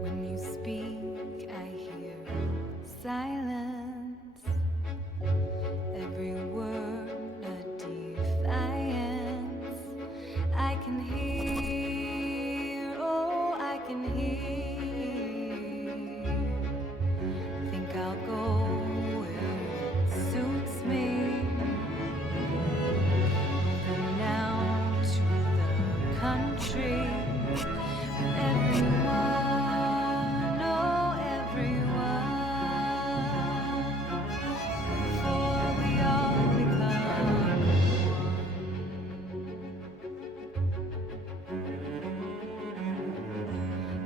When you speak, I hear silence. Every word a defiance. I can hear, oh, I can hear. Think I'll go where it suits me. Moving now to the country. Everyone, oh, everyone. Before we all become one.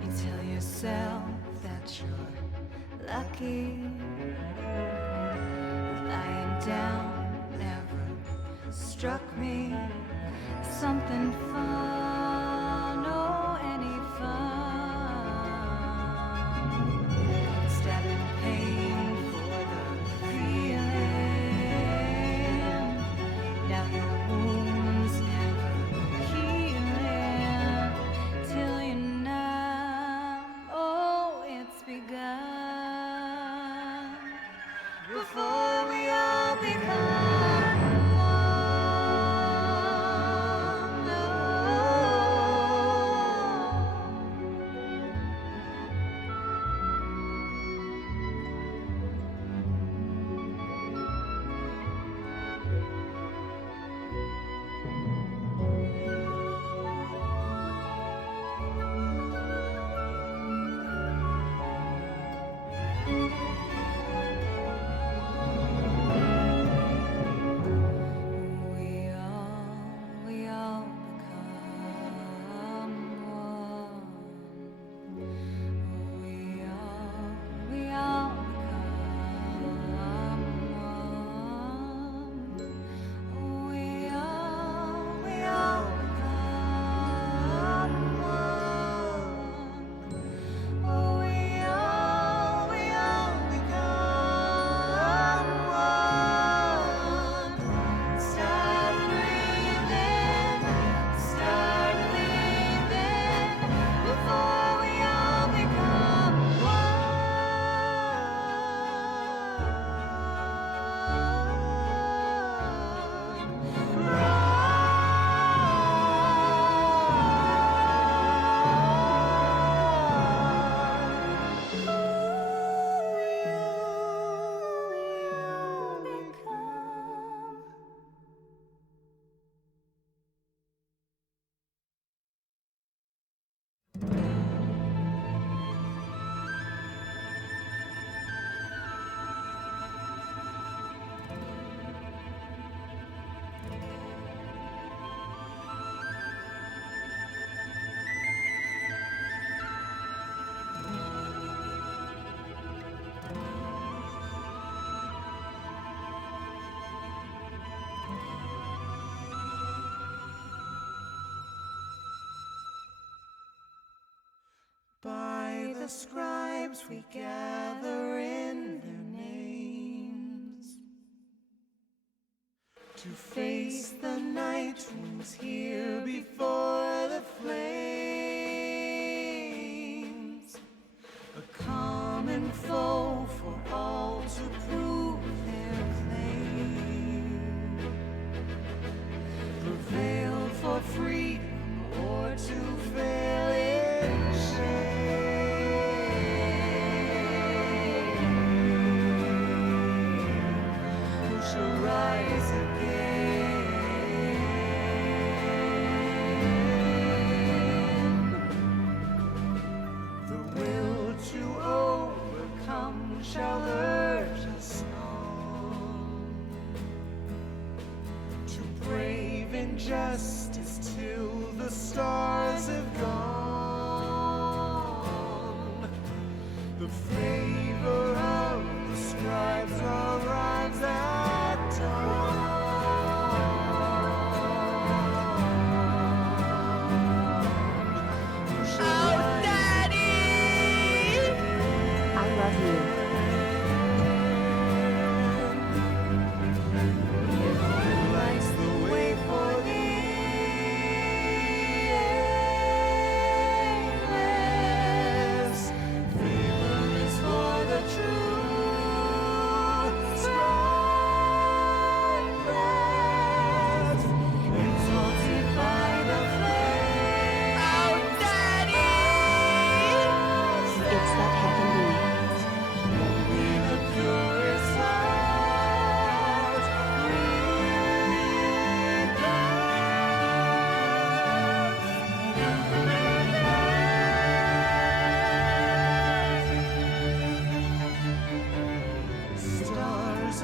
You tell yourself that you're lucky. Lying down never struck me. Something fun, oh, any fun. Stabbing pain for the feeling. Now your wounds never healing till you know, oh, it's begun. Before we all become one, oh. We all become one. We all become one. We all become one. We all become one. Start breathing, start leaving before we all become by the scribes we gather in their names to face the night who's here before the flames, a common foe for all to prove their claim, prevail for freedom or to fail in shame. Who shall rise again? The will to overcome shall urge us on to brave injustice till the stars have gone. The favor of the scribes arrives at dawn. Oh, Daddy! I love you. Lights the way for the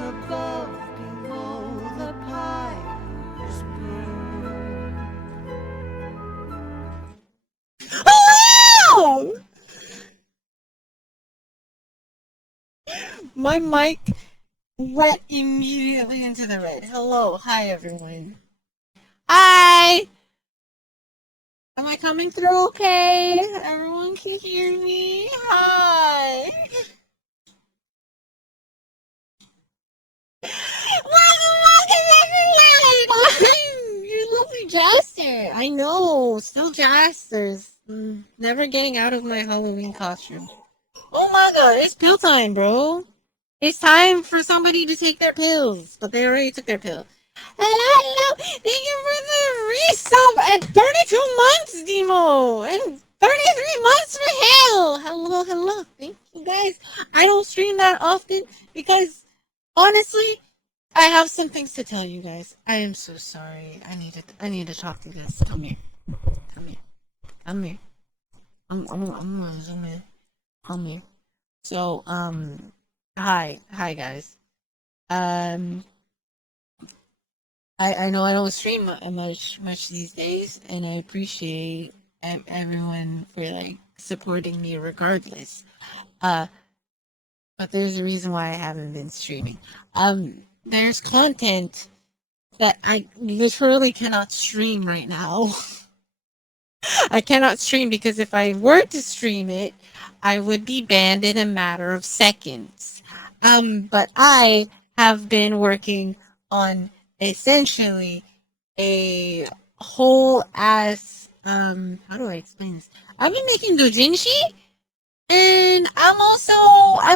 above, below the pyre's burn. Hello! My mic went immediately into the red. Hello. Hi, everyone. Hi! Am I coming through okay? Everyone can hear me? Hi! Welcome everyone! You're lovely Jaster. I know. Still Jasters. Never getting out of my Halloween costume. Oh my god, it's pill time, bro. It's time for somebody to take their pills, but they already took their pill. Hello, thank you for the resub at 32 months, Demo, and 33 months for hell. Hello, thank you guys. I don't stream that often because, honestly, I have some things to tell you guys. I am so sorry. I need to talk to you guys. Come here. I'm here. I'm here. So, hi guys. I know I don't stream much these days, and I appreciate everyone for like supporting me regardless. But there's a reason why I haven't been streaming. There's content that I literally cannot stream right now. I cannot stream because if I were to stream it, I would be banned in a matter of seconds. But I have been working on essentially a whole ass how do I explain this? I've been making doujinshi, and I've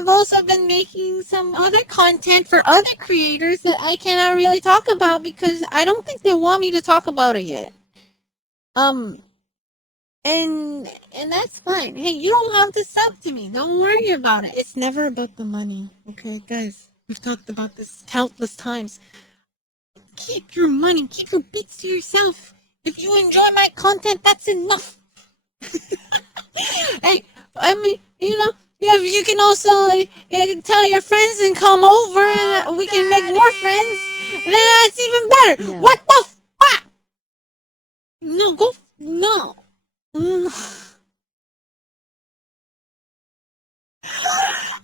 also been making some other content for other creators that I cannot really talk about because I don't think they want me to talk about it yet. And that's fine. Hey, you don't have to sub to me. Don't worry about it. It's never about the money. Okay, guys, we've talked about this countless times. Keep your money, keep your beats to yourself. If you enjoy my content, that's enough. Hey, I mean, you can also tell your friends and come over, and we can make more friends. Then that's even better. Yeah. What the fuck? No, go no. I don't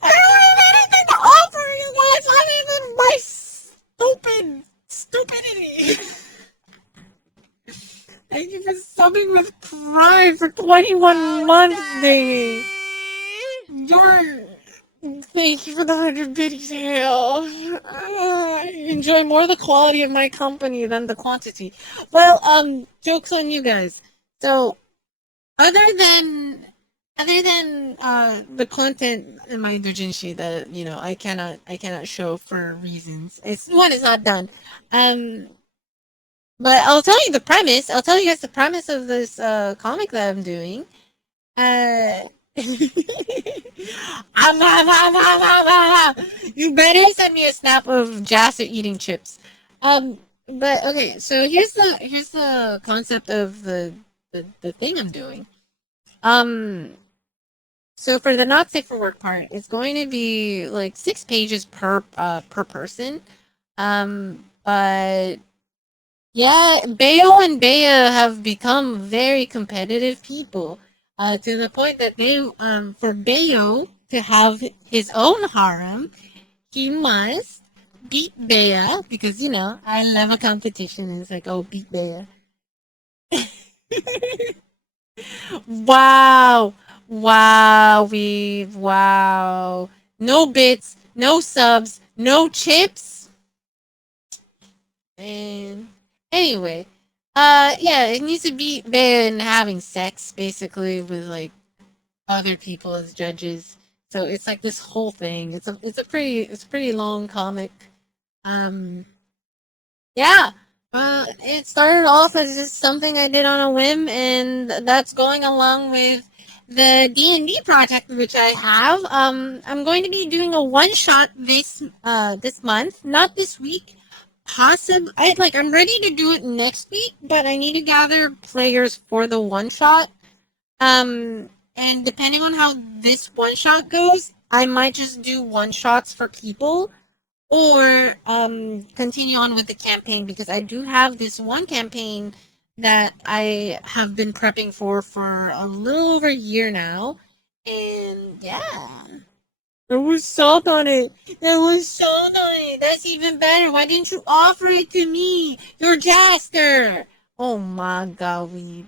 have anything to offer you guys other than my stupidity. Thank you for subbing with Pride for 21 months, baby. Thank you for the 100 biddies, hell. I enjoy more the quality of my company than the quantity. Well, joke's on you guys. So, other than the content in my doujinshi that I cannot show for reasons. It's not done. But I'll tell you the premise. I'll tell you guys the premise of this comic that I'm doing. You better send me a snap of Jasser eating chips. But okay, so here's the concept of the thing I'm doing. So for the not safe for work part, it's going to be like 6 pages per person. But yeah, Bayo and Bea have become very competitive people. To the point that for Bayo to have his own harem, he must beat Bea because I love a competition. And it's like, oh, beat Bea. Wow. Wow. No bits, no subs, no chips. And anyway, yeah, it needs to be been having sex basically with like other people as judges. So it's like this whole thing. It's a pretty long comic. Yeah. It started off as just something I did on a whim, and that's going along with the D&D project which I have. I'm going to be doing a one shot this month, not this week. I'm ready to do it next week, but I need to gather players for the one shot. And depending on how this one shot goes, I might just do one shots for people, or continue on with the campaign, because I do have this one campaign that I have been prepping for a little over a year now, and yeah, there was salt on it. There was salt on it. That's even better. Why didn't you offer it to me? You're Jaster. Oh my god, weeb.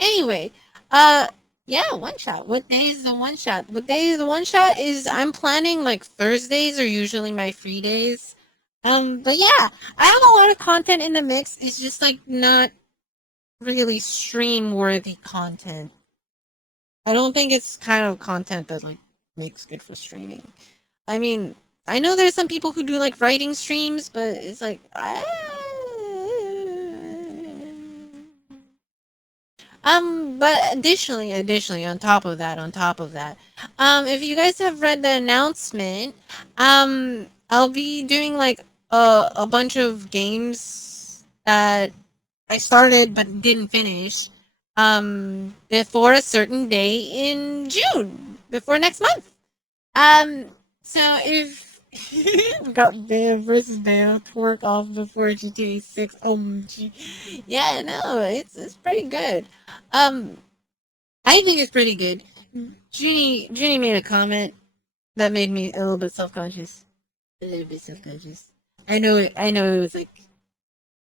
Anyway, uh, yeah, one shot. What day is the one shot? What day is the one shot? Is I'm planning like Thursdays are usually my free days. But yeah, I have a lot of content in the mix. It's just like not really stream worthy content. I don't think it's kind of content that like makes good for streaming. I mean, I know there's some people who do like writing streams, but it's like but additionally, on top of that, if you guys have read the announcement, I'll be doing like a bunch of games that I started but didn't finish, before a certain day in June, before next month. Um, so if we got Bam versus Bam to work off before GTA 6, yeah, no, it's pretty good. Um, I think it's pretty good. Junie made a comment that made me a little bit self-conscious. A little bit self-conscious. I know it was like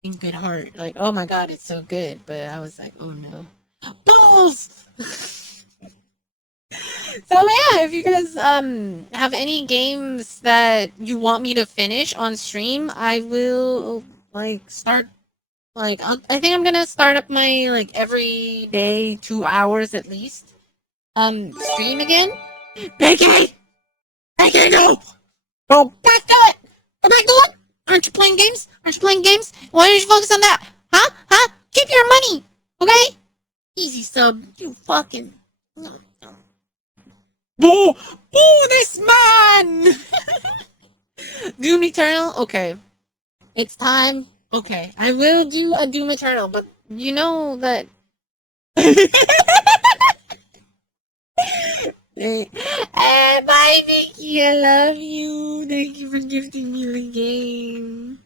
in good heart, like, oh my god, it's so good, but I was like, oh no. Balls! So yeah, if you guys have any games that you want me to finish on stream, I will like start I think I'm gonna start up my like every day 2 hours at least stream again. Becky! Becky, no! Go back to it! Go back to it! Aren't you playing games? Aren't you playing games? Why don't you focus on that? Huh? Huh? Keep your money! Okay? Easy sub, you fucking Boo! Boo this man! Doom Eternal? Okay. It's time. Okay. I will do a Doom Eternal, but you know that. Hey, bye, Vicky. I love you. Thank you for gifting me the game.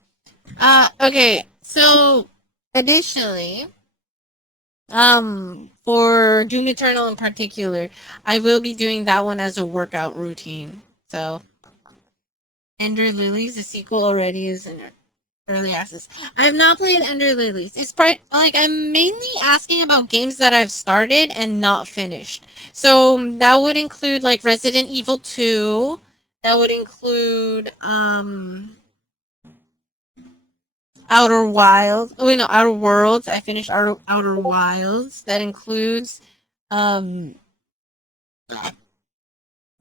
Okay. So, additionally, for Doom Eternal in particular, I will be doing that one as a workout routine. So, Ender Lilies, the sequel already is in early access. I have not played Ender Lilies. It's like I'm mainly asking about games that I've started and not finished. So that would include like Resident Evil 2. That would include Outer Wilds. Oh wait, no, Outer Worlds. I finished Outer Wilds. That includes um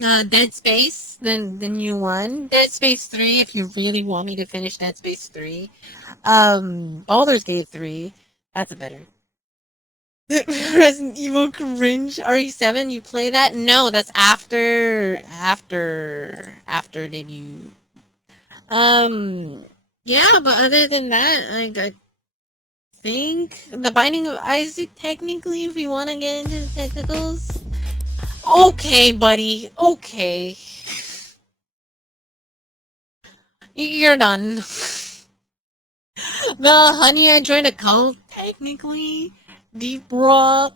Dead Space, then the new one. Dead Space 3, if you really want me to finish Dead Space 3. Baldur's Gate 3. That's a better. Resident Evil Cringe RE7, you play that? No, that's after debut. Yeah, but other than that, I think The Binding of Isaac, technically, if you want to get into the technicals. Okay, buddy. Okay. You're done. The Honey, I Joined a Cult, technically. Deep Rock.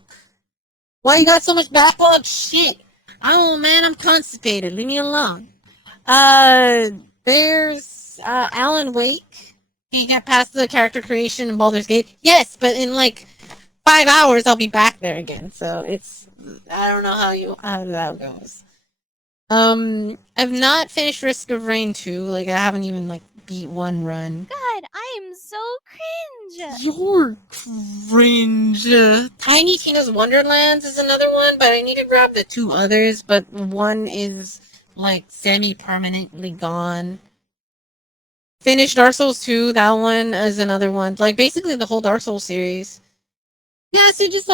Why you got so much backlog? Shit. Oh man, I'm constipated. Leave me alone. There's Alan Wake. He got past the character creation in Baldur's Gate. Yes, but in like 5 hours, I'll be back there again. So it's I don't know how that goes. I've not finished Risk of Rain 2. Like I haven't even like beat one run. God, I am so cringe. You're cringe. Tiny Tina's Wonderlands is another one, but I need to grab the two others. But one is like semi-permanently gone. Finish Dark Souls 2. That one is another one. Like basically the whole Dark Souls series. Yeah, so just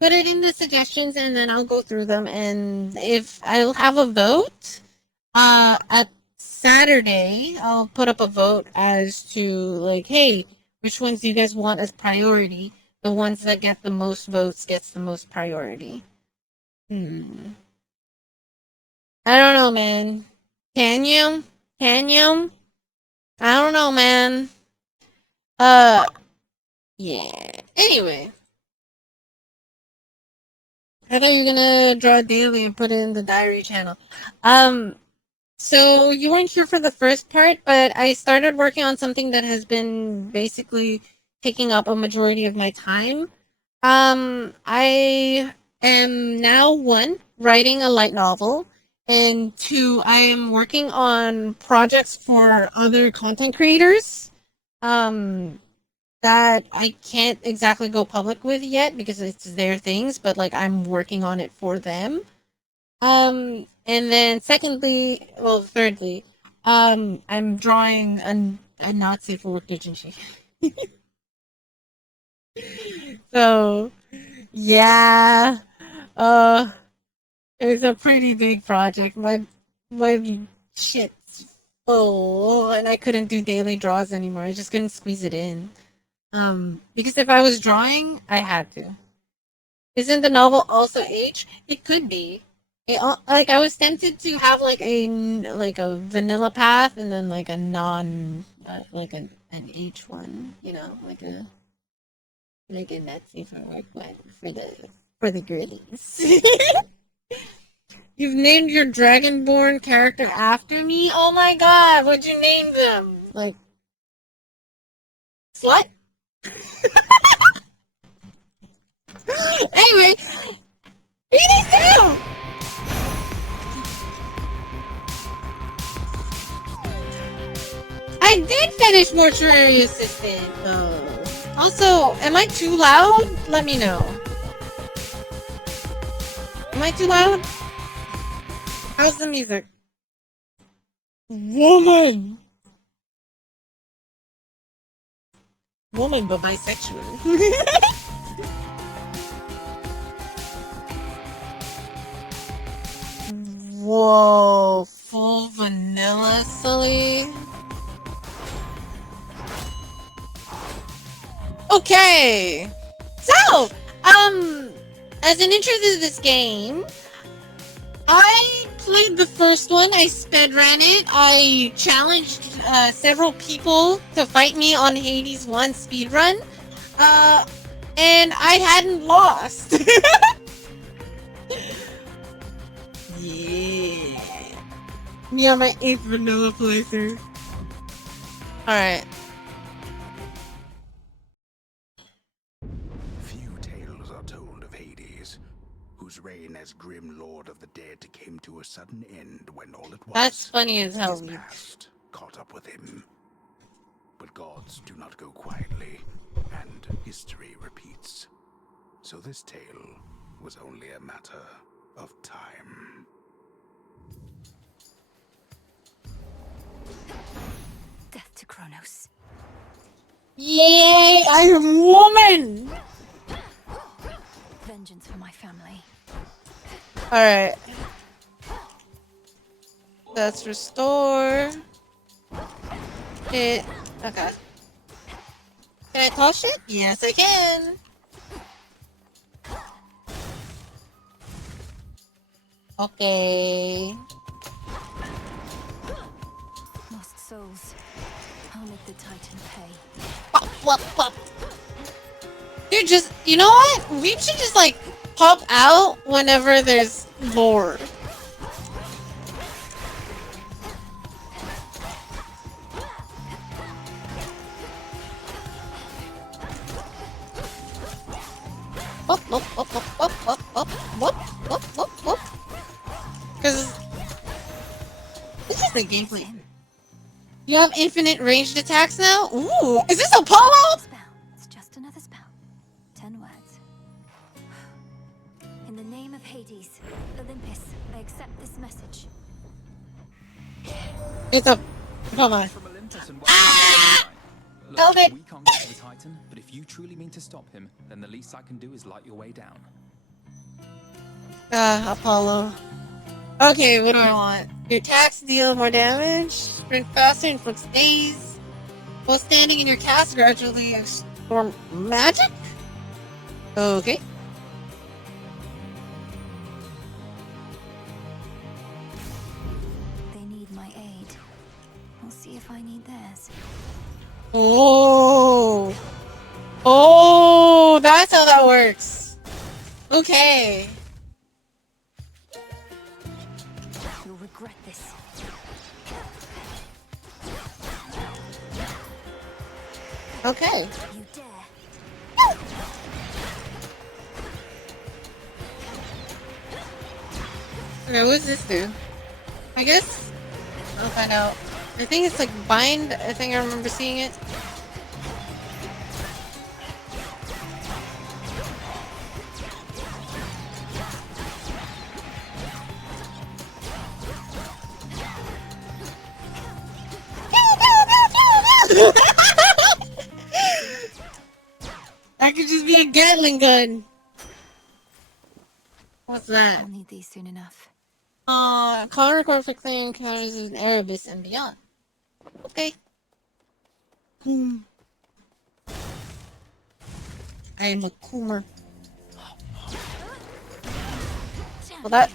put it in the suggestions and then I'll go through them. And if I'll have a vote, at Saturday, I'll put up a vote as to like, hey, which ones do you guys want as priority? The ones that get the most votes gets the most priority. I don't know, man. Can you? Can you? I don't know, man. Uh, yeah. Anyway, I thought you were gonna draw daily and put it in the diary channel. So you weren't here for the first part, but I started working on something that has been basically taking up a majority of my time. I am now one, writing a light novel, and two, I am working on projects for other content creators. Um, that I can't exactly go public with yet because it's their things, but like I'm working on it for them. And then thirdly, I'm drawing a not safe for work agency. So, yeah, uh, it's a pretty big project. My shit's full, and I couldn't do daily draws anymore. I just couldn't squeeze it in. Because if I was drawing, I had to. Isn't the novel also H? It could be. Like I was tempted to have like a vanilla path and then like a non like an H one, you know, like a Nazi for work one for the girlies. You've named your Dragonborn character after me? Oh my god, what'd you name them? Like slut? Anyway, BD too! I did finish Mortuary Assistant, though. Also, am I too loud? Let me know. Am I too loud? How's the music? Woman! Woman, but bisexual. Whoa, full vanilla, Sully? Okay! So, as an intro to this game, I played the first one, I speedran it, I challenged several people to fight me on Hades 1 speedrun, and I hadn't lost. Yeah. Me on my 8th vanilla playthrough. Alright. Few tales are told of Hades, whose reign as grim lord of the dead came to a sudden end when all at once That's funny as hell. his past caught up with him. But gods do not go quietly, and history repeats. So this tale was only a matter of time. Death to Kronos. Yay! I am woman! Vengeance for my family. Alright. Let's restore it. Okay. Can I toss it? Yes, I can. Okay. Lost souls. I'll make the Titan pay. Pop, pop, pop. Dude, just, you know what? We should just, like, pop out whenever there's lore. Because this is the gameplay. You have infinite ranged attacks now? Ooh, is this Apollo? Spell. It's just another spell. 10 words. In the name of Hades, Olympus, I accept this message. It's a... Come on. From Olympus and Look, Hold it. we can't get to the Titan, but if you truly mean to stop him, then the least I can do is light your way down. Apollo. Okay, what do I want? Your attacks deal more damage, sprint faster, inflict stays. While standing in your cast, gradually form magic? Okay. They need my if I need theirs? Oh. Oh, that's how that works. Okay. You'll regret this. Okay. You dare. Okay, what's this do? I guess I'll find out. I think it's like bind. I think I remember seeing it. That could just be a Gatling gun. What's that? I'll need these soon enough. Call record for clearing encounters in Erebus and beyond. Okay. I am a Coomer. Well, that.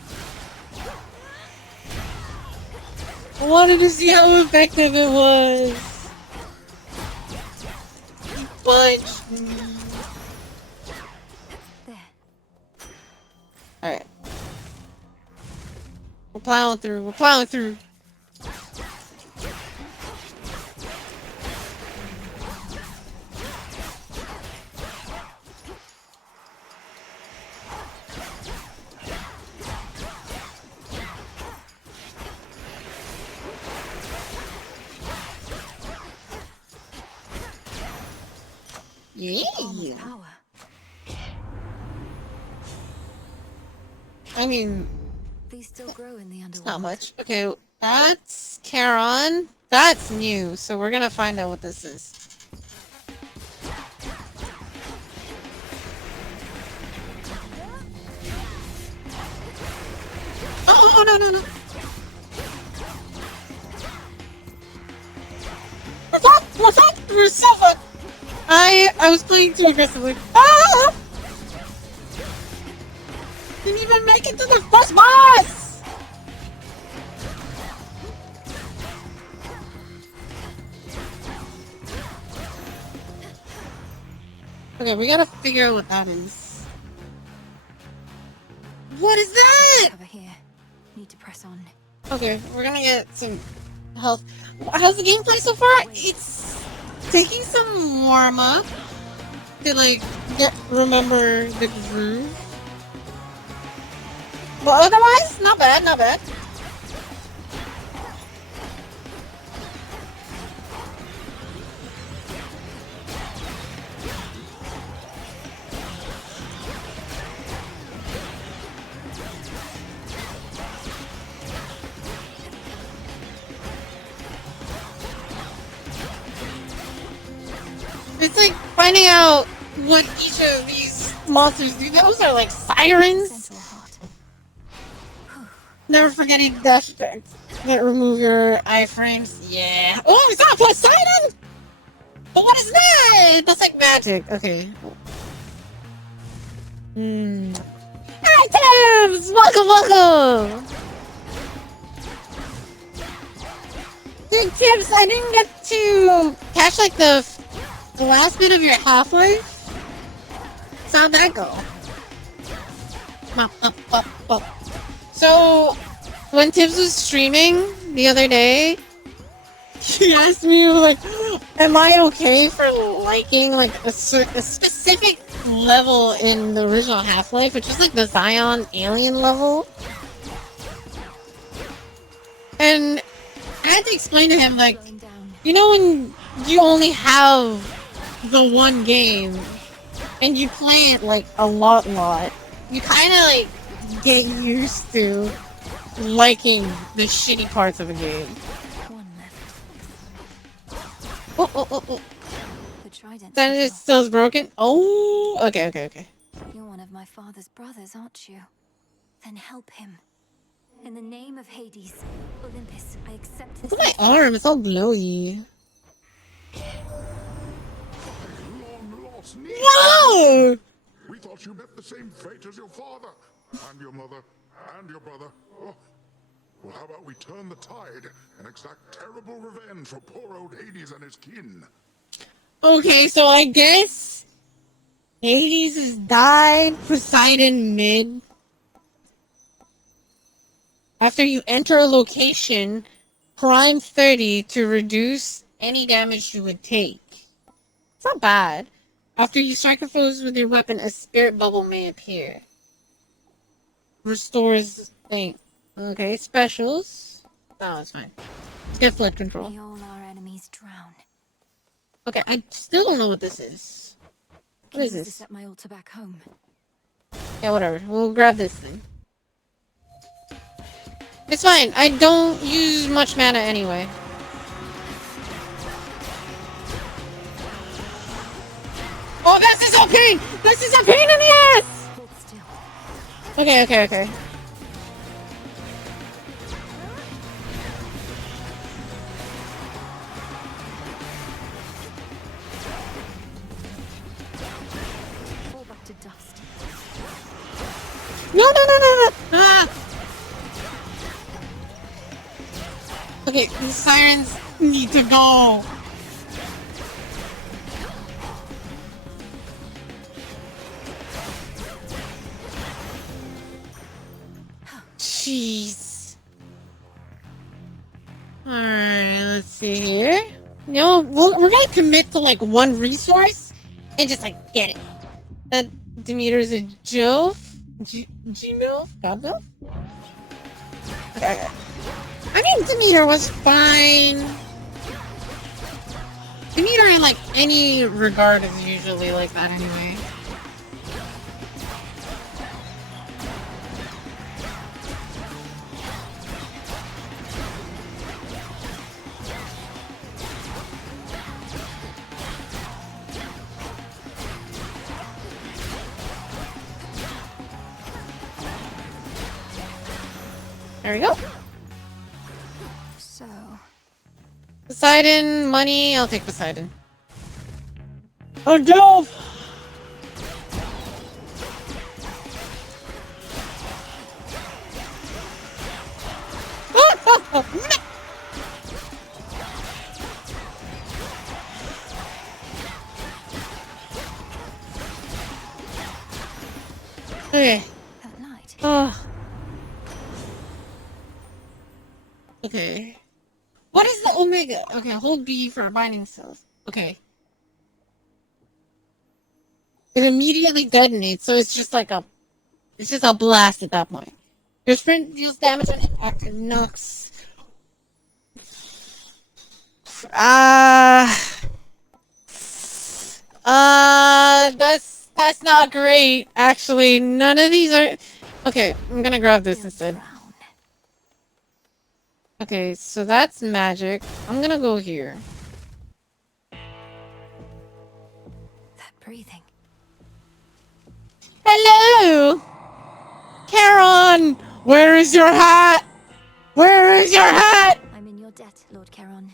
I wanted to see how effective it was. He punched me. There. Alright. We're plowing through. We're plowing through. Yeah. Armor power. I mean, These still grow in the underworld. it's not much. Okay, that's Charon. That's new, so we're gonna find out what this is. Oh, no, no, no. What's up? You're so fun. I was playing too aggressively. Ah! Didn't even make it to the first boss! Okay, we gotta figure out what that is. What is that? Cover here. Need to press on. Okay, we're gonna get some health. How's the gameplay so far? It's taking some warm up to like remember the groove. But otherwise, not bad, not bad. It's like finding out what each of these monsters do. Those are like sirens. Central heart. Never forgetting dash strength. Can't remove your iframes. Yeah. Oh, it's not Poseidon! But what is that? That's like magic. Okay. Items! Welcome, welcome! Big tips, I didn't get to catch like the last bit of your Half-Life. So how'd that go? So, when Tibbs was streaming the other day, he asked me, like, am I okay for liking, like, a specific level in the original Half-Life, which is, like, the Zion alien level? And I had to explain to him, like, Going down. you know when you only have the one game, and you play it, like, a lot, you kind of, like, get used to liking the shitty parts of a game. One left. Oh. The trident. Then it still is broken? Oh, okay. You're one of my father's brothers, aren't you? Then help him. In the name of Hades, Olympus, I accept this. Look at my arm, it's all glowy. Long lost niece. Whoa! We thought you met the same fate as your father, and your mother, and your brother. Oh, Well, how about we turn the tide and exact terrible revenge for poor old Hades and his kin? Okay, so I guess Hades has died. Poseidon mid. After you enter a location, climb 30 to reduce any damage you would take. It's not bad. After you strike a foe with your weapon, a spirit bubble may appear. Restores thing. Okay, specials. Oh, that's fine. Get flood control. May all our enemies drown. Okay, I still don't know what this is. What is Can use this? to set my altar back home. Yeah, whatever. We'll grab this thing. It's fine. I don't use much mana anyway. Oh, this is a pain! This is a pain in the ass! Hold still. Okay, okay, okay. Fall back to dust. No, no, no, no, no! Ah! Okay, the sirens need to go. Jeez. Alright, let's see here. No, we're gonna commit to like one resource and just like get it. That Demeter's a Jove? G-Milf? God-Milf? Okay. I mean, Demeter was fine. Demeter in like any regard is usually like that anyway. There we go. So, Poseidon, money, I'll take Poseidon. Oh, no! Okay. that night. Oh. Okay. What is the Omega? Okay, hold B for binding cells. Okay. It immediately detonates, so it's just like it's just a blast at that point. Your sprint deals damage on impact and knocks. That's not great. Actually, none of these are. Okay, I'm gonna grab this instead. Drown. Okay, so that's magic. I'm gonna go here. That breathing. Hello, Charon. Where is your hat? Where is your hat? I'm in your debt, Lord Charon.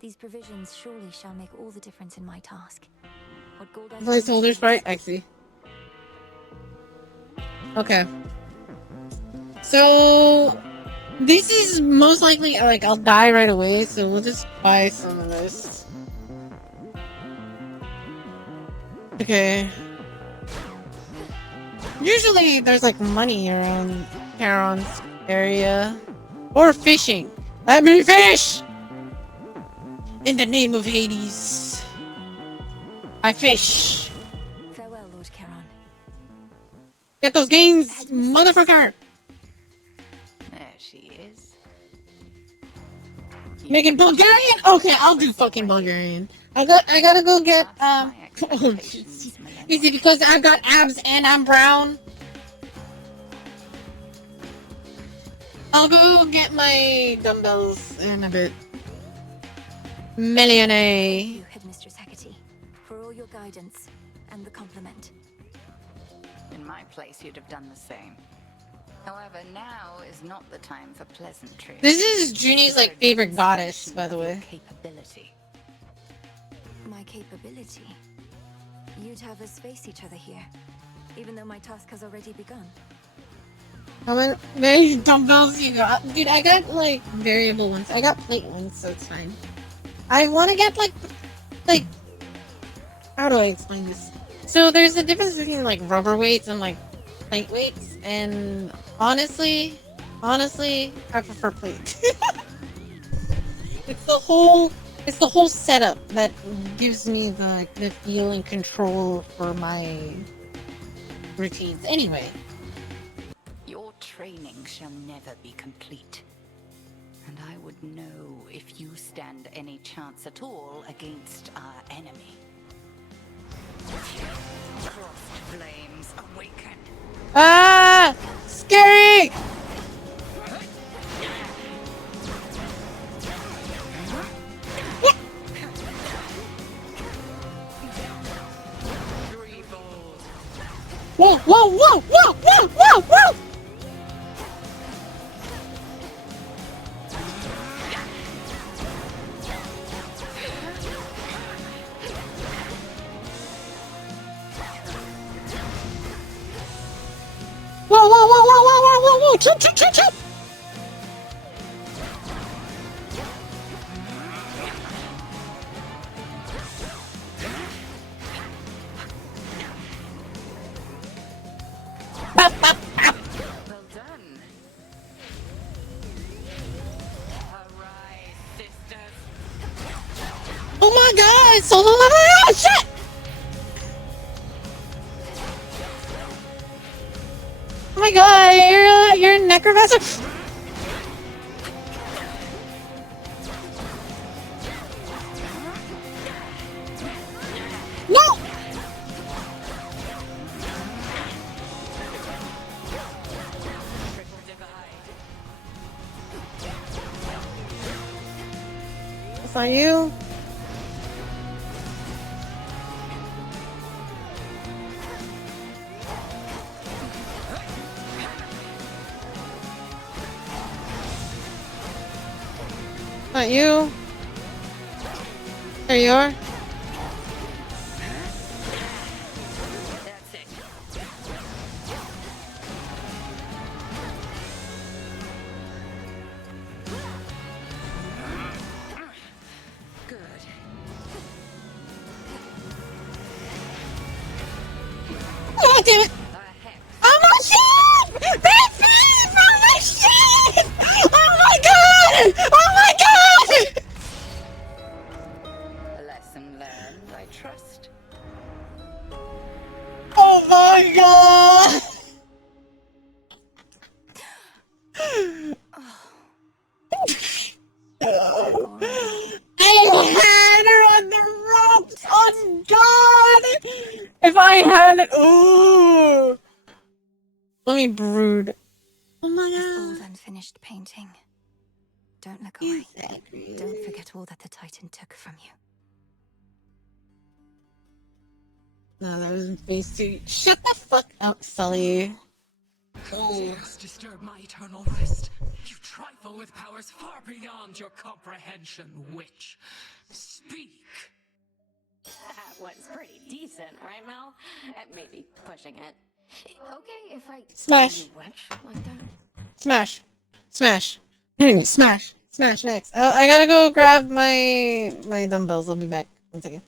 These provisions surely shall make all the difference in my task. What gold I Placeholder sprite. I see. Okay. So this is most likely like I'll die right away, so we'll just buy some of this. Okay. Usually there's like money around Charon's area. Or fishing. Let me fish! In the name of Hades. I fish. Farewell, Lord Charon. Get those gains, motherfucker! There she is. Making Bulgarian? Okay, I'll do fucking Bulgarian. I gotta go get, My oh, expectations, is it because I've got abs and I'm brown? I'll go get my dumbbells in a bit. Millionaire. You, Headmistress Hecate, for all your guidance and the compliment. In my place, you'd have done the same. However, now is not the time for pleasantries. This is Junie's like favorite goddess, by the way. Capability. My capability. You'd have us face each other here, even though my task has already begun. How many dumbbells you got? Dude, I got like variable ones. I got plate ones, so it's fine. I want to get like, how do I explain this? So there's a difference between like rubber weights and like plate weights, and honestly, I prefer plate. It's the whole setup that gives me the feel and control for my routines. Anyway, Your training shall never be complete. And I would know if you stand any chance at all against our enemy. Crossed flames awaken. ah, scary. Threefold. Whoa, whoa, whoa, whoa, whoa, whoa, whoa! Whoa, whoa, whoa, whoa, whoa, whoa, whoa, whoa! Chip, chip, chip, chip! Bop, bop, bop. Well done. Arise, sisters. Oh my god! Solo level! Oh shit! Oh my god! You're a necromancer. No! Triple divide. Is that you? Not you? There you are. That's it. Good. Oh damn it! A hex. Oh my shit! That's me! Oh my shit! Oh my god! Oh my god! A lesson learned, I trust. Oh my god! I had her on the ropes! Oh god! If I had it, ooh! Let me brood. Oh my This god. old unfinished painting. Don't look away. Exactly. Don't forget all that the Titan took from you. No, that wasn't phase 2. Shut the fuck up, Sully. Oh. Dares disturb my eternal rest. You trifle with powers far beyond your comprehension, witch. Speak! That was pretty decent, right, Mel? Maybe pushing it. Okay, if I Smash. call you witch like that. Smash. Smash. Anyway, smash. Smash next. Oh, I gotta go grab my dumbbells. I'll be back. 1 second.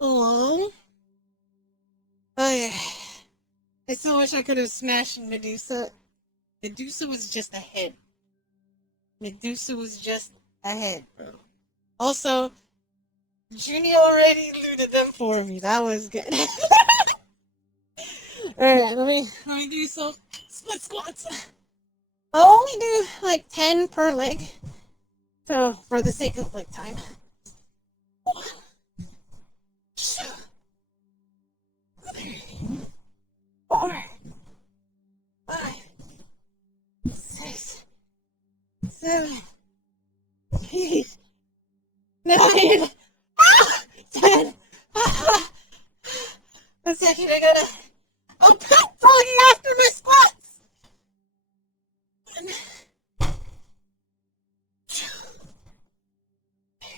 Oh. I so wish I could have smashed Medusa. Medusa was just ahead. Medusa was just ahead, bro. Also, Junie already looted them for me. That was good. Alright, let me do some split squats. I'll only do like 10 per leg. So, for the sake of like time. 1, 2, 3, 4, 5, 6, 7, 8, 9, 10. One second, I gotta. I'm pep talking after my squats. 1, 2, 3,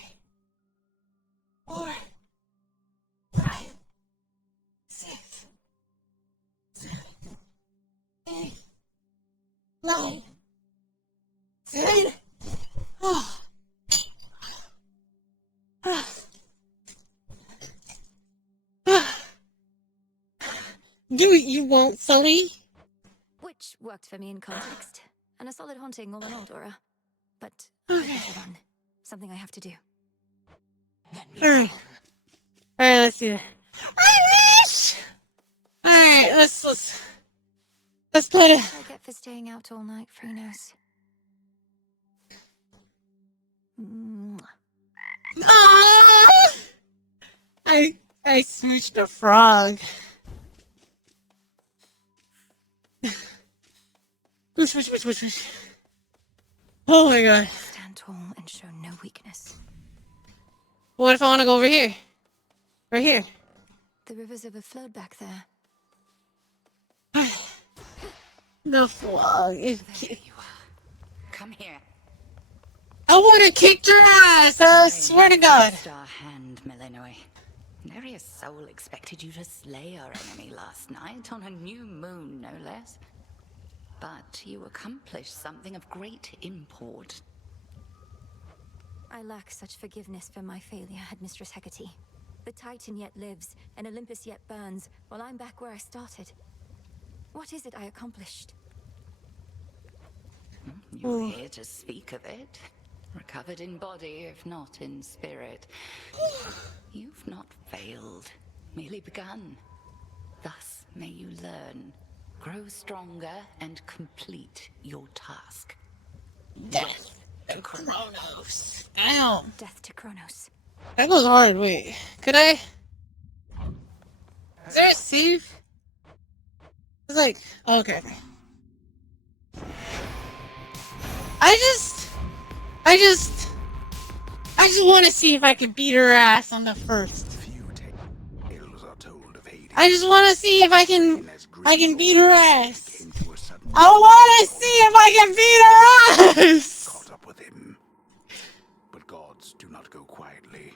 4, 5, 6, 7, 8, 9, 10. Oh. Do it, you won't, Sully. Which worked for me in context. And a solid haunting all in all, Dora. But Okay. I better run. Something I have to do. Alright, let's do it. I wish! Alright, let's put it. I get for staying out all night, Freenos. Ah! I smooched a frog. Whoosh. Oh my god. Stand tall and show no weakness. What if I want to go over here? Right here. The river's overflowed back there. The frog is There you are. Come here. I want to kick your ass, I swear to God. Our hand, Millenoi. Neria's soul expected you to slay our enemy last night on a new moon, no less. But you accomplished something of great import. I lack such forgiveness for my failure at Mistress Hecate. The Titan yet lives, and Olympus yet burns, while I'm back where I started. What is it I accomplished? You're here to speak of it. Recovered in body, if not in spirit. You've not failed, merely begun. Thus may you learn, grow stronger, and complete your task. Death to Kronos. Damn. Death to Kronos. That goes hard. Wait, could I? Is there a save? It's like, okay. I just want to see if I can beat her ass on the first. Few tales are told of Hades. I just want to see if I can beat her ass. I want to see if I can beat her ass. Caught up with him. But gods do not go quietly,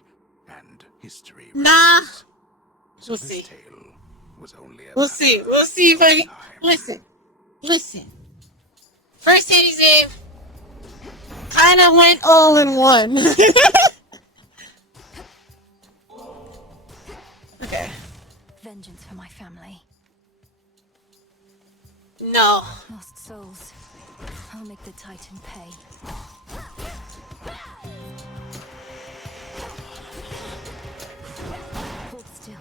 and history Nah. repeats. So We'll this see. tale was only a We'll see. We'll see if I can. Listen. First Hades game kind of went all in one. Okay. Vengeance for my family. No. Lost souls. I'll make the Titan pay. Hold still.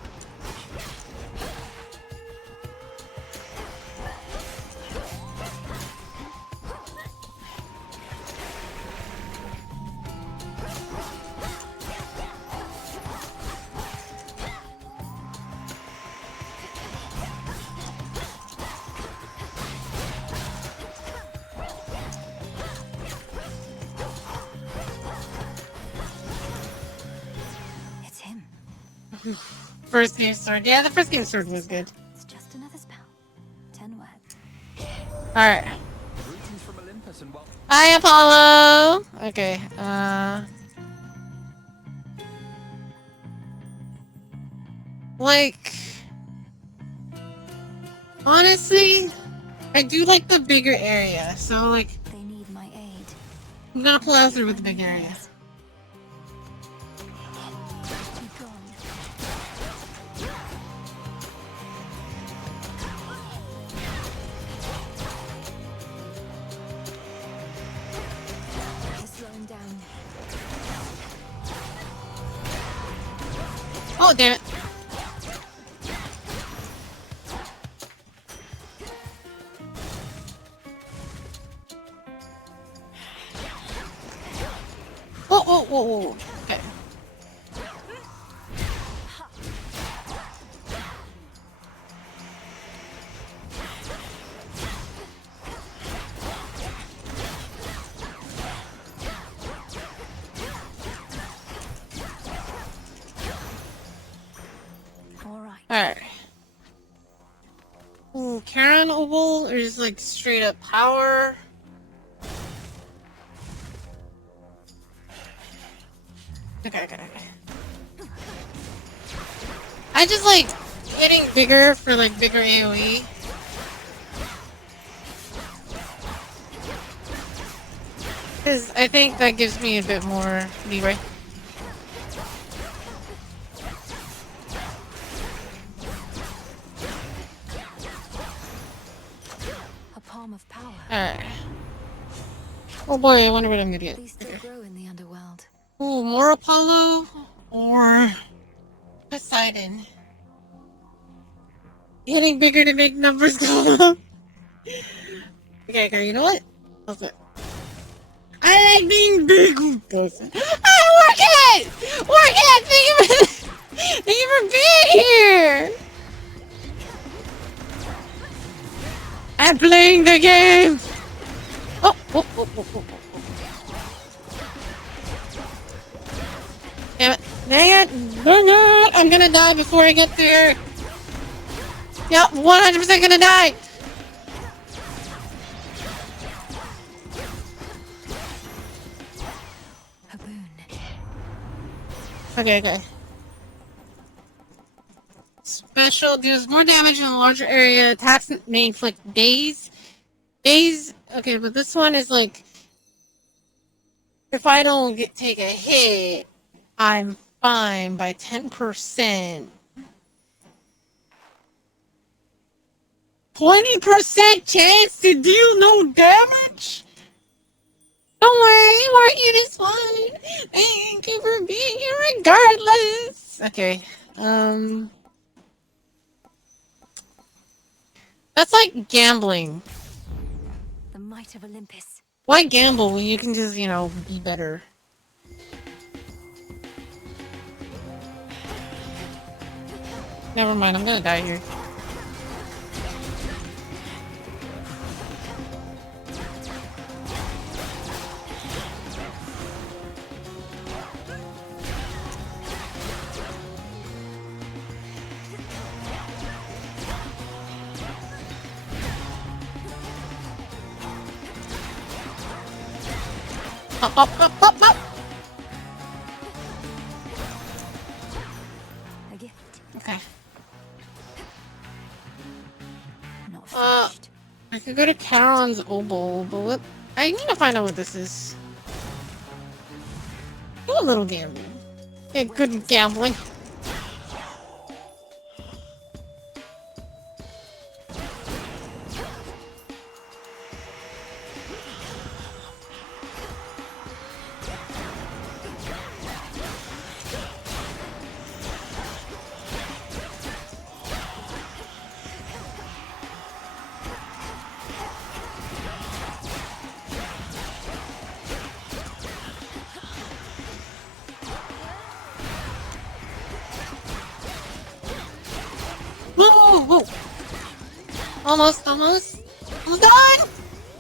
It's him. First game sword. Yeah, the first game sword was good. It's just another spell. 10 words. Alright. Greetings from Olympus and welcome. Hi, Apollo. Okay. Like, honestly, I do like the bigger area. So, like, They need my aid. I'm gonna plow through with the big area. Be gone. Oh, damn it. Whoa, whoa, whoa, whoa. Okay. Alright. Ooh, Karen Oval or just like straight up power? Okay. I just like getting bigger for like bigger AoE. Because I think that gives me a bit more leeway. A palm of power. Alright. Oh boy, I wonder what I'm gonna get. These still grow in the underworld. Ooh, more Apollo or Poseidon. Getting bigger to make numbers go up. Okay, you know what? What's it? I like being big. Work it! Work it! Thank you for being here! I'm playing the game! Oh. Damn it. Dang it! I'm gonna die before I get there! Yep, 100% gonna die! A boon. Okay. Special deals more damage in a larger area. Attacks may inflict daze. Okay, but this one is like, if I don't take a hit, I'm fine by 10%. 20% chance to deal no damage? Don't worry, Martin is fine. Thank you for being here regardless. Okay, that's like gambling. The might of Olympus. Why gamble when you can just, be better? Never mind, I'm gonna die here. Up. A gift. Okay. Not finished. I could go to Charon's Obol, but what? I need to find out what this is. Do a little gambling. Yeah, good gambling. Whoa! Almost done!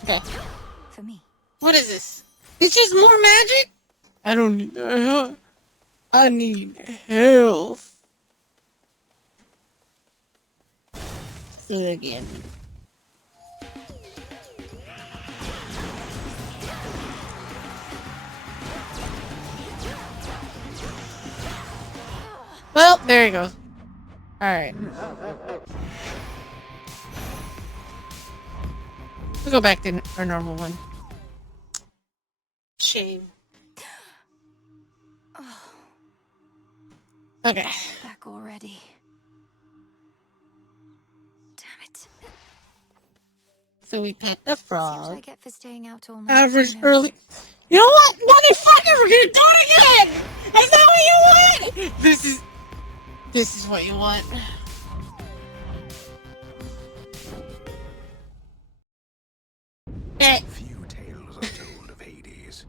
Okay. For me. What is this? It's just more magic? I don't need I need health. So again. Well, there he goes. Alright. We'll go back to our normal one. Shame. Okay. Back already. Damn it. So we pet the See what I frog. get for staying out all night. Average Who knows? early. You know what? Motherfucker, we're gonna do it again! Is that what you want? This is. This is what you want. Few tales are told of Hades.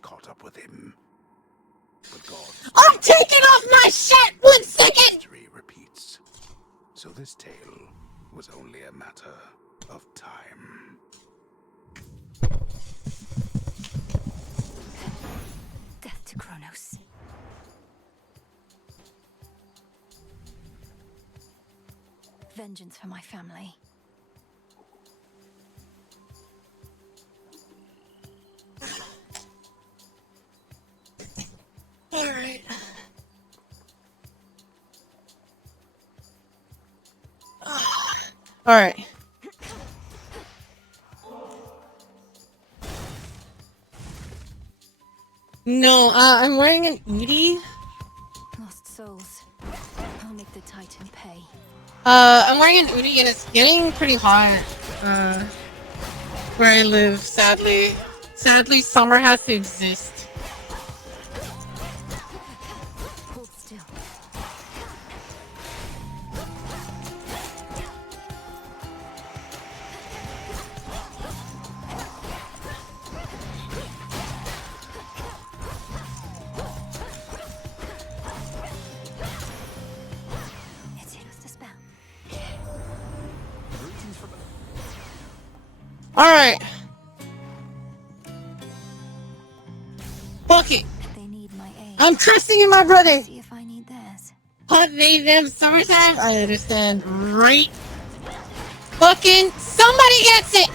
Caught up with him. But God's I'm taking off my shirt 1 second! history repeats. So this tale was only a matter of time. Death to Kronos. Vengeance for my family. Alright. Alright. No, I'm wearing an Edie. Lost souls. I'll make the Titan pay. I'm wearing an Udi and it's getting pretty hot, where I live, sadly. Sadly, summer has to exist. Hold still. It's just a spell. Alright. Fuck it. They need my aid. I'm trusting in my brother. See if I need theirs. Hot day, them summertime. I understand. Right. Fucking somebody gets it.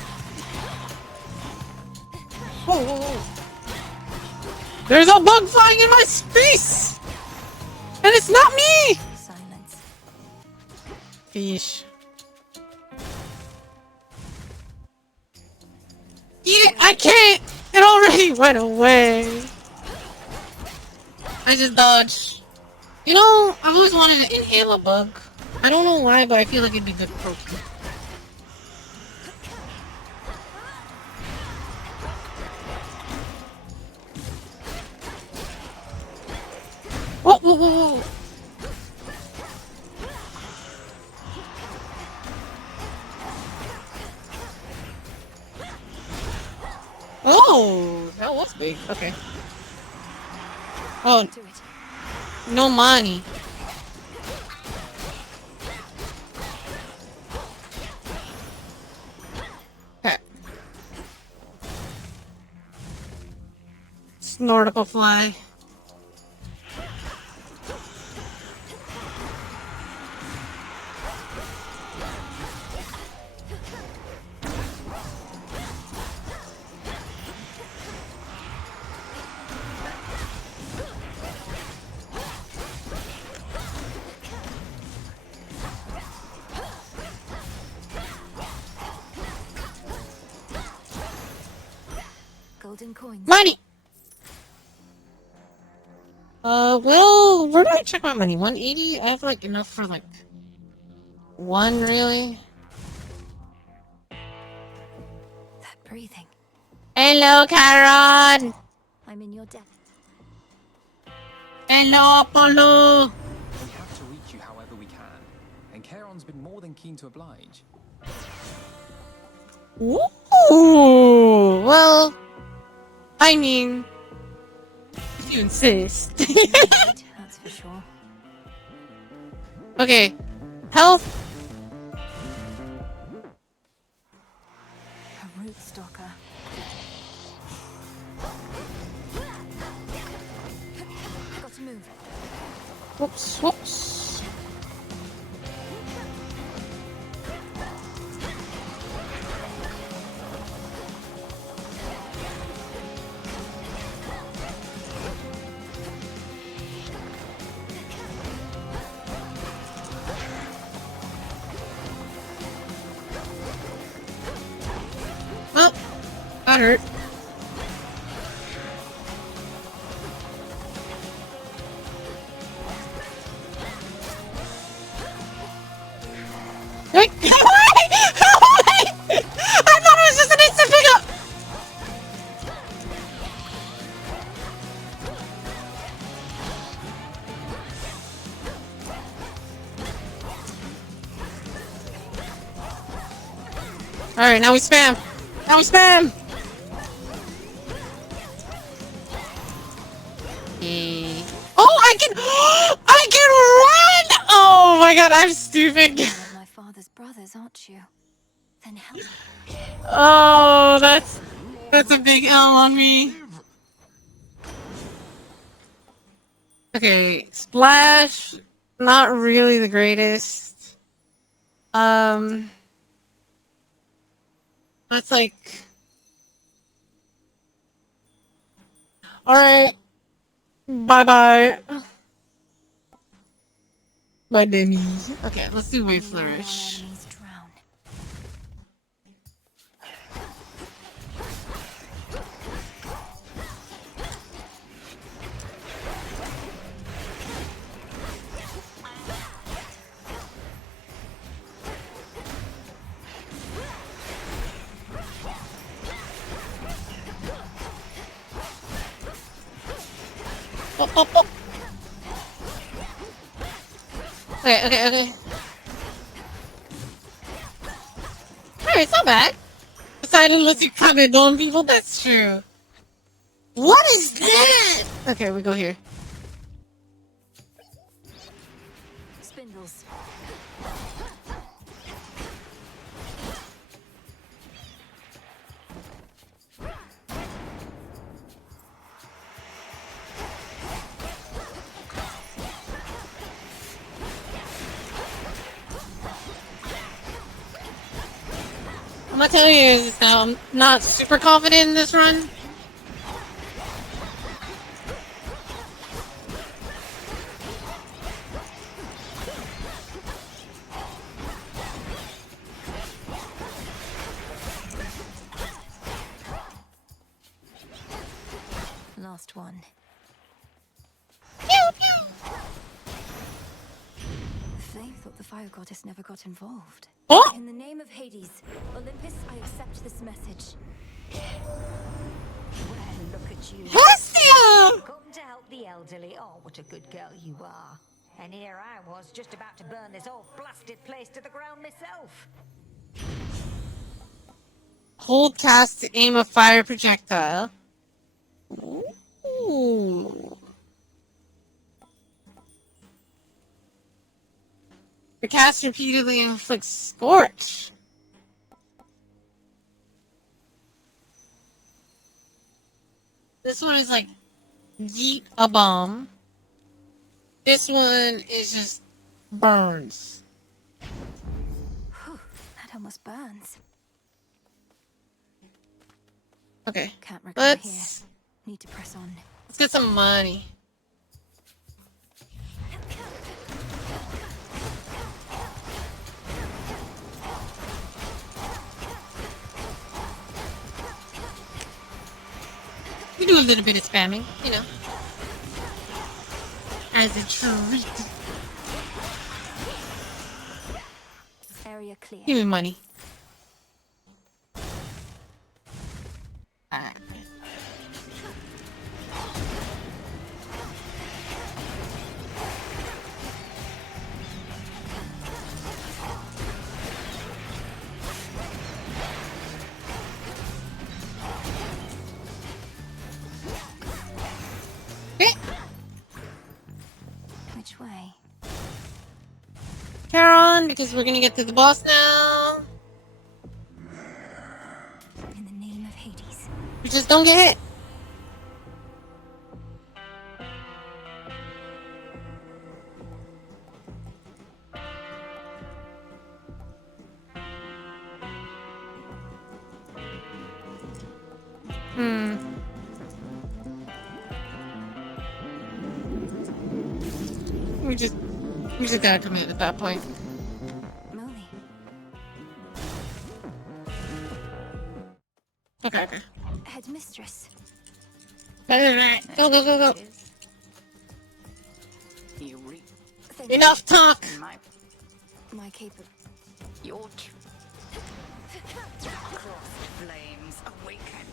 Whoa, whoa, whoa. There's a bug flying in my space. And it's not me. Silence. Fish. Eat it. I can't. It already went away. I just dodged. You know, I've always wanted to inhale a bug. I don't know why, but I feel like it'd be good for. Whoa, whoa, whoa, whoa. Oh, that was big. Okay. Oh, no money. Okay. Snorticle fly. Golden coins. Money! Well, where do I check my money? 180? I have, like, enough for, like, one, really? That breathing. Hello, Charon! I'm in your debt. Hello, Apollo! We have to reach you however we can, and Charon's been more than keen to oblige. Ooh, well, I mean, if you insist. That's for sure. Okay, health. A root stalker. Got to move. Whoops, whoops. Oh, that hurt. Wait, wait, wait! I thought it was just an instant pickup! Alright, now we spam! Now we spam! Oh, I can run! Oh my god, I'm stupid. One of my father's brothers, aren't you? Then help me. Oh, that's a big L on me. Okay, Splash, not really the greatest. That's like, alright, bye bye. Bye, Denise. Okay, let's do Wave Flourish. Enemies drown. Oh, oh, oh. Okay. Alright, it's not bad. Poseidon lets you comment on people, that's true. What is that? Okay, we go here. Spindles. I'm not telling you this now, I'm not super confident in this run. Last one. Pew, pew. They thought the fire goddess never got involved. Oh! In the name of Hades, Olympus, I accept this message. Well, look at you. Hestia! Come to help the elderly. Oh, what a good girl you are. And here I was, just about to burn this whole blasted place to the ground myself. Hold cast to aim a fire projectile. Ooh. The cast repeatedly inflicts scorch. This one is like yeet a bomb. This one is just burns. Whew, that almost burns. Okay, Can't recover here. let's Need to press on. get some money. We do a little bit of spamming, you know, as a treat. Area clear. Give me money. Alright. Which way? Charon, because we're gonna get to the boss now. In the name of Hades. We just don't get hit. We just gotta commit at that point. Molly. Okay. Headmistress. Go. You reap Thank Enough talk. my caper. your crossed flames awaken.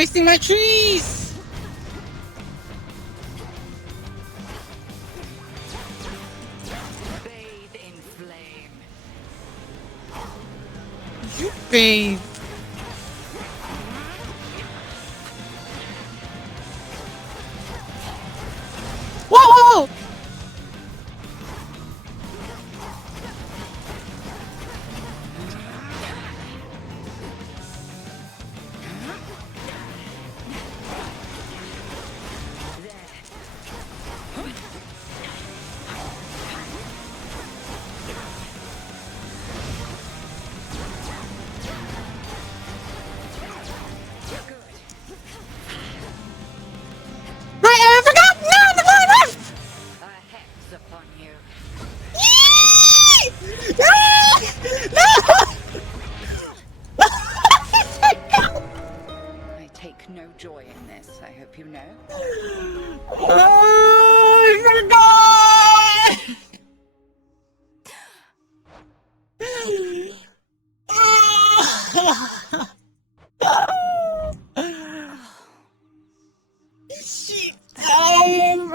wasting my trees! Bathe in flame. You bathe. Whoa, whoa, whoa! Right, I forgot! No, the one! A hex upon you. I take no joy in this, I hope you know. Shit, damn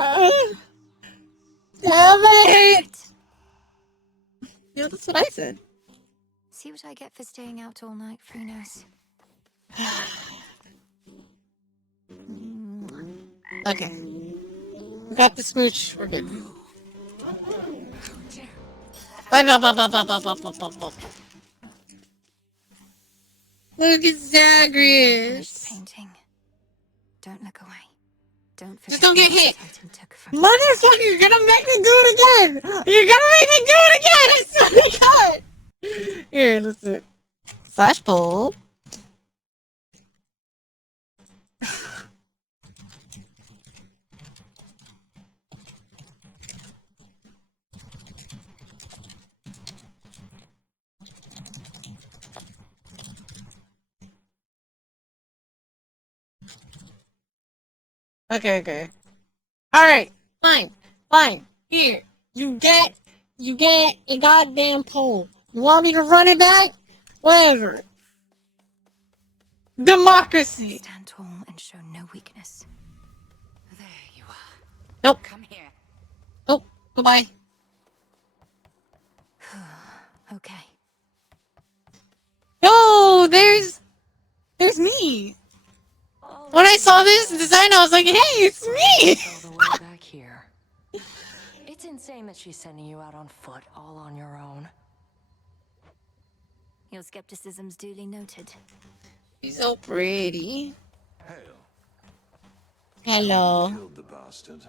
it! Yeah, that's what I said. See what I get for staying out all night, Freenos. Okay. We got the smooch. We're good. Look at Zagreus. Painting. Don't look away. Don't forget. Just don't get hit. Titan took from Motherfucker, you're gonna make me do it again. You're gonna make me do it again. I swear to God. Here, let's do it. Slash pull. Okay. Alright, fine. Here, you get a goddamn pole. You want me to run it back? Whatever. Democracy. Stand tall and show no weakness. There you are. Nope. Come here. Nope. Goodbye. Okay. Yo, there's me. When I saw this design, I was like, hey, it's me! All the way back here. It's insane that she's sending you out on foot, all on your own. Your skepticism's duly noted. She's so pretty. Hail. Hello. Killed the bastard.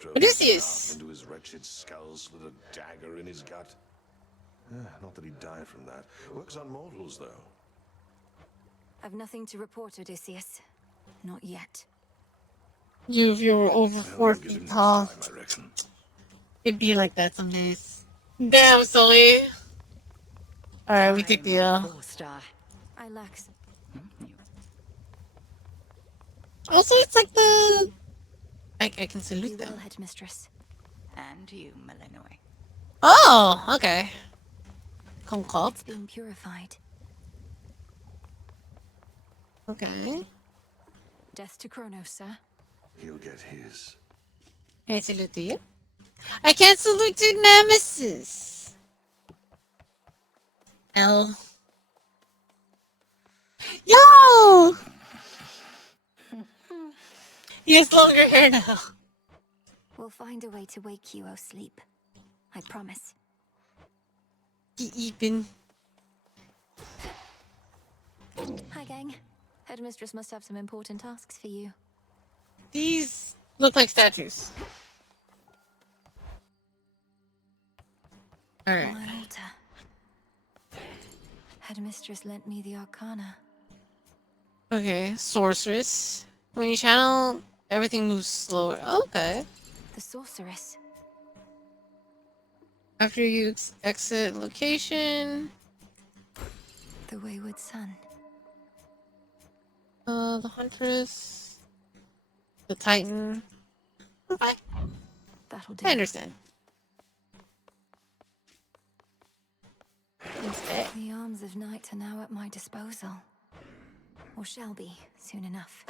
Drove What is his this? staff into his wretched skull, slid a dagger in his gut. Not that he'd die from that. Works on mortals, though. I've nothing to report, Odysseus. Not yet. If you were over 4 Get him feet next tall, time, I reckon. it'd be like that some days. Damn, Sully. Alright, we take the Star. I lax. Also, it's like the... I can salute You them. will, headmistress. And you, Malinois. Oh, okay. Concop. It's been purified. Okay. Death to Kronos, sir. He'll get his. Can I salute to you? I can't salute to Nemesis. L. Yo! He has longer hair now. We'll find a way to wake you, O sleep. I promise. Even. Hi, gang. Headmistress must have some important tasks for you. These look like statues. Alright. My altar. Headmistress lent me the Arcana. Okay, sorceress. When you channel, everything moves slower. Okay. The sorceress. After you exit location. The wayward son. The huntress. The titan. Okay. That'll do. I understand. The arms of night are now at my disposal. or shall be soon enough.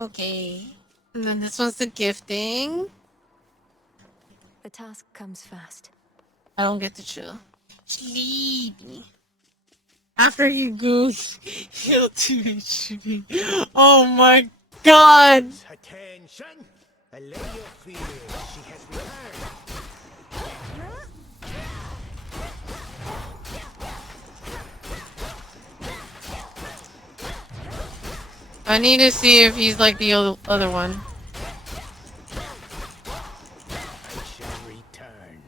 Okay. And then this one's the gifting. The task comes first. I don't get to chill. Sleepy. After you goose, he'll do it shooting. Oh my god! Attention! Allow your feelings. She has returned. I need to see if he's like the other one. I shall return.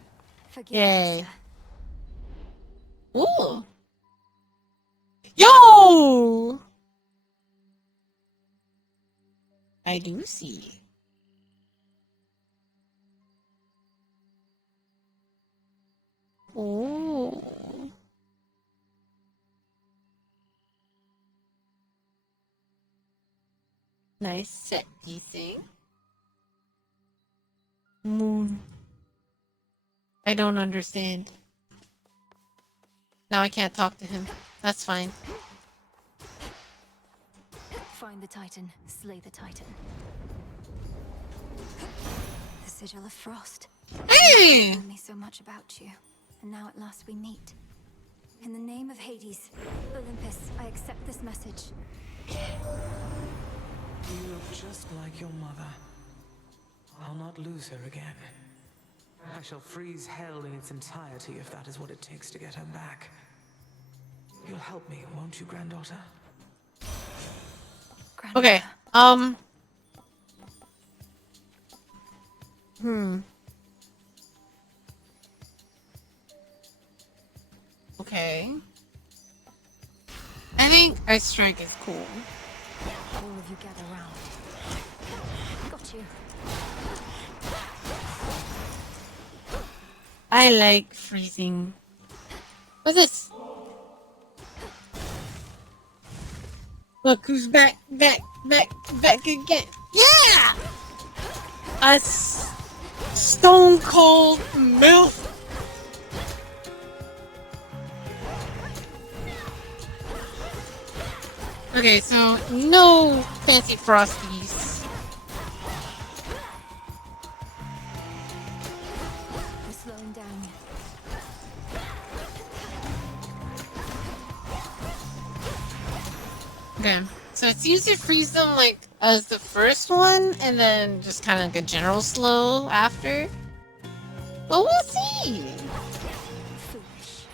Yay. Ooh. Yo! I do see. Oh. Nice set piecing. Moon. I don't understand. Now I can't talk to him. That's fine. Find the Titan, slay the Titan. The sigil of frost. Hey! You told me so much about you, and now at last we meet. In the name of Hades, Olympus, I accept this message. You look just like your mother. I'll not lose her again. I shall freeze hell in its entirety if that is what it takes to get her back. You'll help me, won't you, granddaughter? Okay, Okay. I think Ice Strike is cool. All of you gather round. Got you. I like freezing. What's this? Look who's back again. Yeah! A stone cold MILF. Okay, so no fancy frosties. We're slowing down. Okay, so it seems to freeze them like as the first one, and then just kind of like a general slow after. But we'll see. Foolish.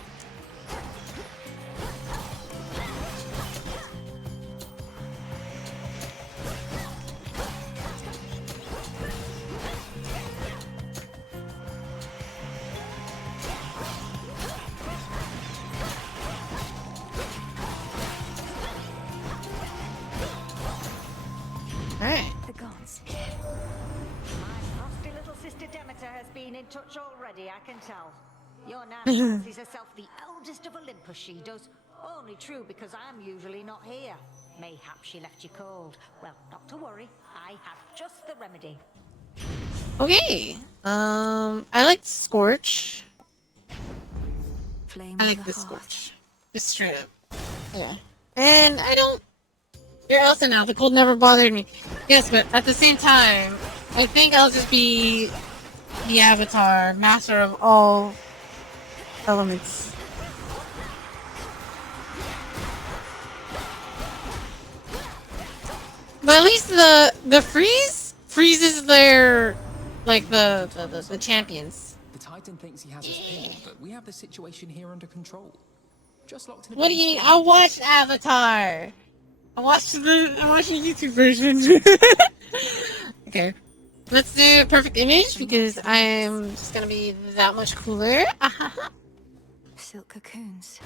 Alright. The gods. My frosty little sister Demeter has been in touch already, I can tell. Your nan fancies herself the eldest of Olympus, she does. Only true because I'm usually not here. Mayhap she left you cold. Well, not to worry. I have just the remedy. Okay. I like Scorch. Flame I of like the this hearth. Scorch. Just straight up. Yeah. And I don't... You're Elsa now. The cold never bothered me. Yes, but at the same time, I think I'll just be the Avatar, master of all elements. But at least the freezes their like the champions. The Titan thinks he has us pinned, but we have the situation here under control. Just locked in a What do you? I watched Avatar. I watched the YouTube version. Okay, let's do perfect image because I'm just gonna be that much cooler. Silk cocoons.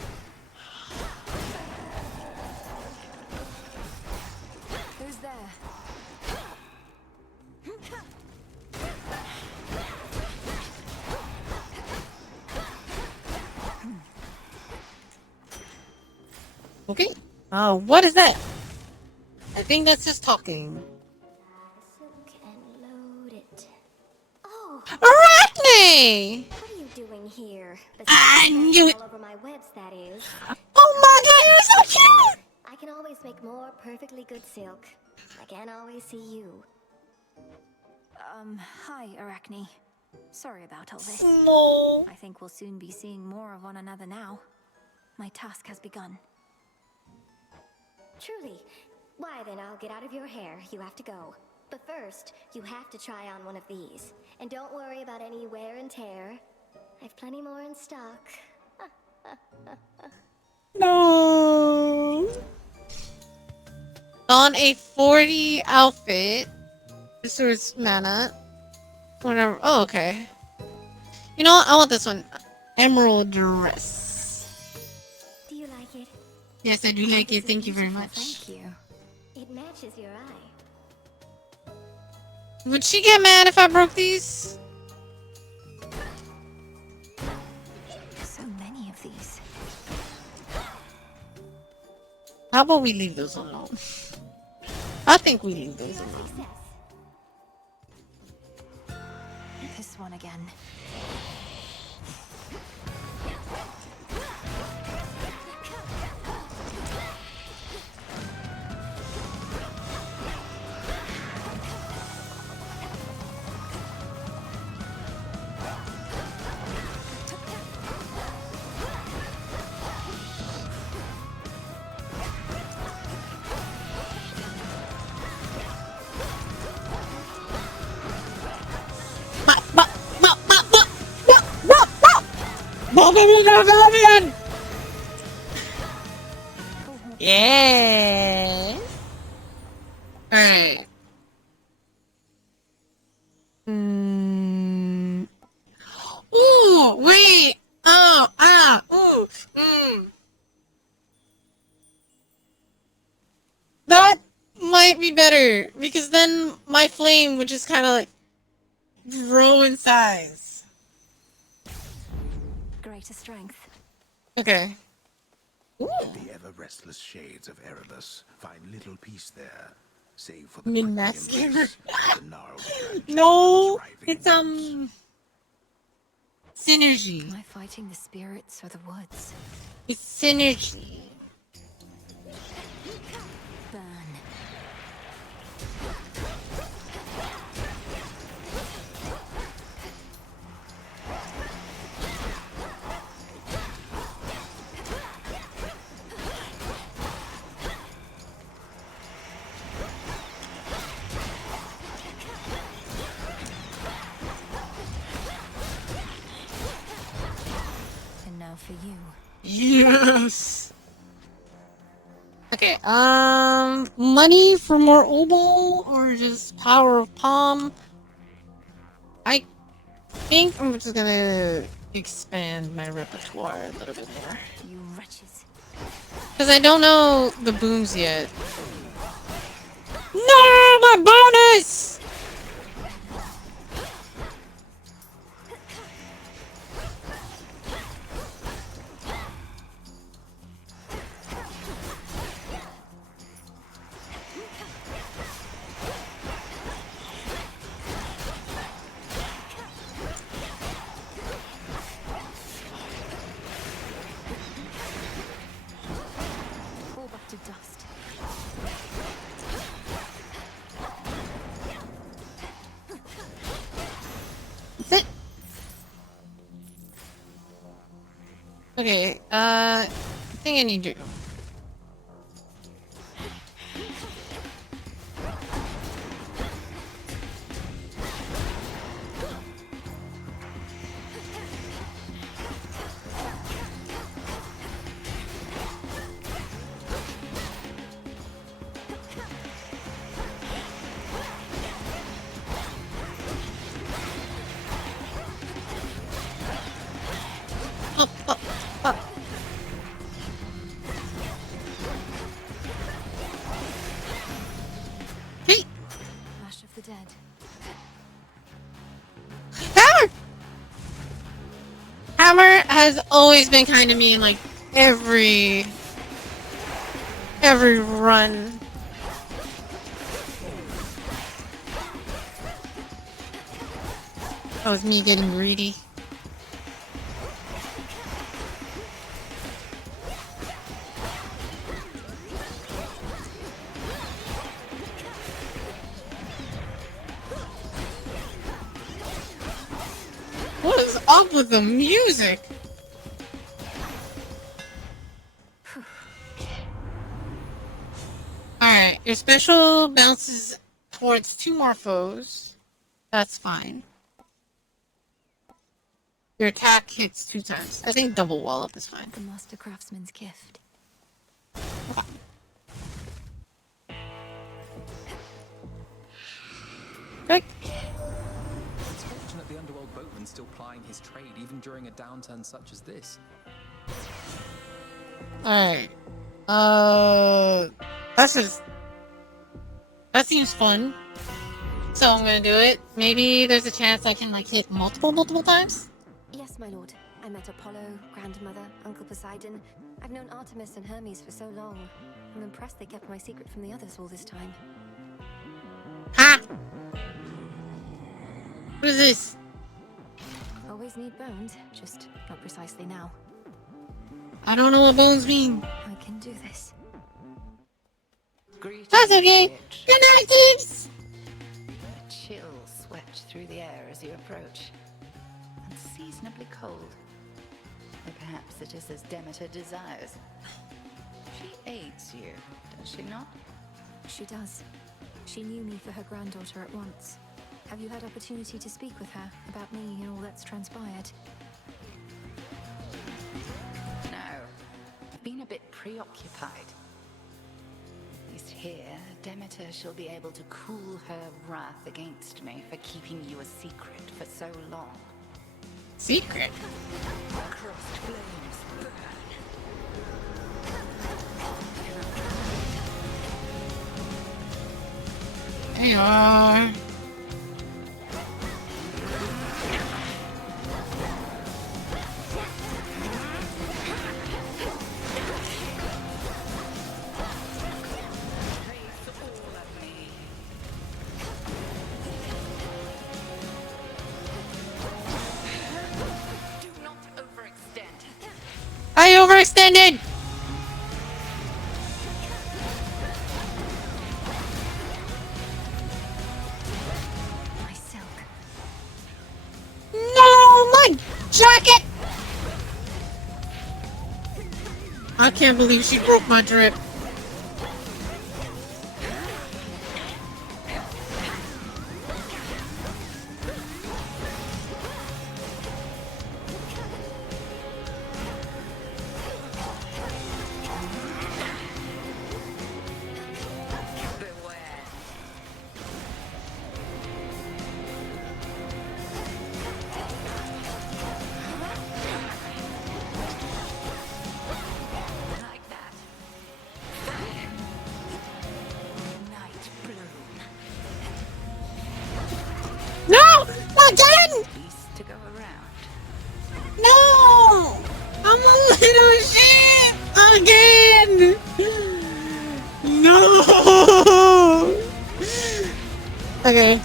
Who's there? Okay. What is that? I think that's just talking. And load it. Oh, Arachne! what are you doing here? I knew it. All over my webs, that is. Oh my god, you're so cute! I can always make more perfectly good silk. I can't always see you. Hi, Arachne. Sorry about all this. No. I think we'll soon be seeing more of one another now. My task has begun. Truly. Why then, I'll get out of your hair. You have to go. But first, you have to try on one of these. And don't worry about any wear and tear. I've plenty more in stock. No. On a 40 outfit. This was mana. Whatever. Oh, okay. You know what? I want this one. Emerald dress. Do you like it? Yes, I do like it. Thank you very much. Thank you. It matches your eye. Would she get mad if I broke these? So many of these. How about we leave those alone? I think we leave those alone. This one again. Yeah. Alright. Ooh, wait. Oh, ooh, That might be better, because then my flame would just kind of like grow in size. Greater strength. Okay. The ever-restless shades of Erebus find little peace there, save for the Min-mask prickly embrace of the gnarled branches No, of the it's thriving synergy. Am I fighting the spirits or the woods? It's synergy. Burn. And now for you. Yes. Okay. Money for more obol or just power of palm? I think I'm just gonna expand my repertoire a little bit more. You wretches. Because I don't know the booms yet. No, my bonus! Fall back to dust. That's it. Okay, I think I need to. Hey! Ash of the dead. Hammer! Hammer has always been kind to me in like every run. That was me getting greedy. up with the music? Alright, your special bounces towards 2 more foes. That's fine. Your attack hits 2 times. I think double wall up is fine. The Master Craftsman's gift. Okay. It's fortunate the underworld boatman's still plying his trade even during a downturn such as this. Alright. That seems fun. So I'm gonna do it. Maybe there's a chance I can like hit multiple times? Yes, my lord. I met Apollo, Grandmother, Uncle Poseidon. I've known Artemis and Hermes for so long. I'm impressed they kept my secret from the others all this time. Ha! What is this? Always need bones, just not precisely now. I don't know what bones mean. I can do this. That's okay. Good night, Deez! A chill swept through the air as you approach. Unseasonably cold. Or perhaps it is as Demeter desires. She aids you, does she not? She does. She knew me for her granddaughter at once. Have you had opportunity to speak with her about me and all that's transpired? No. I've been a bit preoccupied. At least here, Demeter shall be able to cool her wrath against me for keeping you a secret for so long. Secret? Crossed flames burn. There you are. I overextended! My silk. No, my jacket! I can't believe she broke my drip. No! Again! To go around. No! I'm a little shit! Again! No! Okay.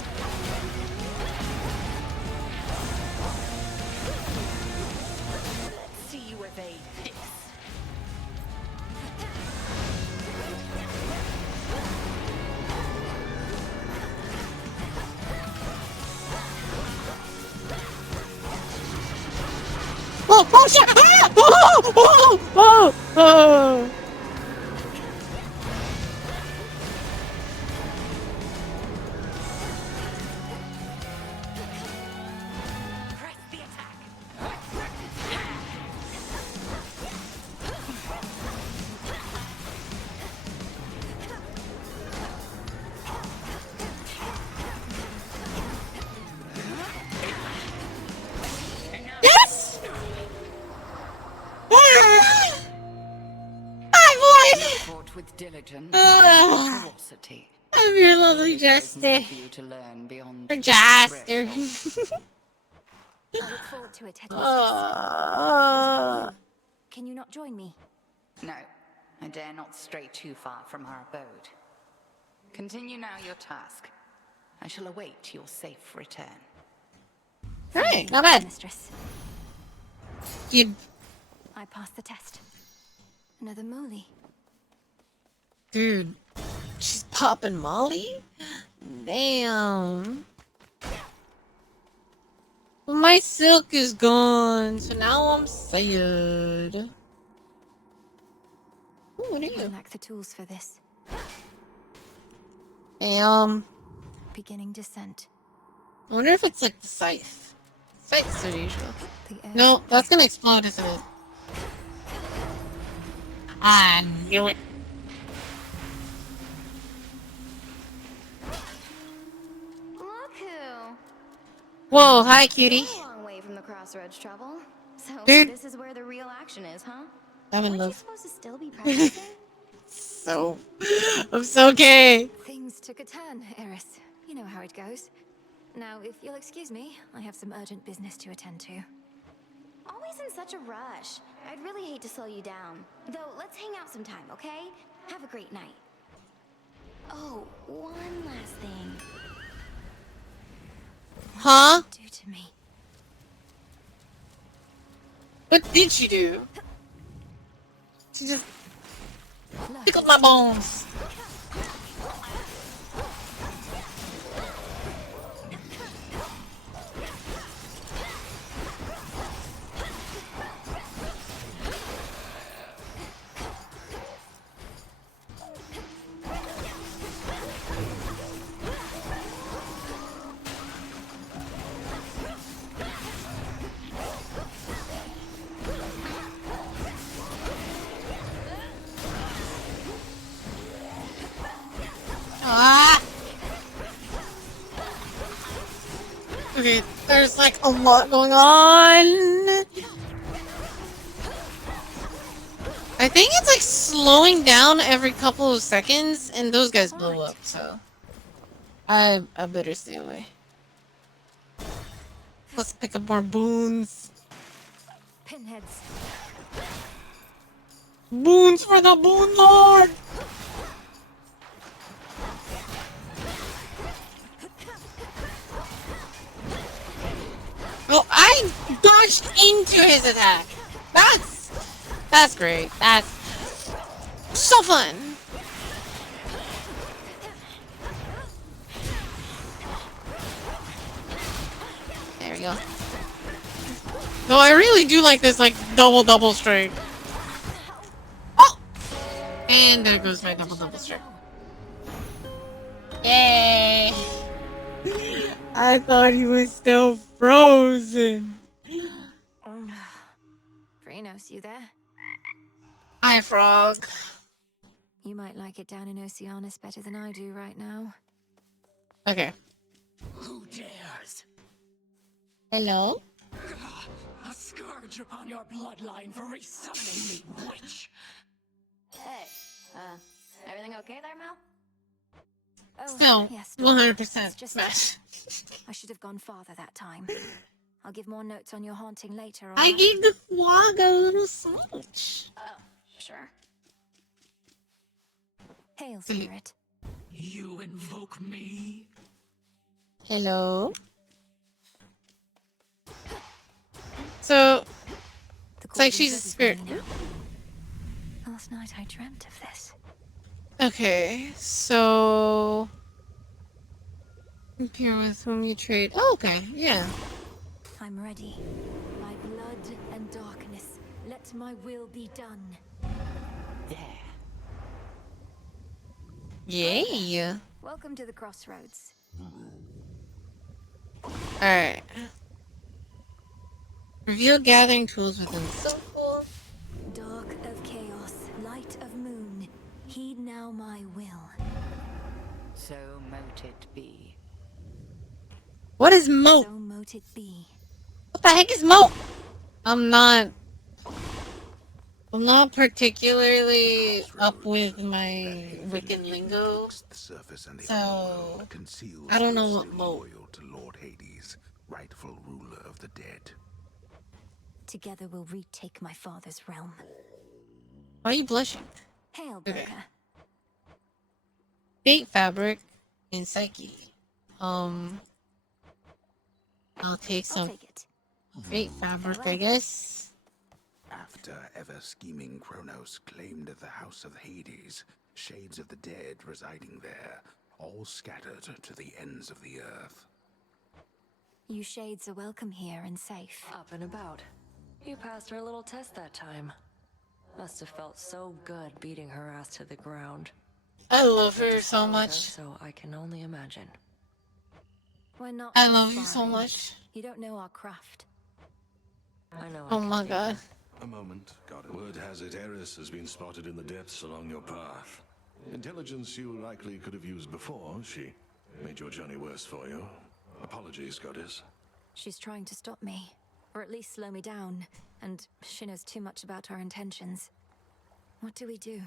See you evade this. Oh shit! Ah! Oh! Press the attack. Yes! I won! Fought with diligence Ugh. and ferocity. I'm your lovely Jester. For you to learn beyond Or Jester. I look forward to it, headmistress. Can you not join me? No, I dare not stray too far from our abode. Continue now your task. I shall await your safe return. Alright, not bad. Mistress. You... I passed the test. Another Molly. Dude, she's popping Molly? Damn. Well, my silk is gone, so now I'm sad. Ooh, what are I you? lack the tools for this. Hey, Beginning descent. I wonder if it's like the scythe. Scythes are usual. The air. No, that's gonna explode, isn't it? I knew it. Look who. Whoa, hi, cutie. You're a long way from the crossroads trouble. So Dude. this is where the real action is, huh? I'm in Aren't you love. supposed to still be practicing? I'm so gay. Things took a turn, Eris. You know how it goes. Now, if you'll excuse me, I have some urgent business to attend to. Always in such a rush. I'd really hate to slow you down. Though, let's hang out sometime, okay? Have a great night. Oh, one last thing. Huh? Do to me. What did she do? She just tickled my bones. Ah! Okay, there's like a lot going on. I think it's like slowing down every couple of seconds, and those guys blow up, so I better stay away. Let's pick up more boons. Pinheads. Boons for the Boon Lord! Oh, I dodged into his attack. That's great. That's so fun. There we go. No, I really do like this, like, double strike. Oh! And there goes my double strike. Yay! I thought he was still frozen. Phrynos, you there? Hi, Frog. You might like it down in Oceanus better than I do right now. Okay. Who dares? Hello? A scourge upon your bloodline for resummoning me, witch! Hey, everything okay there, Mel? Oh, Still, yes, 100% just smash. I should have gone farther that time. I'll give more notes on your haunting later, all I right? gave the Frog a little smooch. Oh, sure. Hail, spirit. You invoke me? Hello? So, it's like she's a spirit. Last night I dreamt of this. Okay, so... Compare with whom you trade. Oh, okay, yeah. I'm ready. By blood and darkness, let my will be done. There. Yay! Welcome to the crossroads. Alright. Reveal gathering tools within circle. Dark of chaos, light of moon, heed now my will. So mote it be. What is moat? So mote it be. What the heck is moat? I'm not particularly up with my Wiccan lingo, so I don't know what moat. Loyal to Lord Hades, rightful ruler of the dead. Together we'll retake my father's realm. Why are you blushing? Hail, broker. Okay. Fate fabric and Psyche. I'll take some fate fabric, I guess. After ever-scheming Kronos claimed the House of Hades, shades of the dead residing there, all scattered to the ends of the earth. You shades are welcome here and safe. Up and about. You passed her little test that time. Must have felt so good beating her ass to the ground. I love But her to so start with her, much. so I can only imagine. We're not I just love you so sparring. much. You don't know our craft. I know. Oh my god. A moment, Goddess. Word has it Eris has been spotted in the depths along your path. Intelligence you likely could have used before. She made your journey worse for you. Apologies, Goddess. She's trying to stop me, or at least slow me down, and she knows too much about our intentions. What do we do?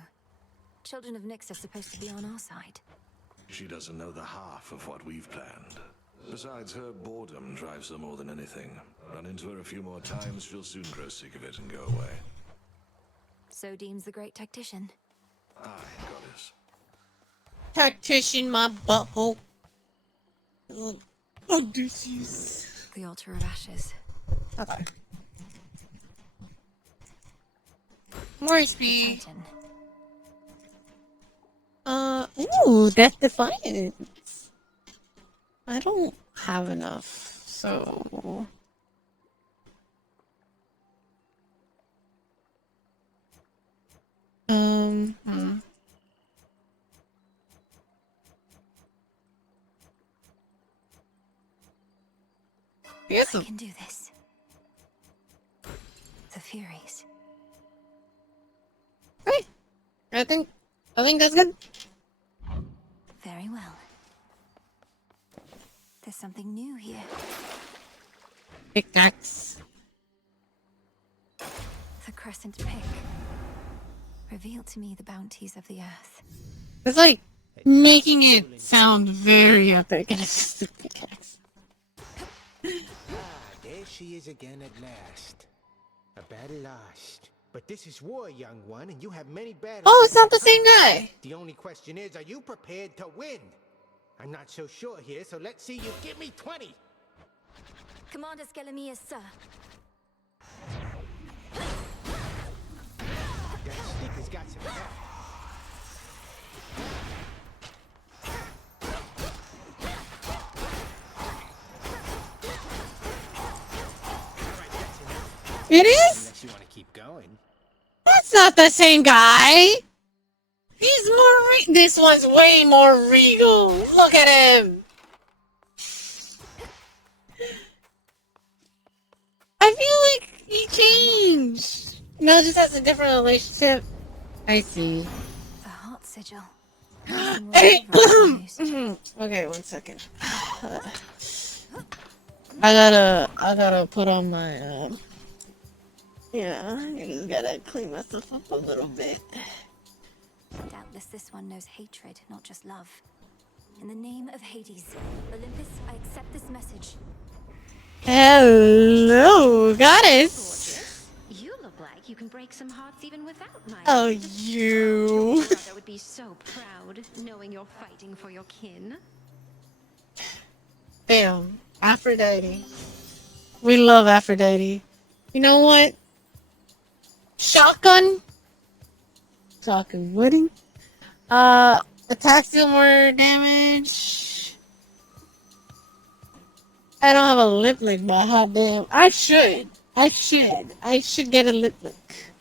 Children of Nyx are supposed to be on our side. She doesn't know the half of what we've planned. Besides, her boredom drives her more than anything. Run into her a few more times, she'll soon grow sick of it and go away. So deems the great tactician. Aye, Goddess. Tactician, my butthole. Odysseus. The altar of ashes. Okay. More speed. Ooh, Death Defiance. I don't have enough, so... Yes, I can do this. The Furies. Hey, I think that's good. Very well. There's something new here. Pickaxe. The crescent pick. Reveal to me the bounties of the earth. It's like making it sound very epic, and it's just a pickaxe. There she is again at last. A battle lost. But this is war, young one, and you have many battles. Oh, it's not the same guy. The only question is, are you prepared to win? I'm not so sure here, so let's see you give me 20. Commander Skelemius, sir. That stick has got some pep. It is? Unless you want to keep going. That's not the same guy. He's more this one's way more regal. Look at him. I feel like he changed. No, just has a different relationship. I see. The heart sigil. Okay, 1 second. I gotta put on my yeah, I just gotta clean myself up a little bit. Doubtless this one knows hatred, not just love. In the name of Hades, Olympus, I accept this message. Hello, goddess. You look like you can break some hearts even without my Oh, aid. you. Your brother would be so proud knowing you're fighting for your kin. Damn, Aphrodite. We love Aphrodite. You know what? Shotgun wedding. Attack deal more damage. I don't have a lip lick, but hot damn, I should get a lip lick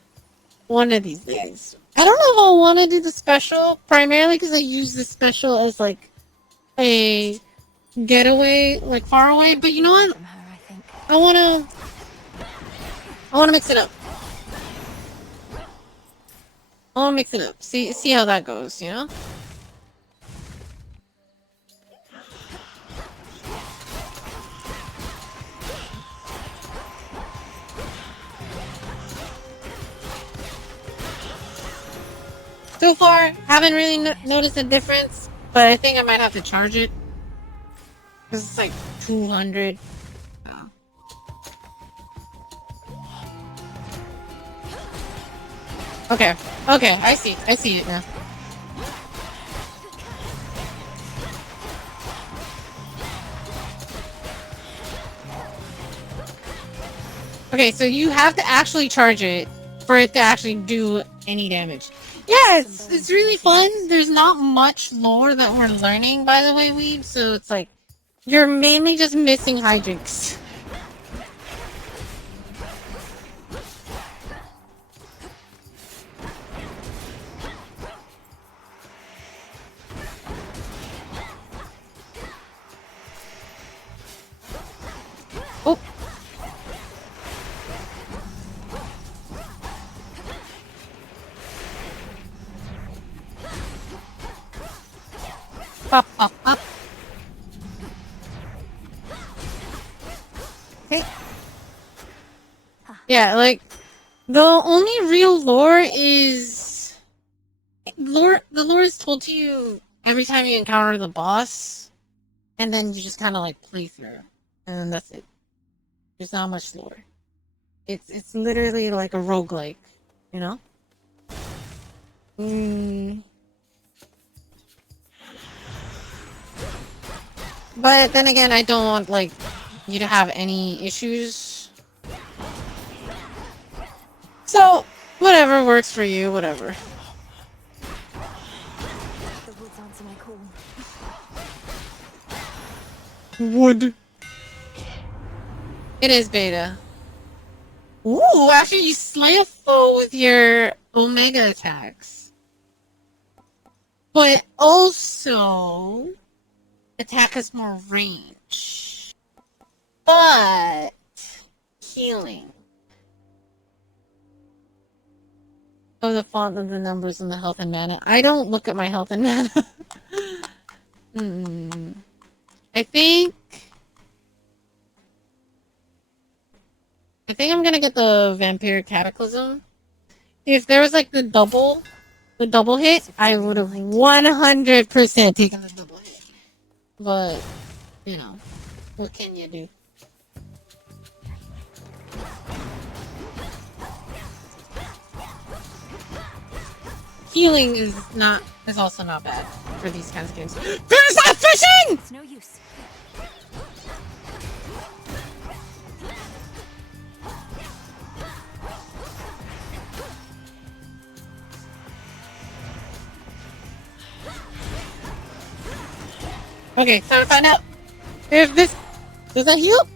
one of these days. I don't know if I want to do the special, primarily because I use the special as like a getaway, like far away. But you know what? I wanna mix it up. I'll mix it up. See how that goes, you know? So far, haven't really noticed a difference, but I think I might have to charge it. Because it's like 200. Oh. Okay, I see it now. Okay, so you have to actually charge it for it to actually do any damage. Yeah, it's really fun. There's not much lore that we're learning, by the way, Weeb, so it's like You're mainly just missing hijinks. Oh. Pop, pop, pop. Okay. Yeah, like, the only real lore is... the lore is told to you every time you encounter the boss, and then you just kind of, like, play through. And then that's it. There's not much lore. It's literally like a roguelike, you know? But then again, I don't want, like, you to have any issues. So, whatever works for you, whatever. The woods answer my call. Wood. It is beta. Ooh, after you slay a foe with your Omega attacks. But also, attack has more range. But, healing. Oh, the font of the numbers and the health and mana. I don't look at my health and mana. I think I'm gonna get the Vampiric Cataclysm. If there was like the double hit, I would have 100% taken the double hit. But, you know, what can you do? Healing is also not bad for these kinds of games. There's not fishing! It's no use. Okay, time to find out if this does that heal?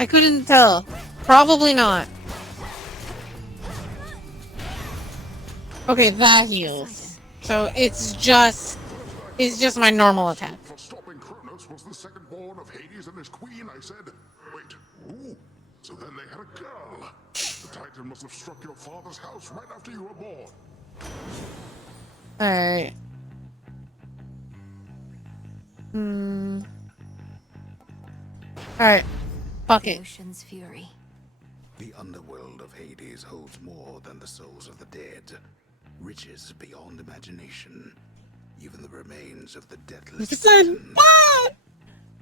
I couldn't tell. Probably not. Okay, that heals. So it's just my normal attack. For stopping Kronos was the second born of Hades and his queen, I said. Wait, ooh, so then they had a girl. The Titan must have struck your father's house right after you were born. Alright. Alright. Fuck it. Ocean's fury. The underworld of Hades holds more than the souls of the dead. Riches beyond imagination. Even the remains of the deathless Titans.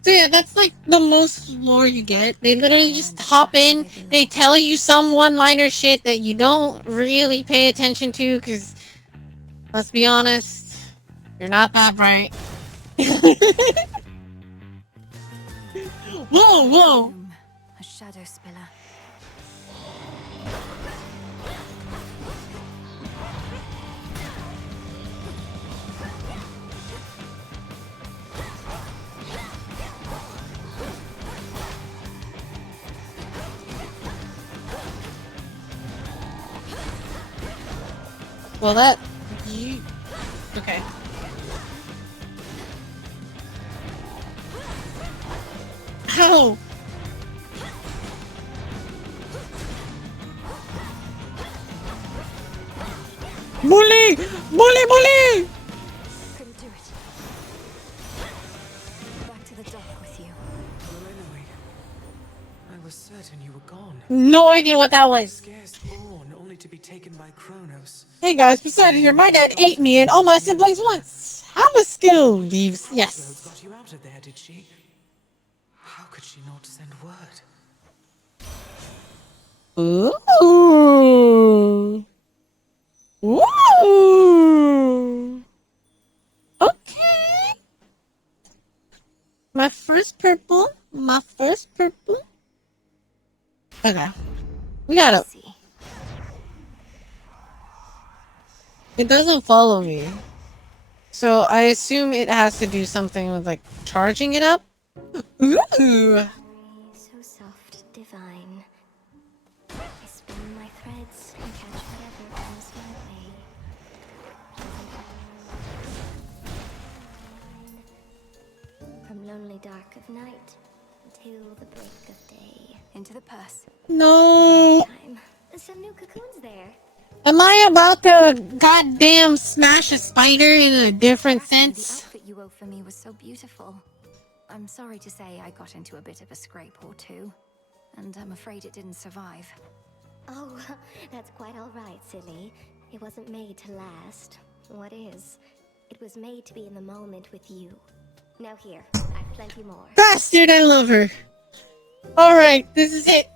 So yeah, that's like the most lore you get. They literally just hop in, they tell you some one-liner shit that you don't really pay attention to, because, let's be honest, you're not that bright. Whoa, whoa! A shadow spiller. Well, that... you... Okay. Ow! Bully! Bully, bully! Couldn't do it. Back to the dock with you. I was certain you were gone. No idea what that was. Scarce born, only to be taken by Kronos. Hey guys, besides here, my dad ate me and all my siblings once. I'm a skill, Leaves. Yes. Got you out of there, did she? How could she not send word? Ooh. Ooh. Okay. My first purple. My first purple. Okay. We got it. It doesn't follow me. So I assume it has to do something with like charging it up. Ooh. So soft, divine. I spin my threads and catch whatever comes my way. From lonely dark of night until the break of day. Into the purse. No. Some new cocoons there. Am I about to goddamn smash a spider in a different Catherine, sense? the outfit you wove for me was so beautiful. I'm sorry to say I got into a bit of a scrape or two, and I'm afraid it didn't survive. Oh, that's quite all right, silly. It wasn't made to last. What is? It was made to be in the moment with you. Now here, I've plenty more. Bastard, I love her. Alright, this is it.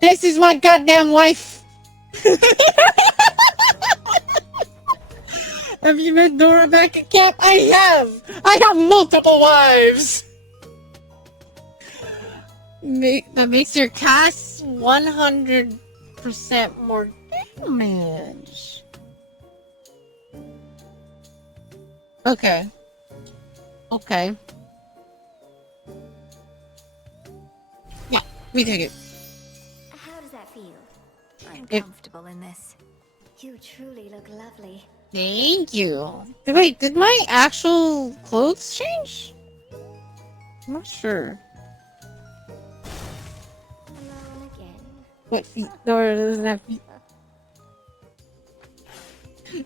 This is my goddamn wife. Have you met Dora back at camp? I have! I have multiple wives! That makes your cast 100% more damage. Okay. Okay. Yeah, we take it. How does that feel? I'm comfortable in this. You truly look lovely. Thank you. Wait, did my actual clothes change? I'm not sure. Alone again. What feet? Dora doesn't have feet.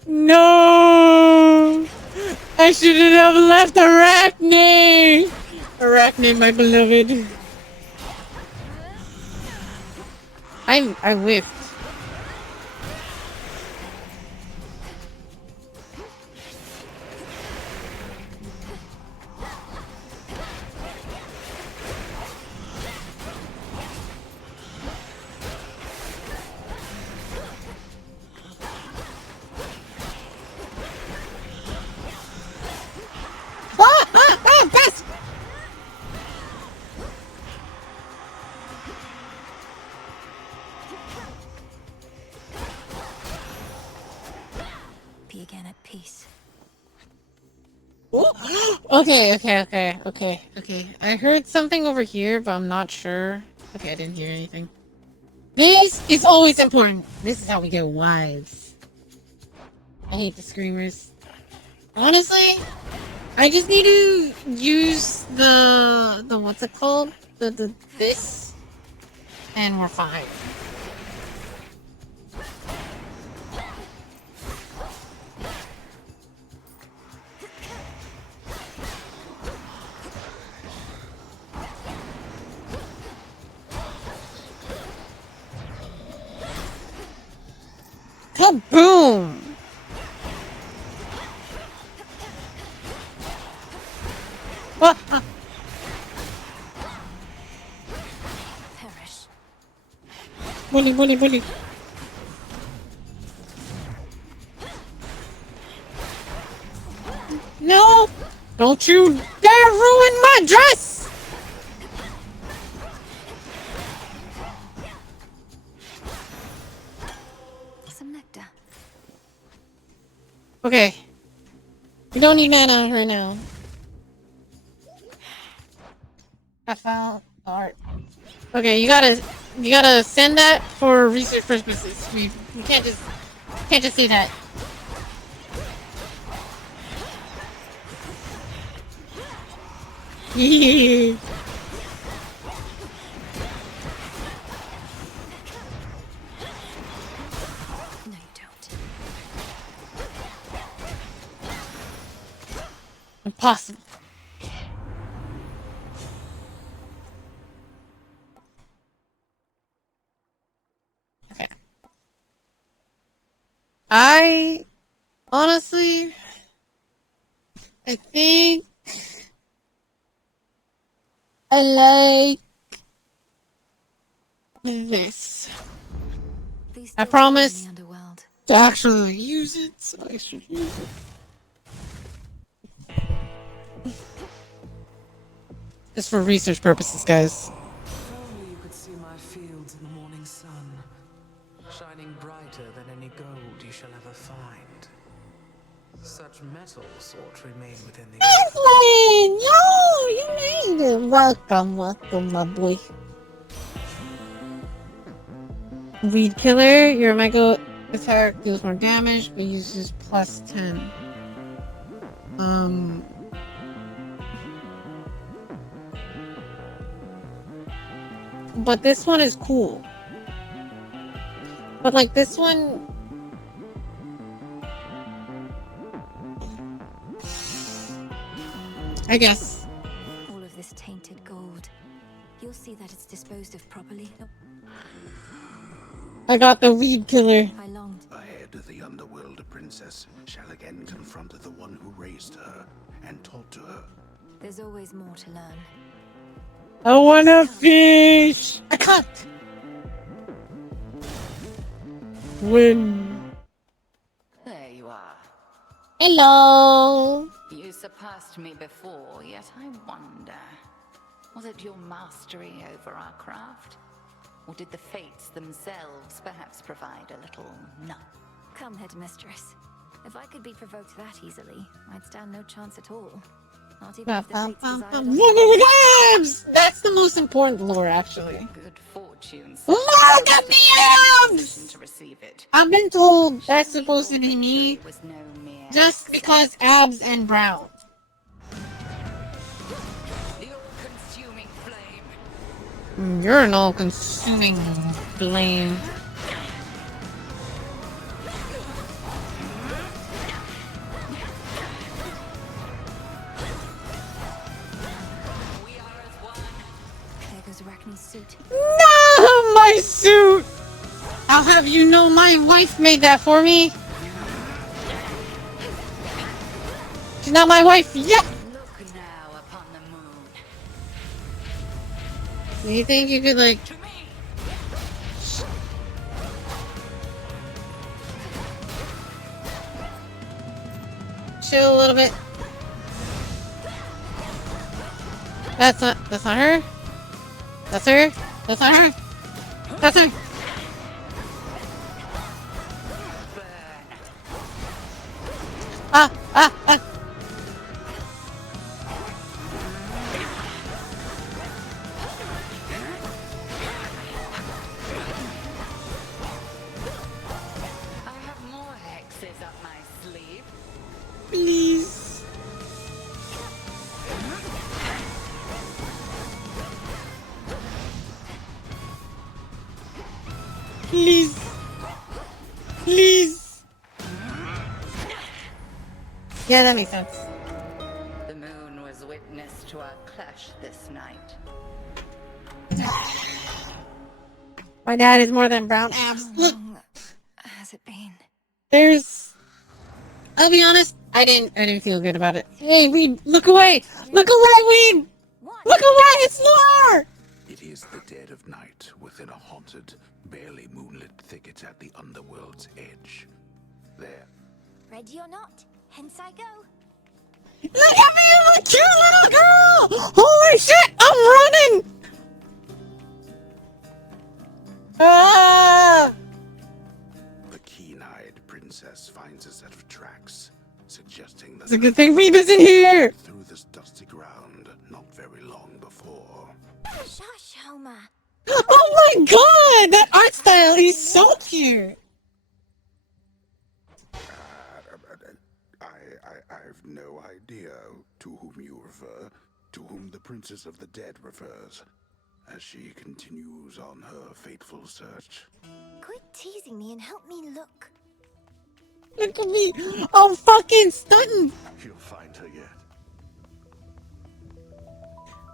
No! I shouldn't have left Arachne! Arachne, my beloved. I whiffed. Best! Be again at peace. Okay. I heard something over here, but I'm not sure. Okay, I didn't hear anything. This is always important. This is how we get wives. I hate the screamers. Honestly, I just need to use the what's it called? This, and we're fine. Kaboom! Perish. Bully. No! Don't you dare ruin my dress! Some nectar. Okay. We don't need mana right now. I found art. Okay, you gotta send that for research purposes. We can't just see that. Yee. No, you don't. Impossible. Okay. I honestly, I think I like this. I promise to actually use it, so I should use it. Just for research purposes, guys. If only you could see my fields in the morning sun, shining brighter than any gold you shall ever find. metals ought to remain within the Aslan! Yo! You made it! Welcome, welcome, my boy. Weed Killer, your mega attack deals more damage, but uses plus 10. But this one is cool. But like this one... I guess. All of this tainted gold. You'll see that it's disposed of properly. I got the Weed Killer. I longed. Ahead, the underworld princess shall again confront the one who raised her and taught to her. There's always more to learn. I want a fish! I can't! Win. There you are. Hello! You surpassed me before, yet I wonder. Was it your mastery over our craft? Or did the fates themselves perhaps provide a little nudge? Come, headmistress. If I could be provoked that easily, I'd stand no chance at all. Not even if the fates desired us. That's the most important lore, actually. Good fortune. Look at the abs! To receive it. I've been told that's supposed to be me Was no mere just because abs and brown. the all-consuming flame. You're an all-consuming flame. There goes Arachne's suit. No, my suit! I'll have you know my wife made that for me. She's not my wife yet! Look now upon the moon. Do you think you could, like... chill a little bit? That's not her? That's her? That's not her? That's her! Ah! Ah! Ah! I have more hexes up my sleeve. Please. Please. Please. Yeah, that makes sense. The moon was witness to our clash this night. My dad is more than brown abs. Look, Has it been? there's... I'll be honest, I didn't feel good about it. Hey, Weed, look away! Look away, Weed! Look away, it's Lore! It is the dead of night within a haunted, barely moonlit thicket at the underworld's edge. There. Ready or not, hence I go. Look at me, I'm a cute little girl! Holy shit, I'm running! Ah! The keen-eyed princess finds a set of tracks, suggesting that It's a good thing Weed isn't here! through this dusty ground not very long before. Shush, Homer. Oh my god! That art style, he's so cute! I've no idea to whom you refer, to whom the Princess of the Dead refers, as she continues on her fateful search. Quit teasing me and help me look. Look at me! I'm fucking stunning! You'll find her yet.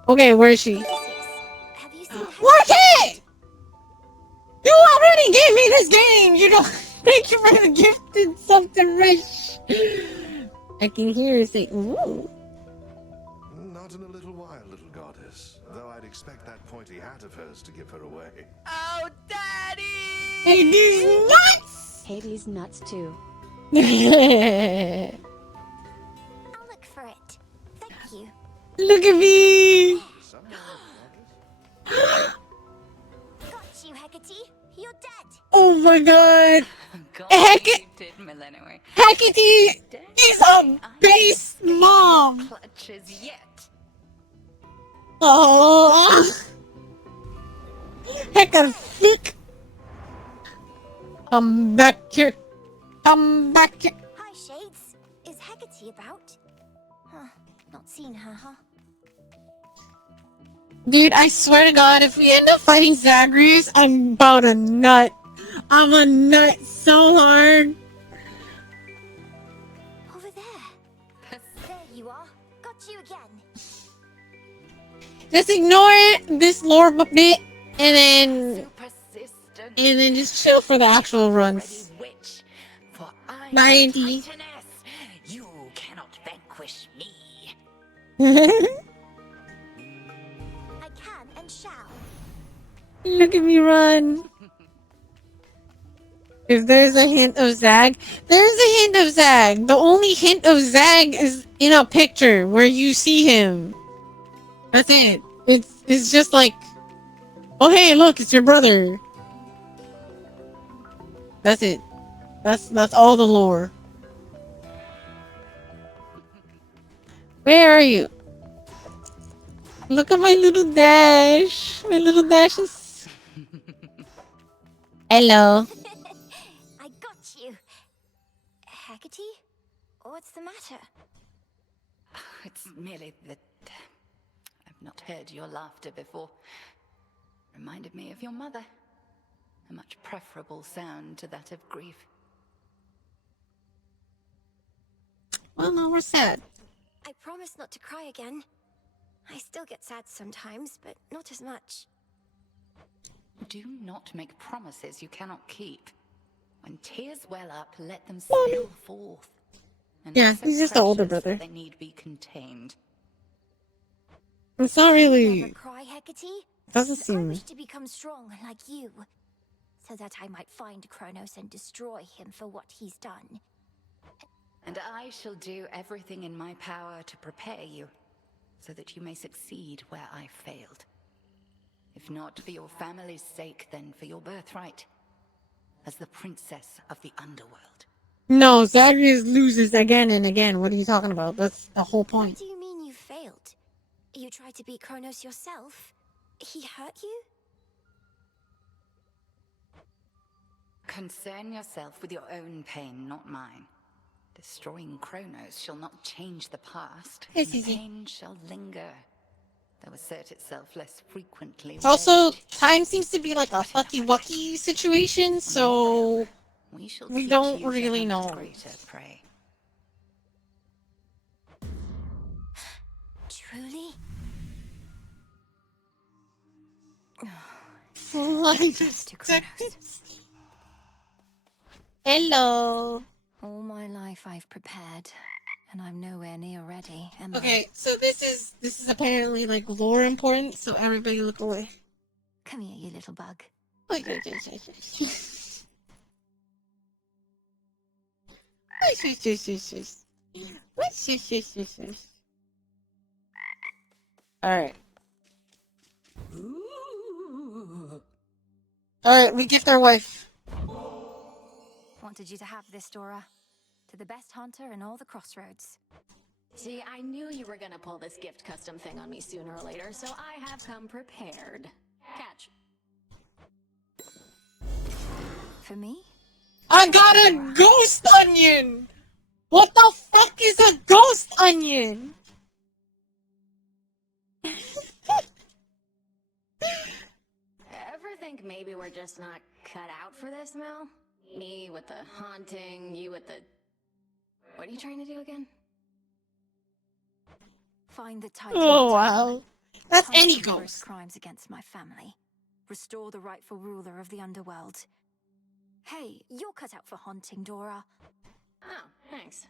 Okay, where is she? Have you seen Watch it! You already gave me this game! You don't think you're gonna gifted something rich? I can hear her say, ooh. Not in a little while, little goddess. Though I'd expect that pointy hat of hers to give her away. Oh, Daddy! Hey, these nuts! Hades nuts too. I'll look for it. Thank you. Look at me! Got you, Hecate. You're dead. Oh my god! Conceited millenary. Hecate is a base mom. Clutches yet. Oh, Hecate, come back here. Come back here. Hi, Shades. Is Hecate about? Huh. Not seen her, huh? Dude, I swear to God, if we end up fighting Zagreus, I'm about a nut. I'm a nut so hard. Over there. There you are. Got you again. Just ignore this lore bit, and then just chill for the actual runs. Bye, Auntie. You cannot vanquish me. I can and shall. Look at me run. If there's a hint of Zag, there's a hint of Zag. The only hint of Zag is in a picture where you see him. That's it. It's just like, oh hey, look, it's your brother. That's it. That's all the lore. Where are you? Look at my little dash. My little dash is. Hello. I got you. Hecate? What's the matter? It's merely that I've not heard your laughter before. Reminded me of your mother. A much preferable sound to that of grief. Well, no, we're sad. I promise not to cry again. I still get sad sometimes, but not as much. Do not make promises you cannot keep. When tears well up, let them spill forth. And Yeah, so he's just the older precious brother. They need be contained. It's not Never really. cry, Hecate. Doesn't I seem. wish to become strong like you, so that I might find Kronos and destroy him for what he's done. And I shall do everything in my power to prepare you, so that you may succeed where I failed. If not for your family's sake, then for your birthright, as the princess of the underworld. No, Zagreus loses again and again. What are you talking about? That's the whole What point. do you mean you failed? You tried to beat Kronos yourself? He hurt you? Concern yourself with your own pain, not mine. Destroying Kronos shall not change the past. Yes, The easy. pain shall linger, though assert itself less frequently. with Also, age. time seems to be like a fucky-wucky situation, so We shall we teach don't you to really hunt know. greater prey. Truly? Hello. All my life I've prepared, and I'm nowhere near ready, am I? Okay, so this is apparently like lore important, so everybody look away. Come here, you little bug. Alright. Alright, we gift our wife. Wanted you to have this, Dora. To the best hunter in all the crossroads. See, I knew you were gonna pull this gift custom thing on me sooner or later, so I have come prepared. Catch. For me? I got a ghost onion! What the fuck is a ghost onion? Ever think maybe we're just not cut out for this, Mel? Me with the haunting, you with the... What are you trying to do again? Find the Titan. Oh wow. That's Punish any him for his ghost. crimes against my family. Restore the rightful ruler of the underworld. Hey, you're cut out for haunting, Dora. Oh, thanks.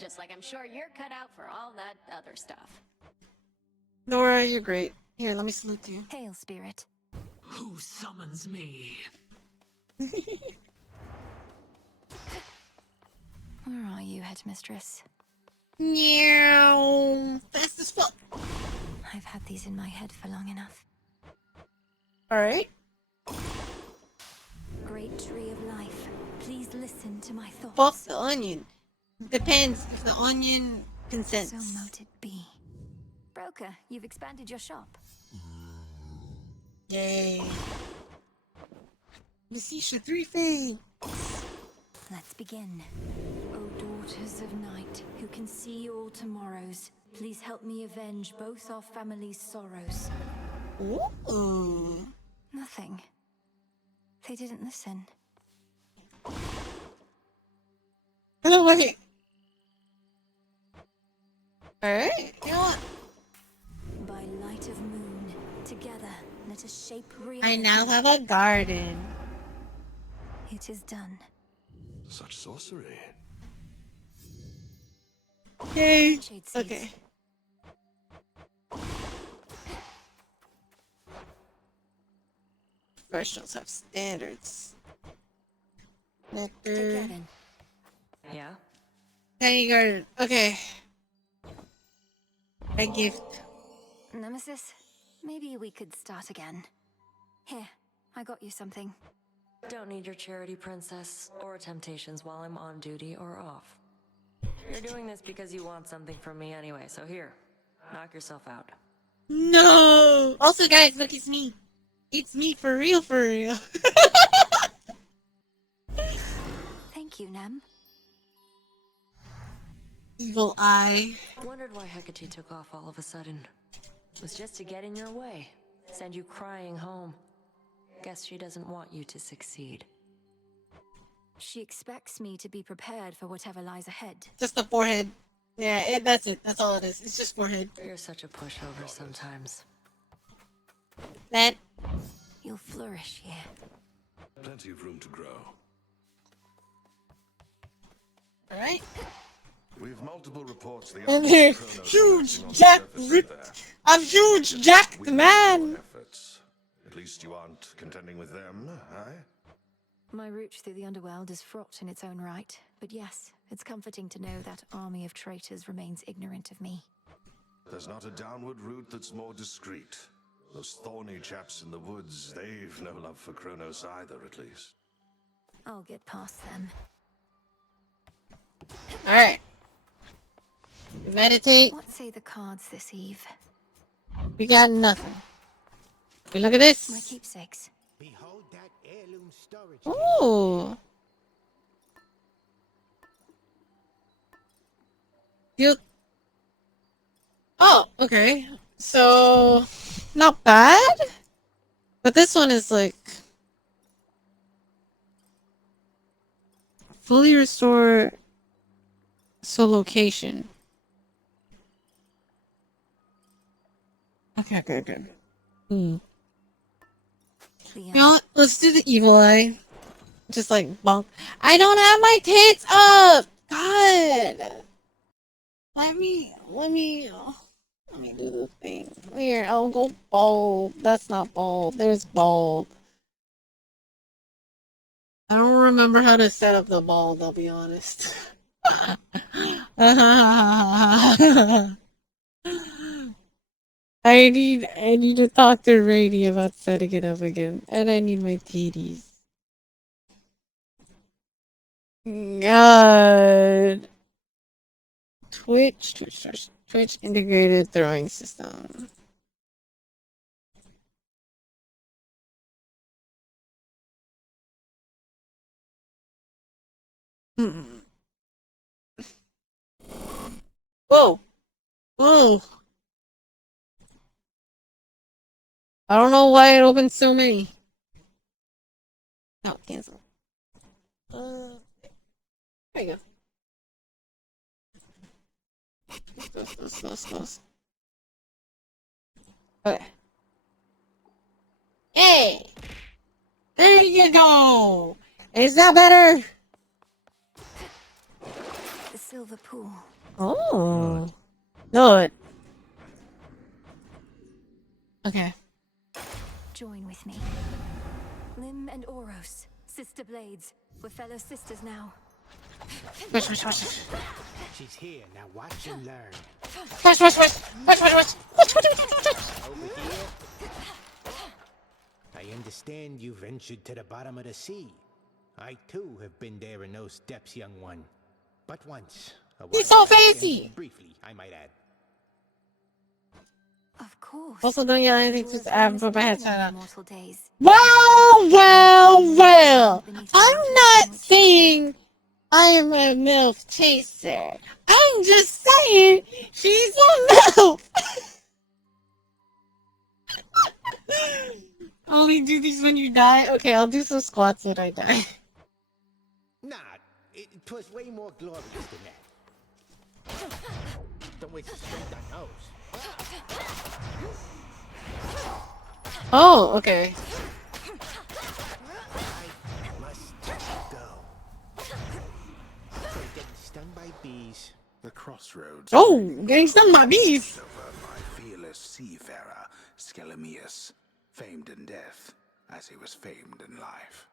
Just like I'm sure you're cut out for all that other stuff. Nora, you're great. Here, let me salute you. Hail, spirit. Who summons me? Where are you, headmistress? Meow. Fast as fuck. I've had these in my head for long enough. Alright. Great tree of life, please Listen to my Fuck thoughts. the onion. Depends if the onion consents. So mote it be. Broker, you've expanded your shop. Yay. Masisha 3 fade. Let's begin. O daughters of night, who can see all tomorrows, please help me avenge both our families' sorrows. Ooh. Nothing. They didn't listen. Oh, wait. Alright, you know what? By light of moon, together, let us shape reality. I now have a garden. It is done. Such sorcery. Yay. Shade seeds. Okay. Professionals have standards. Nectar. Yeah? Tiny garden. Okay. A gift. Nemesis, maybe we could start again. Here, I got you something. Don't need your charity, princess, or temptations while I'm on duty or off. You're doing this because you want something from me anyway, so here, knock yourself out. No! Also, guys, look, it's me. It's me for real, for real. Thank you, Nem. Evil eye. Wondered why Hecate took off all of a sudden. It was just to get in your way, send you crying home. Guess she doesn't want you to succeed. She expects me to be prepared for whatever lies ahead. Just the forehead. Yeah, that's it. That's all it is. It's just forehead. You're such a pushover sometimes. That. You'll flourish here. Plenty of room to grow. Alright. We've multiple reports. And they're huge, jacked, ripped. I'm huge, jacked, man. At least you aren't contending with them, aye? My route through the underworld is fraught in its own right, but yes, it's comforting to know that army of traitors remains ignorant of me. There's not a downward route that's more discreet. Those thorny chaps in the woods, they've no love for Kronos either, at least. I'll get past them. Alright. Meditate. What say the cards this eve? We got nothing. Okay, look at this. My keepsakes. Behold that heirloom storage. Ooh. You. Oh, okay. So, not bad. But this one is like fully restore so location. Okay. You know what? Let's do the evil eye. Just like bonk. I don't have my tits up. God. Let me do the thing. Here, I'll go bald. That's not bald. There's bald. I don't remember how to set up the bald, I'll be honest. I need to talk to Rady about setting it up again. And I need my titties. God. Twitch integrated throwing system. Whoa. I don't know why it opened so many. No, cancel. There you go. Close. Okay. Hey! There you go! Is that better? The silver pool. Oh. Good. Okay. Join with me. Lim and Oros, sister blades. We're fellow sisters now. Watch. She's here, now watch and learn. Watch. Over here. I understand you ventured to the bottom of the sea. I too have been there in those depths, young one. But once. He's so fancy! Briefly, I might add. Of course. Also, don't yell anything to the app, but my head's on. Immortal days. Well, I'm not saying I am a MILF chaser. I'm just saying she's a MILF. Only do these when you die? Okay, I'll do some squats when I die. Nah, it was way more glorious than that. Don't waste the strength on those. Oh, okay. I must go. Getting stung by bees. The crossroads. Oh, getting stung by bees. My fearless seafarer, Skelemius, famed in death as he was famed in life.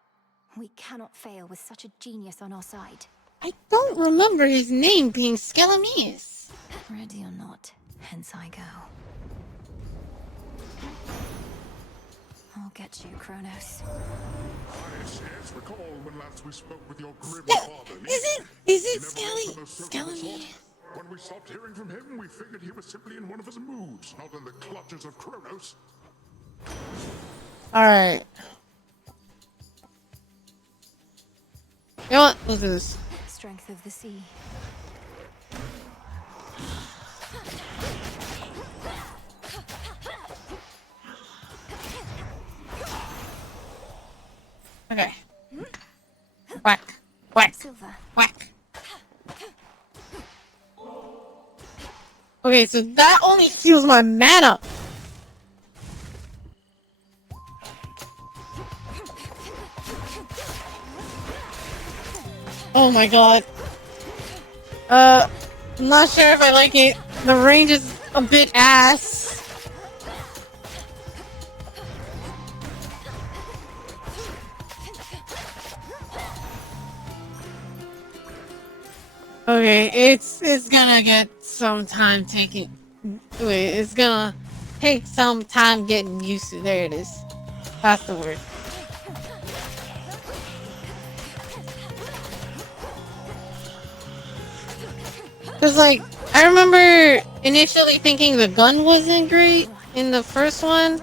We cannot fail with such a genius on our side. I don't remember his name being Skelemius. Ready or not, hence I go. I'll get you, Kronos. Yes, recall when last we spoke with your grim father. Is it Skelly? When we stopped hearing from him, we figured he was simply in one of his moods, not in the clutches of Kronos. Alright. You know what? Let's do this. Strength of the sea. Okay. Whack. Whack. Silver. Whack. Okay, so that only heals my mana. Oh my god. I'm not sure if I like it. The range is a bit ass. Okay, it's gonna get some time taking. Wait, it's gonna take some time getting used to. There it is. That's the word. Cause like, I remember initially thinking the gun wasn't great in the first one,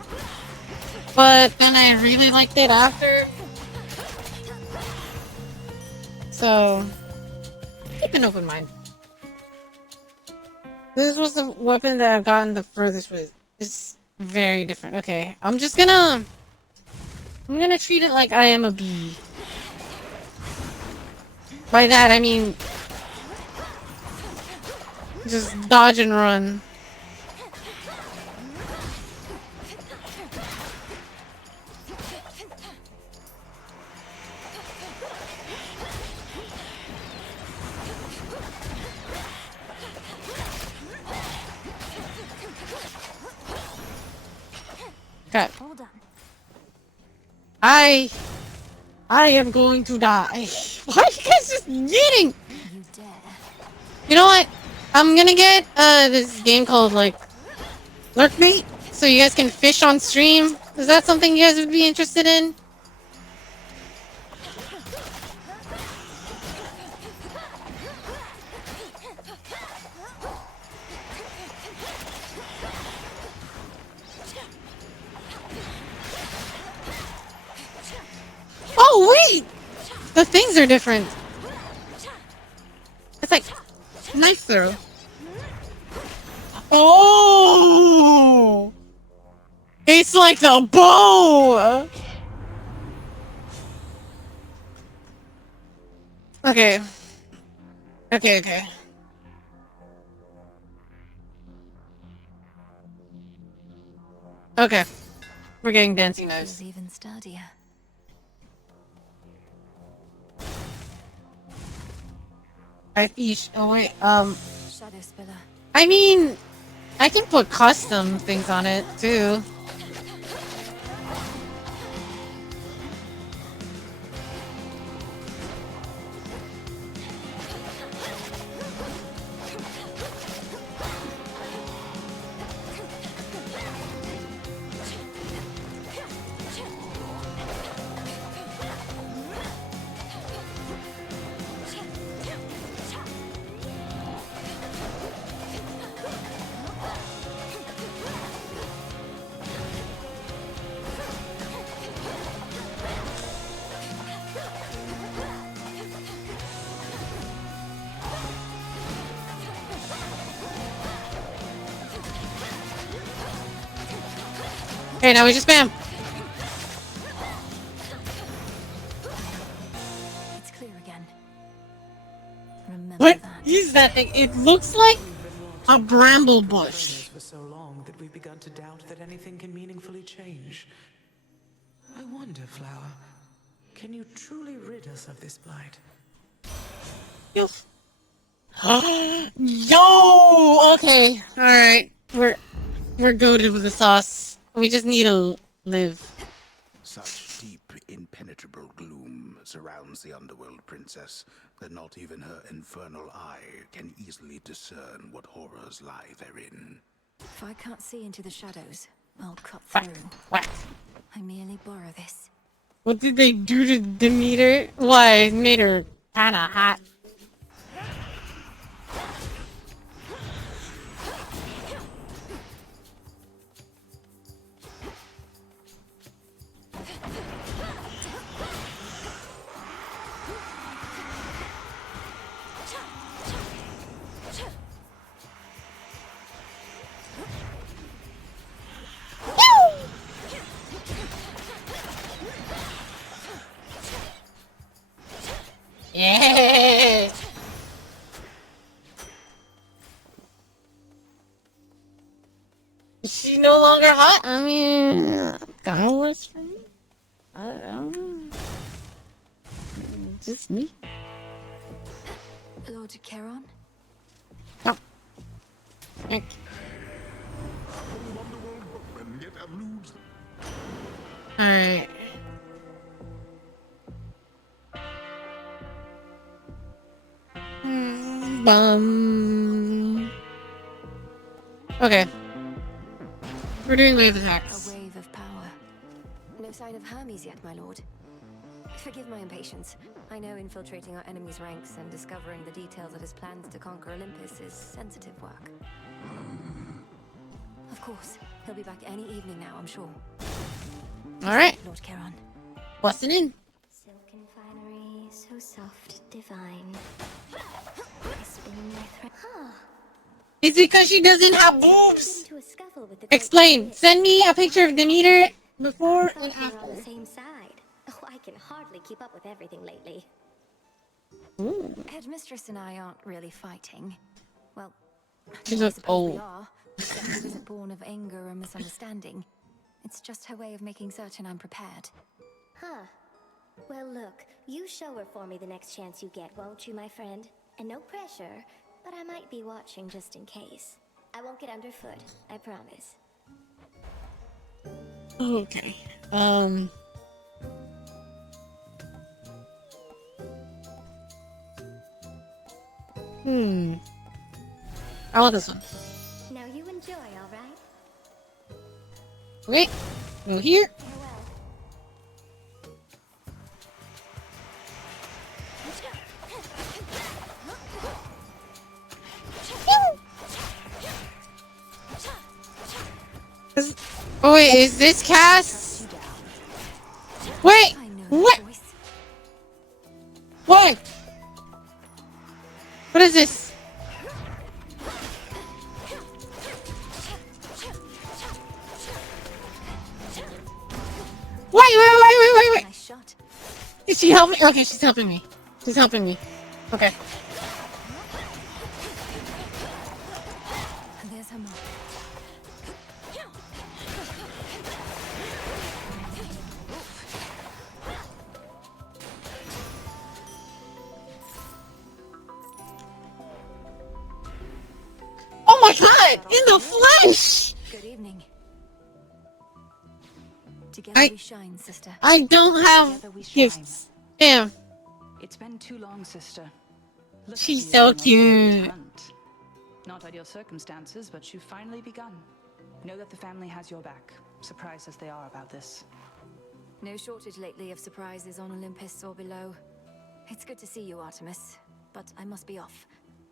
but then I really liked it after. So, keep an open mind. This was the weapon that I've gotten the furthest with. It's very different. Okay, I'm gonna treat it like I am a bee. By that I mean just dodge and run. Okay. Hold on. I am going to die. Why are you guys just getting? You dare. You know what? I'm gonna get this game called like Lurkbait, so you guys can fish on stream. Is that something you guys would be interested in? Oh wait! The things are different. It's like knife throw. Oh! It's like the bow! Okay. Okay. Okay. We're getting dancing knives. Feels even sturdier. Oh wait, Shadow Spiller. I mean, I can put custom things on it too. Okay, now we just spam. It's clear again. Remember What that. is that thing? It looks like a bramble bush. For so long that we've begun to doubt that anything can meaningfully change. I wonder, Flower, can you truly rid us of this blight? Yes. Yo! Okay. Alright. We're goated with the sauce. We just need to live. Such deep, impenetrable gloom surrounds the underworld princess that not even her infernal eye can easily discern what horrors lie therein. If I can't see into the shadows, I'll cut through. What? I merely borrow this. What did they do to Demeter? Why? It made her kinda hot. Yeah. Is she no longer hot? I mean, kinda works for me. I don't know. Just me. Lord Charon? Oh. Thank Alright. Bum. Okay. We're doing wave attacks. A wave of power. No sign of Hermes yet, my lord. Forgive my impatience. I know infiltrating our enemy's ranks and discovering the details of his plans to conquer Olympus is sensitive work. Of course, he'll be back any evening now, I'm sure. Alright. Lord Charon. Busting in. Silken finery, so soft, divine. I spin my thread. Huh. Is it because she doesn't have boobs? Into a scuffle with the Explain. Send me a picture of Demeter before and We're on after. the same side. Oh, I can hardly keep up with everything lately. Ooh. Headmistress and I aren't really fighting. Well, She's I like, suppose we oh. are. Except it isn't born of anger or misunderstanding. It's just her way of making certain I'm prepared. Huh. Well, look, you show her for me the next chance you get, won't you, my friend? And no pressure, but I might be watching just in case. I won't get underfoot, I promise. Okay. I want this one. Now you enjoy, all right? Wait. Go here. Oh wait, is this cast? Wait! What? What? What is this? Wait. Nice shot. Is she helping? Okay, she's helping me. She's helping me. Okay. And there's her mark. Oh my god! In the flesh! Good evening. Together we shine, sister. I don't have gifts. Damn. It's been too long, sister. Look She's at so you on your cute. hunt. Not ideal circumstances, but you've finally begun. Know that the family has your back, surprised as they are about this. No shortage lately of surprises on Olympus or below. It's good to see you, Artemis, but I must be off.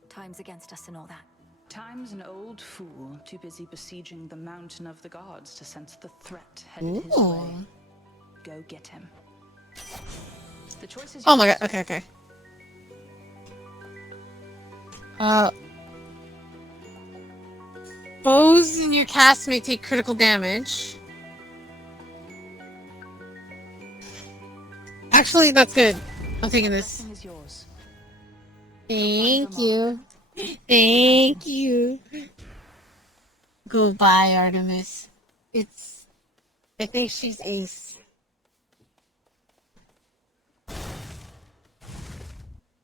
Time's against us and all that. Time's an old fool, too busy besieging the mountain of the gods to sense the threat headed his way. Go get him. The choice is Oh my god, yours. okay. Foes in your cast may take critical damage. Actually, that's good. I'm taking this. Blessing is yours. Thank you. Thank you. Goodbye, Artemis. I think she's ace.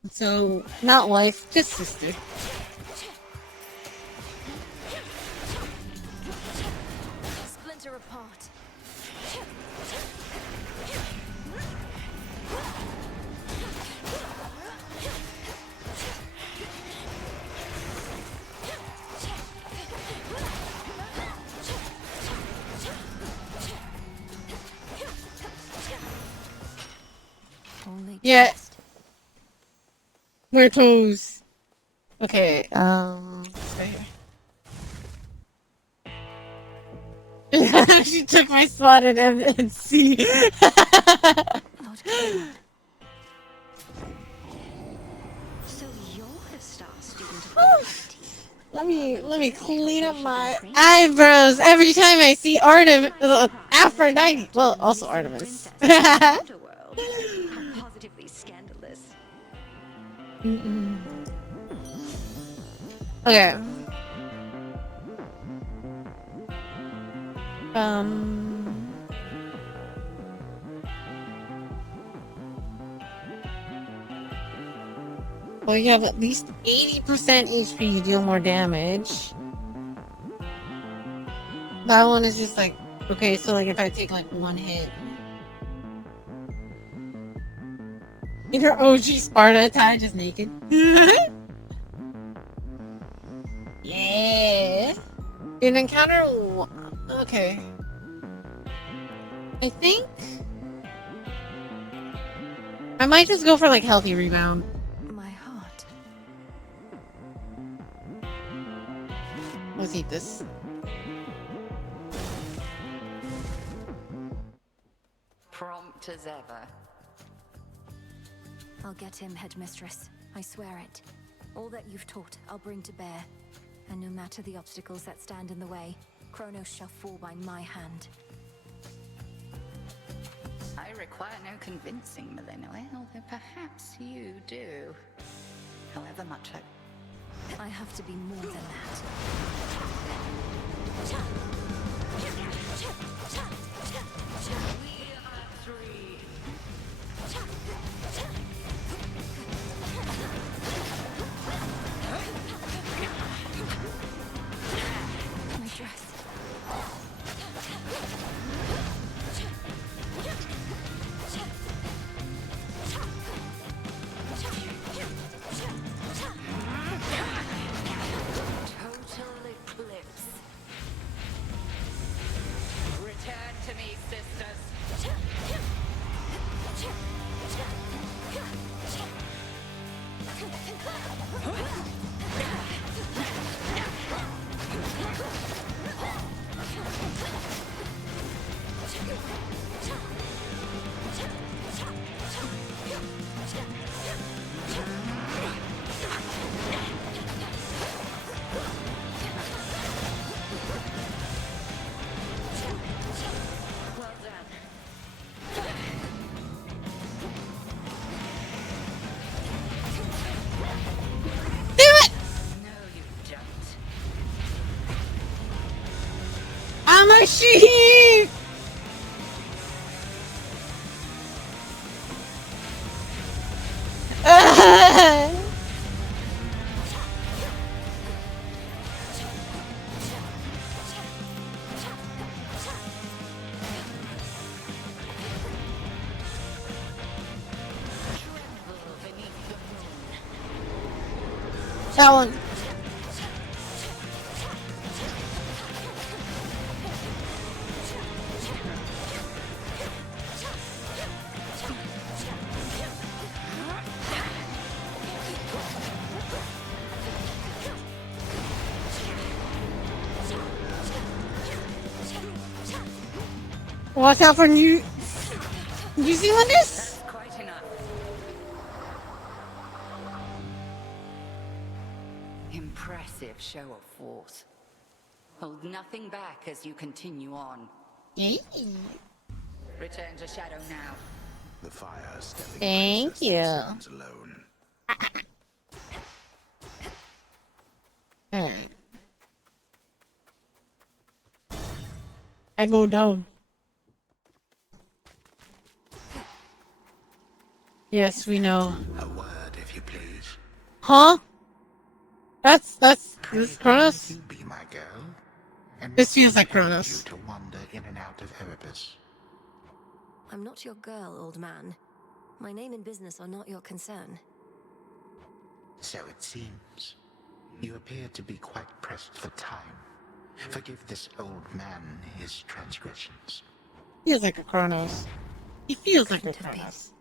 So, not wife, just sister. Splinter apart. Yeah. We're toes. Okay, stay here. She took my spot at MNC. So you're the star student of Let me clean up my eyebrows every time I see Artemis, Aphrodite. Well, also Artemis. Underworld. How positively scandalous. Okay. Well, you have at least 80% HP to deal more damage. That one is just like, okay, so like if I take like one hit. In her OG Sparta attire, just naked. Yeah. An encounter. Okay. I think I might just go for like healthy rebound. My heart. Let's eat this. Prompt as ever. I'll get him, Headmistress. I swear it. All that you've taught, I'll bring to bear. And no matter the obstacles that stand in the way, Kronos shall fall by my hand. I require no convincing, Malinois, although perhaps you do. However much I have to be more than that. We are three. My dress. Total eclipse. Return to me, sisters. Well done. Damn it! No, you don't. I'm a sheep! Tremble beneath the moon. That one. Watch out for you. You see what this? That's quite enough. Impressive show of force. Hold nothing back as you continue on. Yay. Return to Shadow now. The fire stepping Thank princess you. stands alone. Alright. I go down. Yes, we know. A word, if you please. Huh? This is Kronos? Be my girl. And This feels like you Kronos. to wander in and out of Erebus. I'm not your girl, old man. My name and business are not your concern. So it seems. You appear to be quite pressed for time. Forgive this old man his transgressions. Feels like a Kronos. He feels like a Kronos.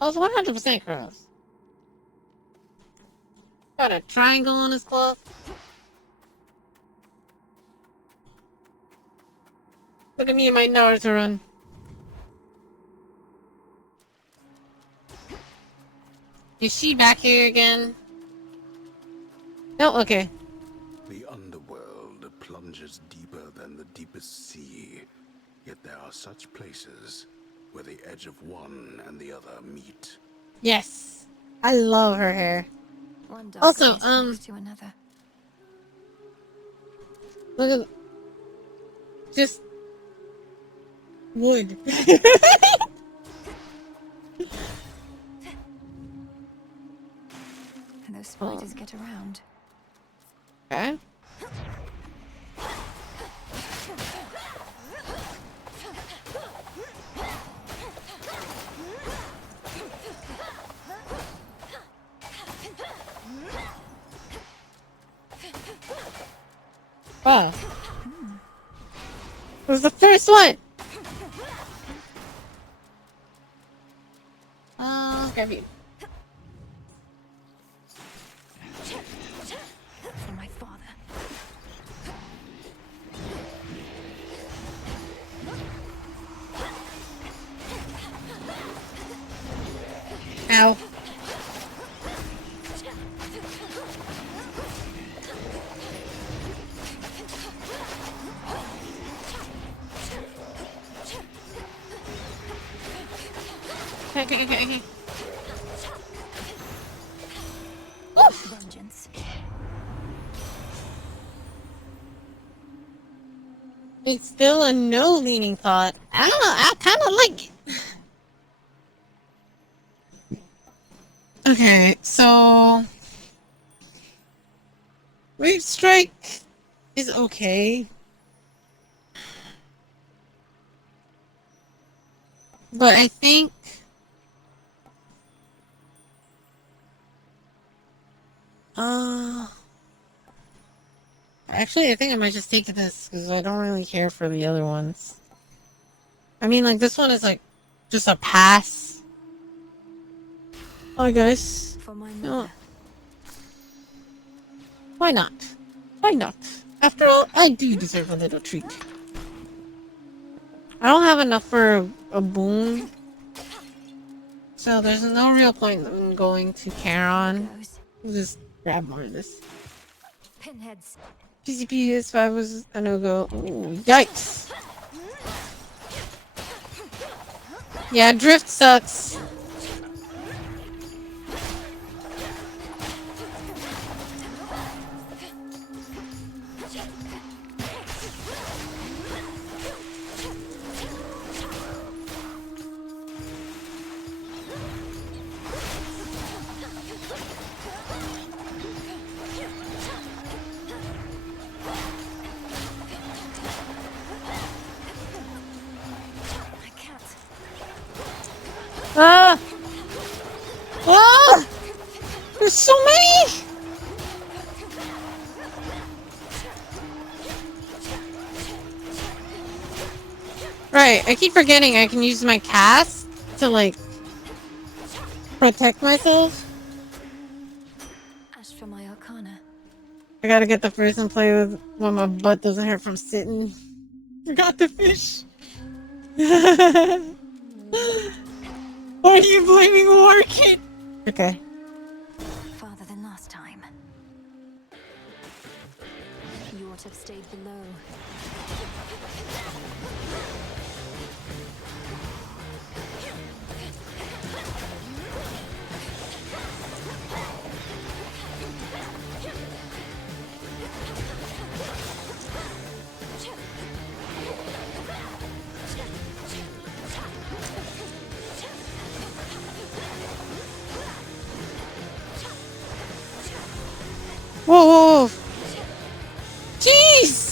I was 100% Kronos. Got a triangle on his cloth. Look at me and my Naruto run. Is she back here again? No, okay. The underworld plunges deeper than the deepest sea. Yet there are such places where the edge of one and the other meet. Yes. I love her hair. One dark Also, place next to another. Look at just wood. And those spiders get around. Okay. Wow. It was the first one. Grab you. For my father. Ow. Okay. Vengeance. It's still a no leaning thought. I don't know, I kind of like it. Okay, so Wave Strike is okay. But I think actually I think I might just take this because I don't really care for the other ones. I mean, like, this one is like just a pass. I guess. No. Why not? Why not? After all, I do deserve a little treat. I don't have enough for a boon, so there's no real point in going to Charon. We'll just grab more of this. Pinheads. PCP PS5 was a no-go. Ooh, yikes! Yeah, drift sucks. Ah! Ah! There's so many! Right, I keep forgetting I can use my cast to, like, protect myself. As for my arcana. I gotta get the first and play with when my butt doesn't hurt from sitting. Forgot the fish. Why are you blaming Orchid? Okay. Farther than last time. You ought to have stayed below. Whoa, whoa, whoa. Jeez!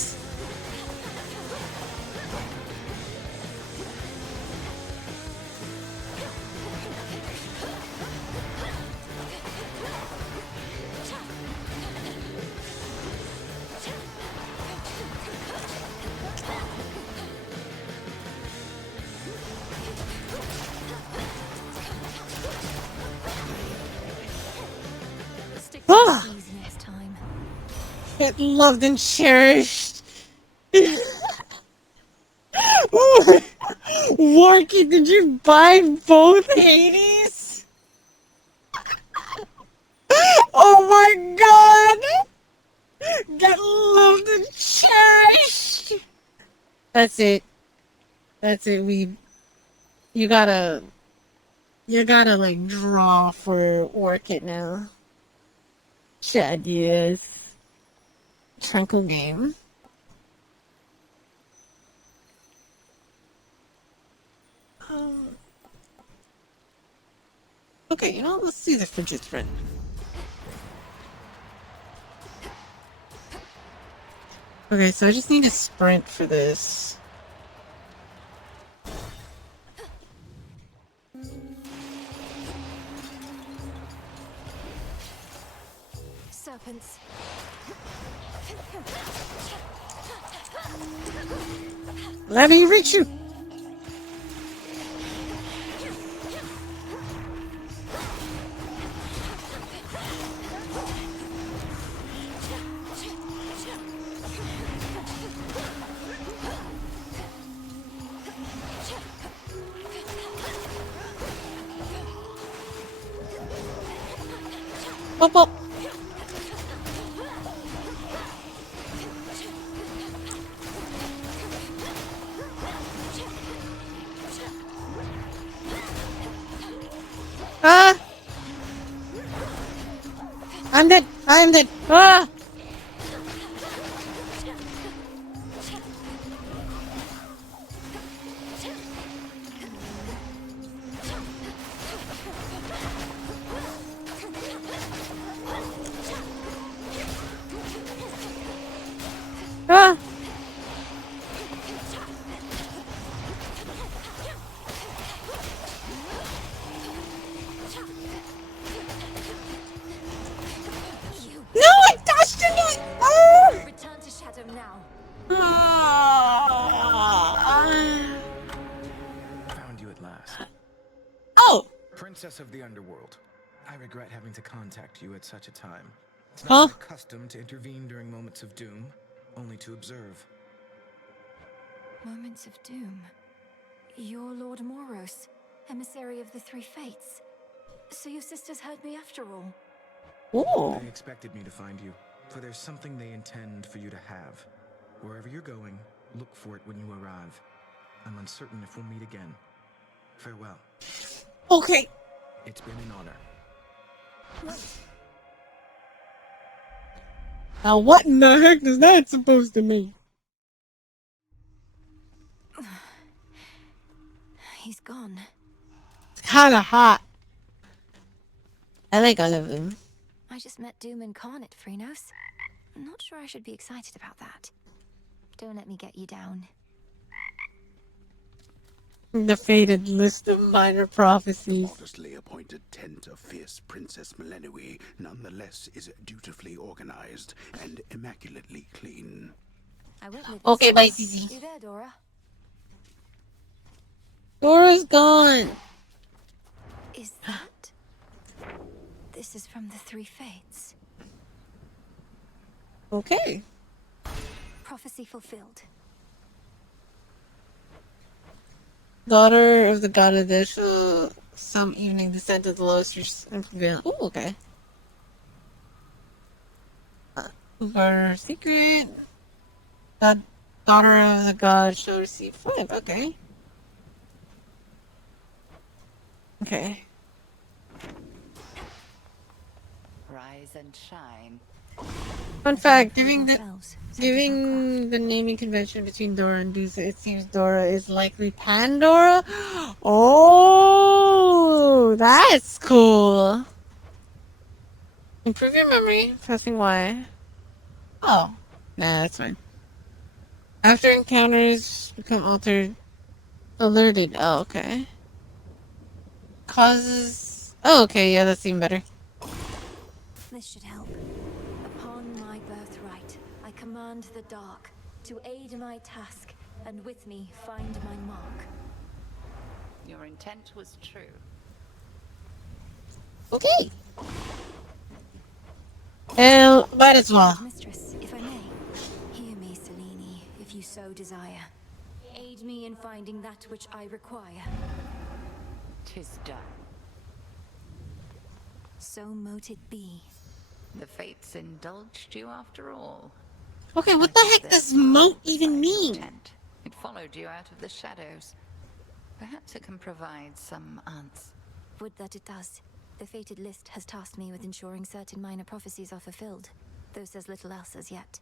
Ah! Deez next time. Get loved and cherished. Warky, did you buy both Hades? Oh my god! Get loved and cherished! That's it. That's it. You gotta like draw for Orchid now. Shit, yes. Tranquil game. Okay, you know, let's see the fidget friend. Okay, so I just need a sprint for this. Serpents. Let me reach you! Pop up! Ah! I'm dead! I'm dead! Ah! Ah! No, I touched it! Oh! Return to shadow now. Found you at last. Oh! Princess of the Underworld. I regret having to contact you at such a time. It's Huh? not my custom to intervene during moments of doom, only to observe. Moments of doom. You're Lord Moros, emissary of the Three Fates. So your sisters heard me after all. Ooh. They expected me to find you, for there's something they intend for you to have. Wherever you're going, look for it when you arrive. I'm uncertain if we'll meet again. Farewell. Okay. It's been an honor. Now what in the heck is that supposed to mean? He's gone. It's kinda hot. I like all of them. I just met Doom Incarnate, Phrynos. I'm not sure I should be excited about that. Don't let me get you down. The fated list of minor prophecies. Modestly appointed tent of fierce Princess Melenui nonetheless is dutifully organized and immaculately clean. I went with Okay, bye, Cici. You there, Dora? Dora's gone. Is that? This is from the Three Fates. Okay. Prophecy fulfilled. Daughter of the god of this, some evening descent of the lowest Oh, okay. Daughter secret. That daughter of the god shall receive 5. Okay. Okay. Rise and shine. Fun fact, giving the naming convention between Dora and Deez, it seems Dora is likely Pandora. Oh, that's cool. Improve your memory. Pressing Y. Oh. Nah, that's fine. After encounters become altered. Alerted. Oh, okay. Causes... Oh, okay. Yeah, that's even better. This should help. Upon my birthright, I command the dark to aid my task, and with me find my mark. Your intent was true. Okay. Well, might as well. Lord Mistress, if I may, hear me, Selene, if you so desire. Aid me in finding that which I require. 'Tis done. So mote it be. The fates indulged you after all. Okay, what the heck does moat even mean? It followed you out of the shadows. Perhaps it can provide some answer. Would that it does. The fated list has tasked me with ensuring certain minor prophecies are fulfilled, though says little else as yet.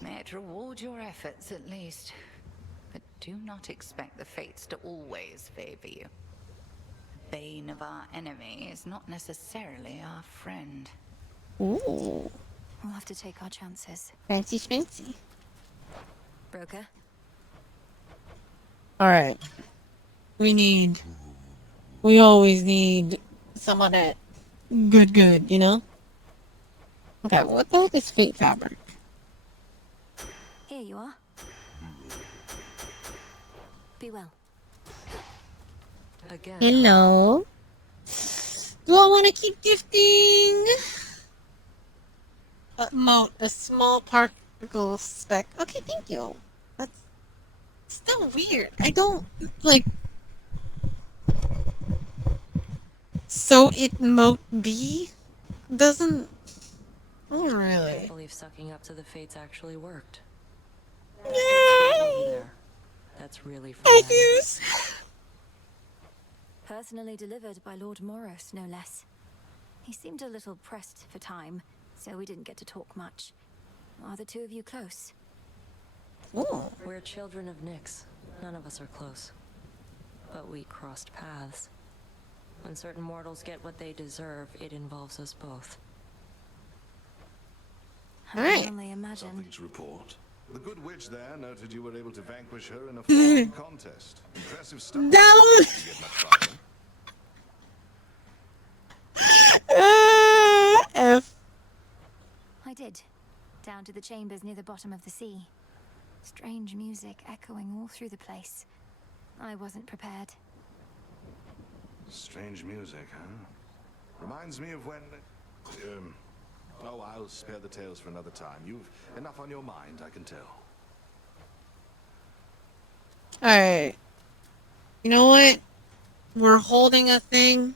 May it reward your efforts at least. But do not expect the fates to always favor you. The bane of our enemy is not necessarily our friend. Ooh. We'll have to take our chances. Fancy schmancy. Broker? Alright. We always need some of that good, you know? Okay, what the heck is fate fabric? Here you are. Be well. Again. Hello? Do I want to keep gifting? Moat, a small particle speck. Okay, thank you. That's still weird. I don't, like... So it moat B? Doesn't... Not I really. can't believe sucking up to the fates actually worked. Yay! Over there. That's really fun. Thank yous! Personally delivered by Lord Moros, no less. He seemed a little pressed for time, so we didn't get to talk much. Are the two of you close? Ooh. We're children of Nyx. None of us are close. But we crossed paths. When certain mortals get what they deserve, it involves us both. I can only imagine. Something to report. The good witch there noted you were able to vanquish her in a falling contest. Impressive stuff. No! Didn't get much farther. F. I did. Down to the chambers near the bottom of the sea. Strange music echoing all through the place. I wasn't prepared. Strange music, huh? Reminds me of when... oh, I'll spare the tales for another time. You've enough on your mind, I can tell. Alright. You know what? We're holding a thing.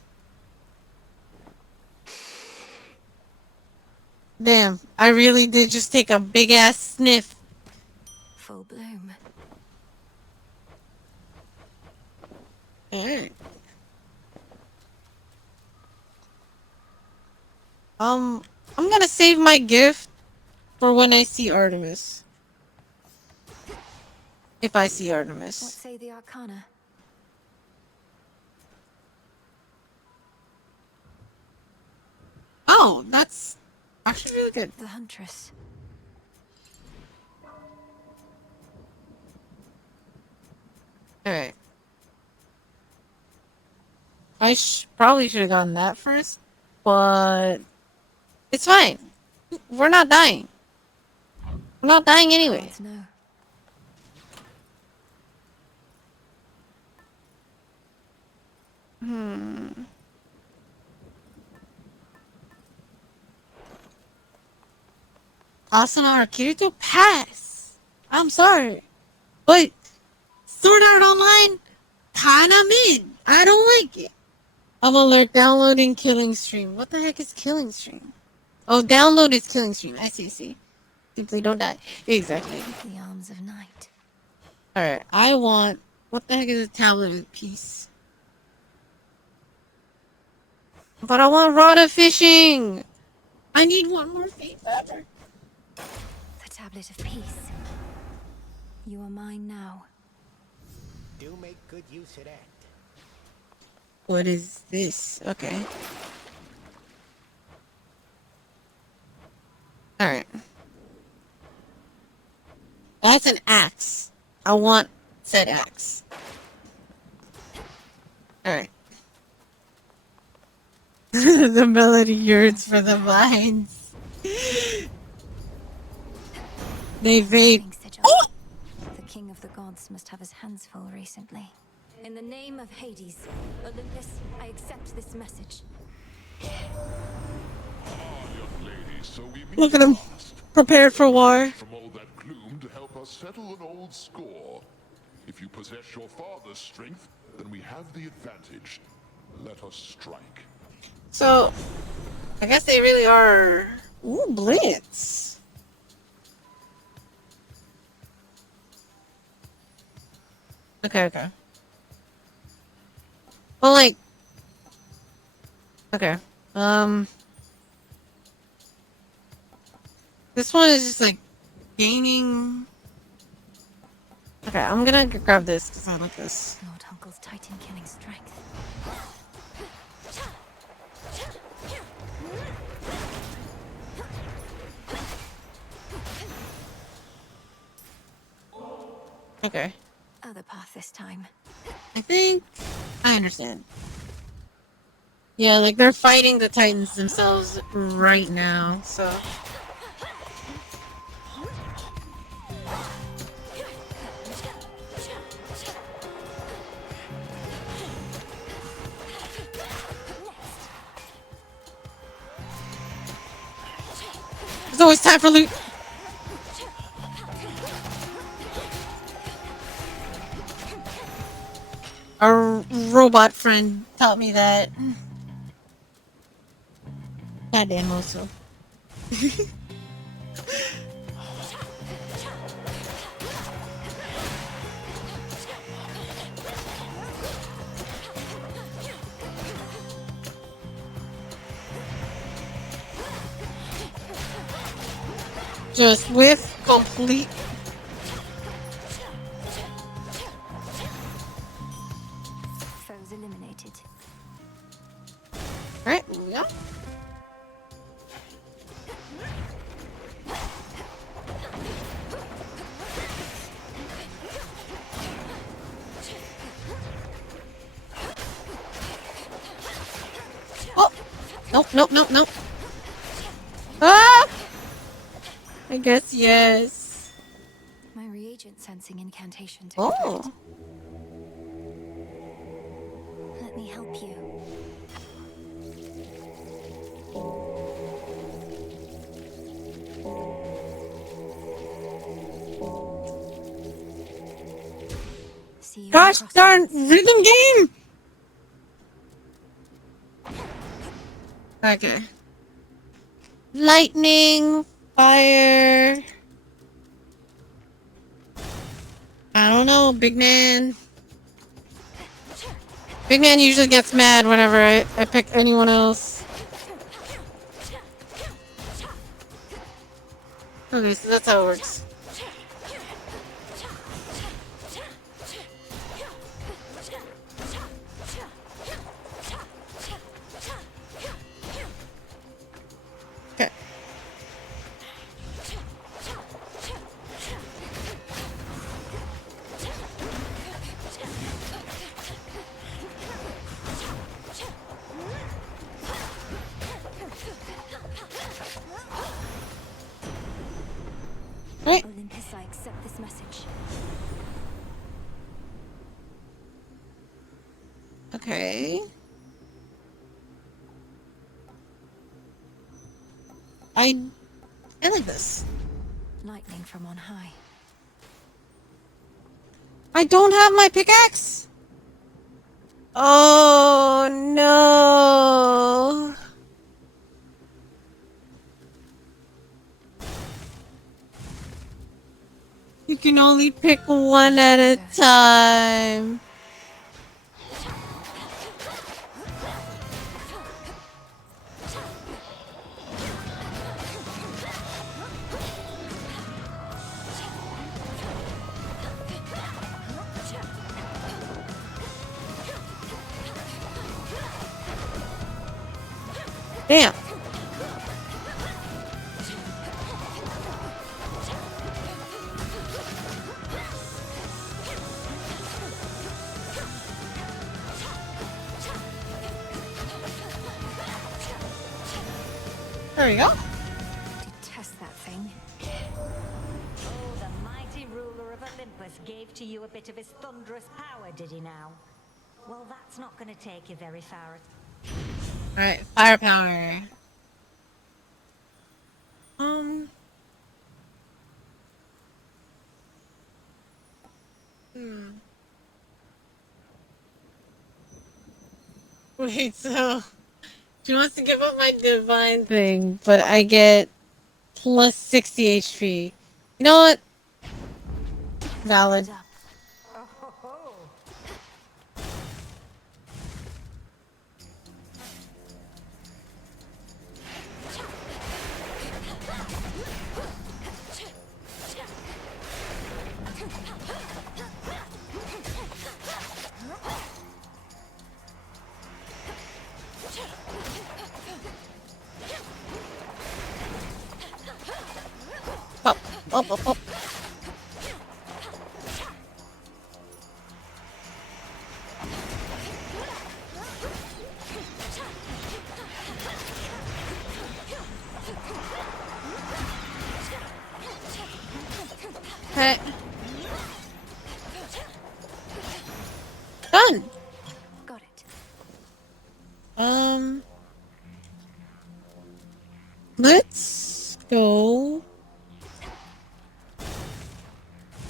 Damn, I really did just take a big ass sniff. Full bloom. Alright. I'm gonna save my gift for when I see Artemis. If I see What Artemis. say the Arcana? Oh, that's actually really good. The Huntress. Alright. I probably should have gotten that first, but it's fine. We're not dying. We're not dying anyway. No. Asuna or Kirito pass. I'm sorry, but Sword Art Online kinda mid. I don't like it. I'm alert. Downloading Killing Stream. What the heck is Killing Stream? Oh, download is Killing Stream. I see. Simply don't die. Exactly. The arms of night. Alright, I want... What the heck is a tablet of peace? But I want Rada fishing! I need one more fate fabric. The tablet of peace. You are mine now. Do make good use of that. What is this? Okay. That's an axe. I want said axe. Alright. The melody yearns for the vines. They vape. Oh! The king of the gods must have his hands full recently. In the name of Hades, Olympus, I accept this message. Look at him. Prepared for war. From all that gloom to help us settle an old score. If you possess your father's strength, then we have the advantage. Let us strike. So, I guess they really are... Ooh, Blitz. Okay, okay. Well, like... Okay. This one is just, like, gaining... Okay, I'm gonna grab this, because I like this. Lord Hunkle's Titan killing strength. Okay. Other path this time. I think I understand. Yeah, like they're fighting the Titans themselves right now, so. There's always time for loot. Our robot friend taught me that. Goddamn Moso. Just with complete. Foes eliminated. Alright, moving on. Oh! Nope, nope, nope, nope. Ah! I guess yes. My reagent sensing incantation took Oh. effect. Let me help you. See you Gosh across darn the- rhythm game! Okay. Lightning, fire. I don't know, big man. Big man usually gets mad whenever I pick anyone else. Okay, so that's how it works. Okay. Right. Olympus, I accept this message. Okay. I like this. Lightning from on high. I don't have my pickaxe. Oh no. You can only pick one at a time. Damn. There we go. Detest that thing. Oh, the mighty ruler of Olympus gave to you a bit of his thunderous power, did he now? Well, that's not going to take you very far. Alright, firepower. Wait, so she wants to give up my divine thing, but I get plus 60 HP. You know what? Valid. Up, up, up, up. Okay. Done. Got it. Let's go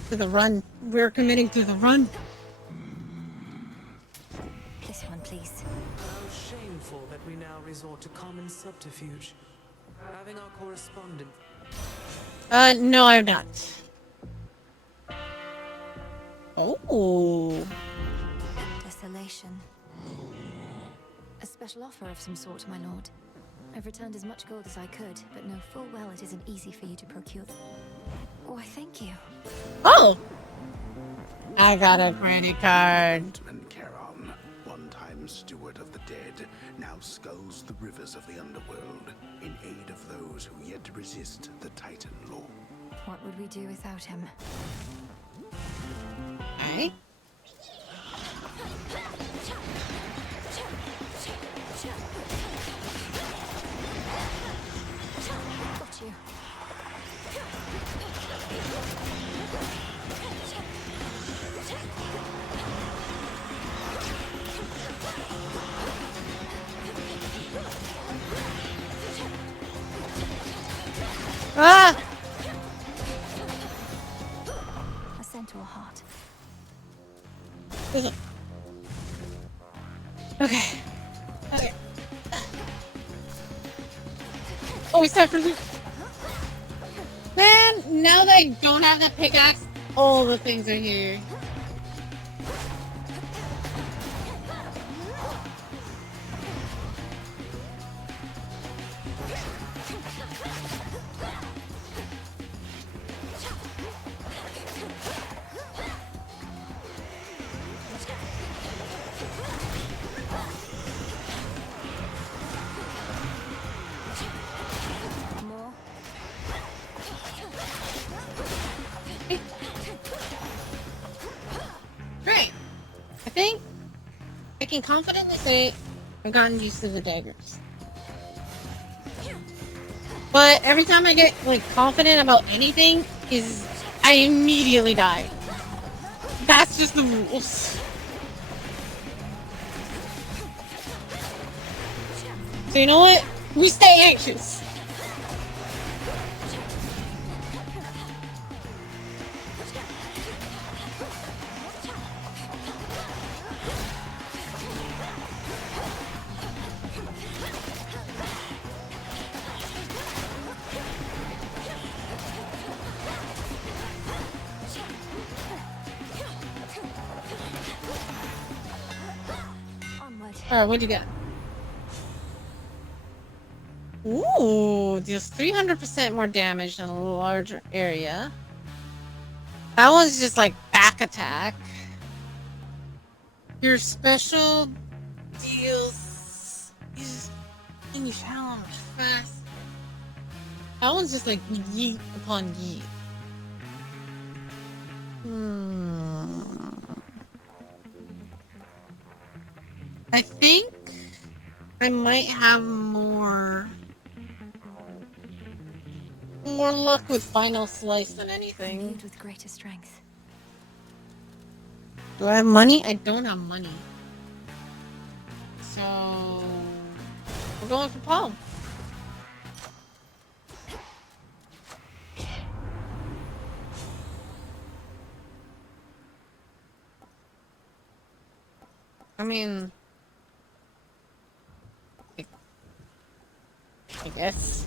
to the run. We're committing to the run. This one, please. How shameful that we now resort to common subterfuge. Having our correspondent. No, I'm not. Oh. Desolation. A special offer of some sort, my lord. I've returned as much gold as I could, but know full well it isn't easy for you to procure. Why, thank you. Oh! I got a credit card. And Charon, one-time steward of the dead, now sculls the rivers of the underworld in aid of those who yet resist the Titan law. What would we do without him? Alright. Got you. Ah! A centaur heart. Okay. Okay. Oh, it's time for the... Man, now that I don't have that pickaxe, all the things are here. More. Great. I think I can confidently say I've gotten used to the daggers. But every time I get like confident about anything, I immediately die. That's just the rules. So you know what? We stay anxious. Onward. Alright, what do you got? Ooh, deals 300% more damage in a larger area. That one's just like back attack. Your special deals is any challenge fast. That one's just like yeet upon yeet. I think I might have more more luck with final slice than anything. Imbued with greater strength. Do I have money? I don't have money. So we're going for Palm. I mean, I guess.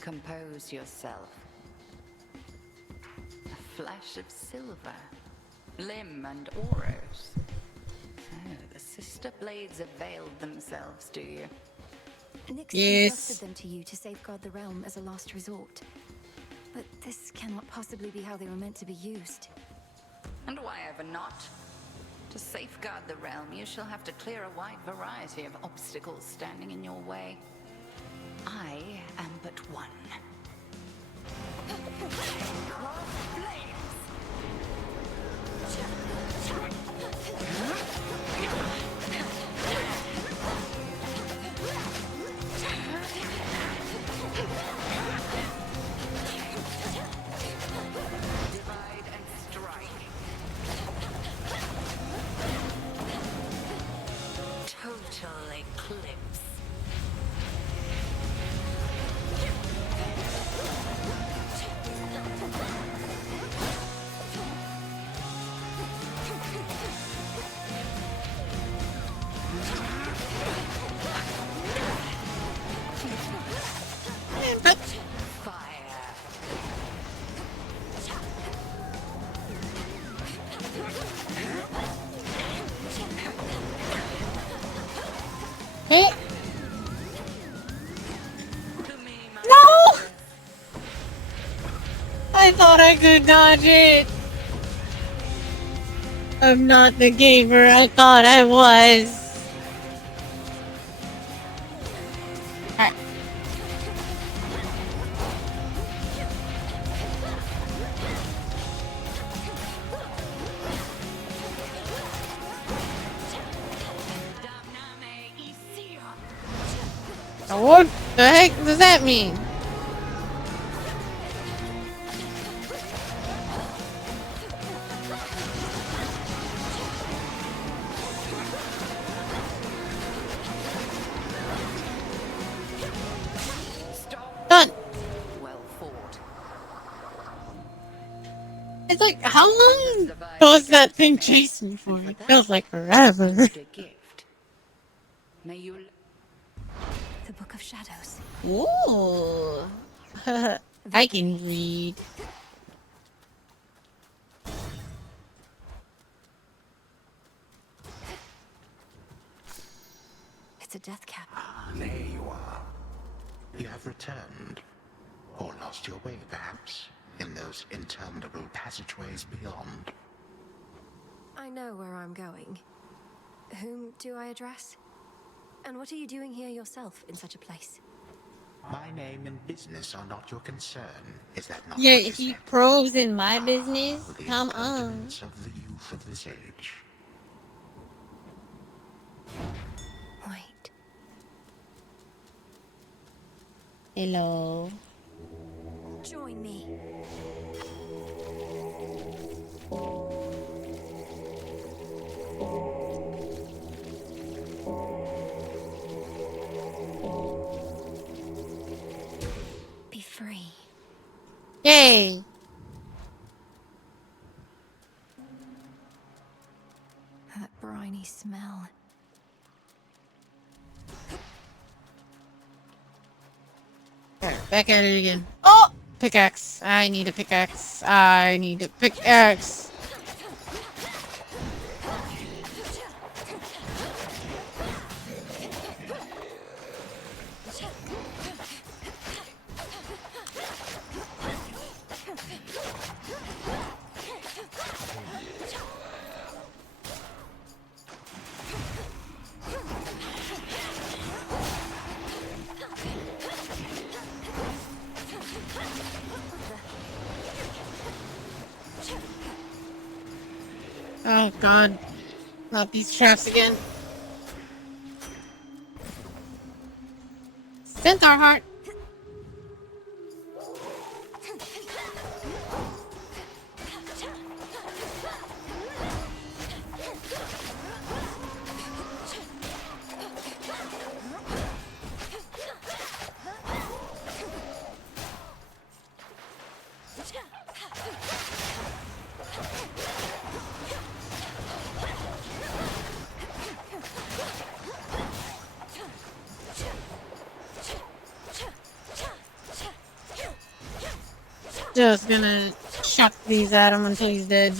Compose yourself. A flash of silver, limb and auras. Oh, the sister blades have veiled themselves, do you? Nyx Yes. entrusted them to you to safeguard the realm as a last resort. But this cannot possibly be how they were meant to be used. And why ever not? To safeguard the realm, you shall have to clear a wide variety of obstacles standing in your way. I am but one. Divide and strike. Total eclipse. Hey. No! I thought I could dodge it. I'm not the gamer I thought I was. What the heck does that mean? Done. Well fought. It's like, how long was that thing chasing me for? It feels like forever. May you. The Book of Shadows. Ooh. I can read. It's a death cap. There you are. You have returned. Or lost your way, perhaps, in those interminable passageways beyond. I know where I'm going. Whom do I address? And what are you doing here yourself in such a place? My name and business are not your concern. Is that not Yeah, what you he said? probes in my business? The Come on. impertinence of the youth of this age. Wait. Hello. Join me. Be free. Yay! That briny smell. Alright, back at it again. Oh! Pickaxe. I need a pickaxe. I need a pickaxe. Oh god. Not these traps again. Centaur heart. Just gonna chuck these at him until he's dead.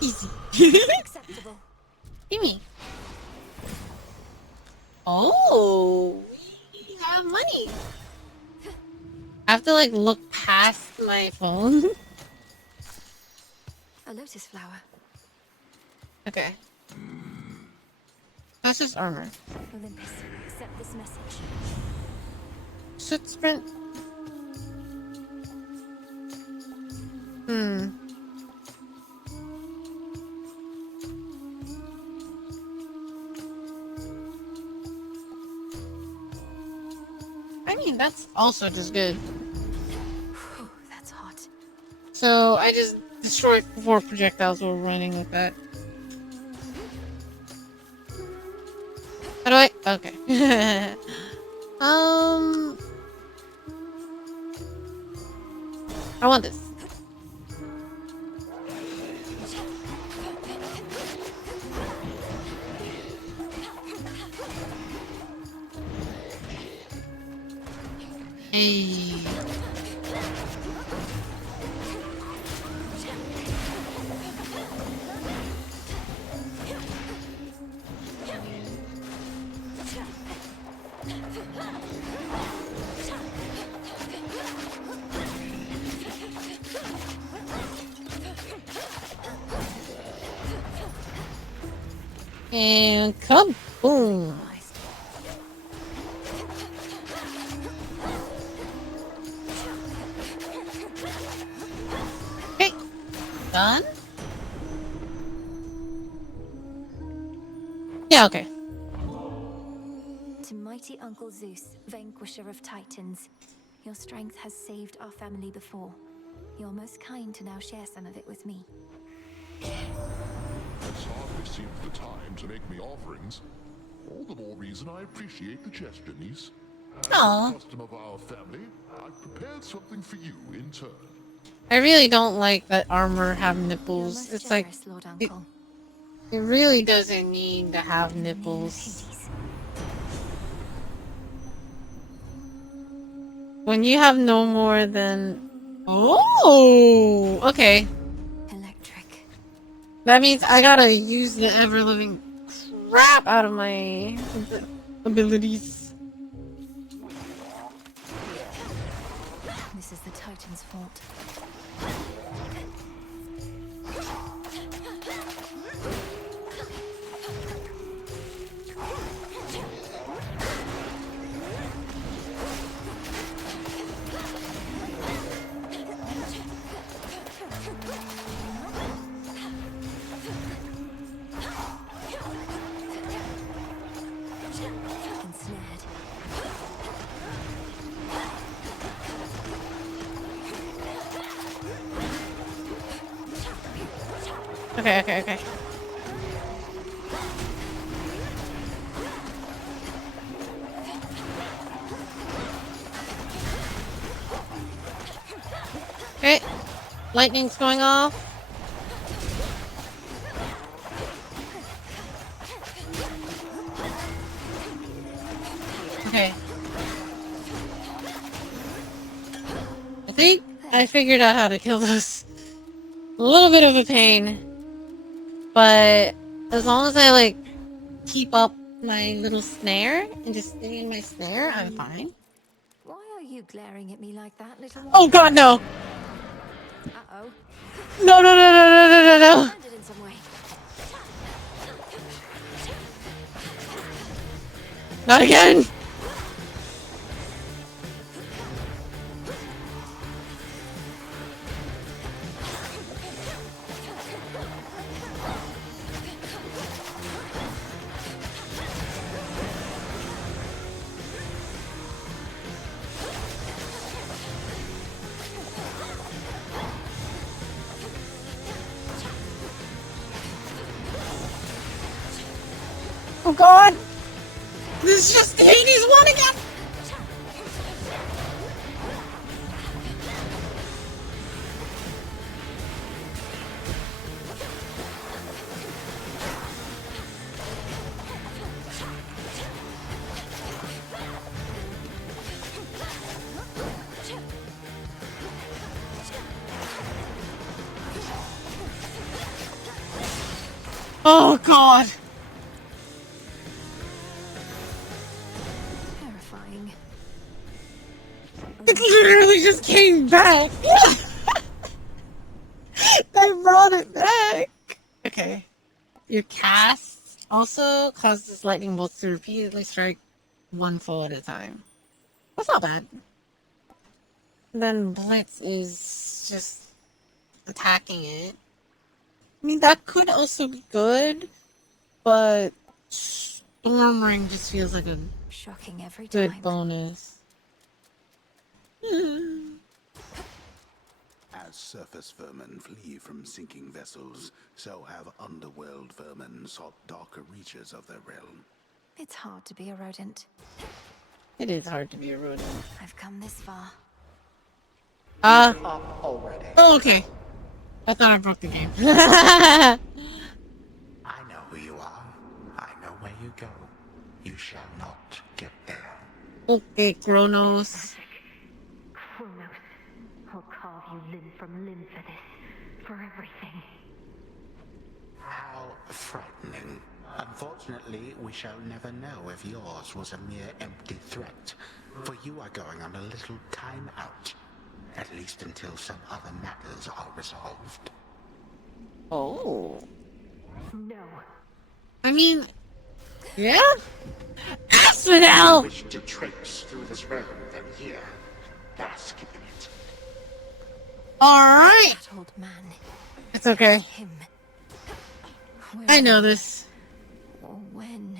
Easy. Acceptable. Gimme. Oh, we have money. I have to like look past my phone. A lotus flower. Okay. That's just armor. Olympus, accept this message. Should sprint. I mean, that's also just good. Whew, that's hot. So I just destroyed 4 projectiles while running with that. How do I? Okay. I want this. Hey. And kaboom! Okay, done? Yeah, okay. To mighty Uncle Zeus, vanquisher of titans, your strength has saved our family before. You're most kind to now share some of it with me. This hardly seems the time to make me offerings. All the more reason I appreciate the gesture, niece. Aww. As a custom of our family, I've prepared something for you in turn. I really don't like that armor have nipples. It's like it really doesn't need to have nipples. When you have no more than okay. Electric. That means I gotta use the ever living crap out of my abilities. This is the Titan's fault. Ensnared. Okay, okay, okay. Okay, lightning's going off. Okay. I think I figured out how to kill those. A little bit of a pain. But as long as I like keep up my little snare and just stay in my snare, I'm fine. Why are you glaring at me like that, little one? Oh god, no! Uh-oh. No, no, no, no, no, no, no, no! Landed in some way. Not again! Oh god! This is just Hades one again! Oh god! Terrifying. It literally just came back! I brought it back! Okay. Your cast also causes lightning bolts to repeatedly strike one foe at a time. That's not bad. Then Blitz is just attacking it. I mean, that could also be good, but Storm Ring just feels like a shocking every good time. bonus. As surface vermin flee from sinking vessels, so have underworld vermin sought darker reaches of their realm. It's hard to be a rodent. It is hard to be a rodent. I've come this far. Already. Oh, okay. I thought I broke the game. I know who you are. I know where you go. You shall not get there. Okay, Kronos. Kronos, I'll carve you limb from limb for this. For everything. How frightening. Unfortunately, we shall never know if yours was a mere empty threat. For you are going on a little time out. At least until some other matters are resolved. Oh. No. I mean, yeah? Asphodel! Wish to traipse through this realm, then here. Bask in it. Alright! That old man. It's okay. Him. I know this. Or when?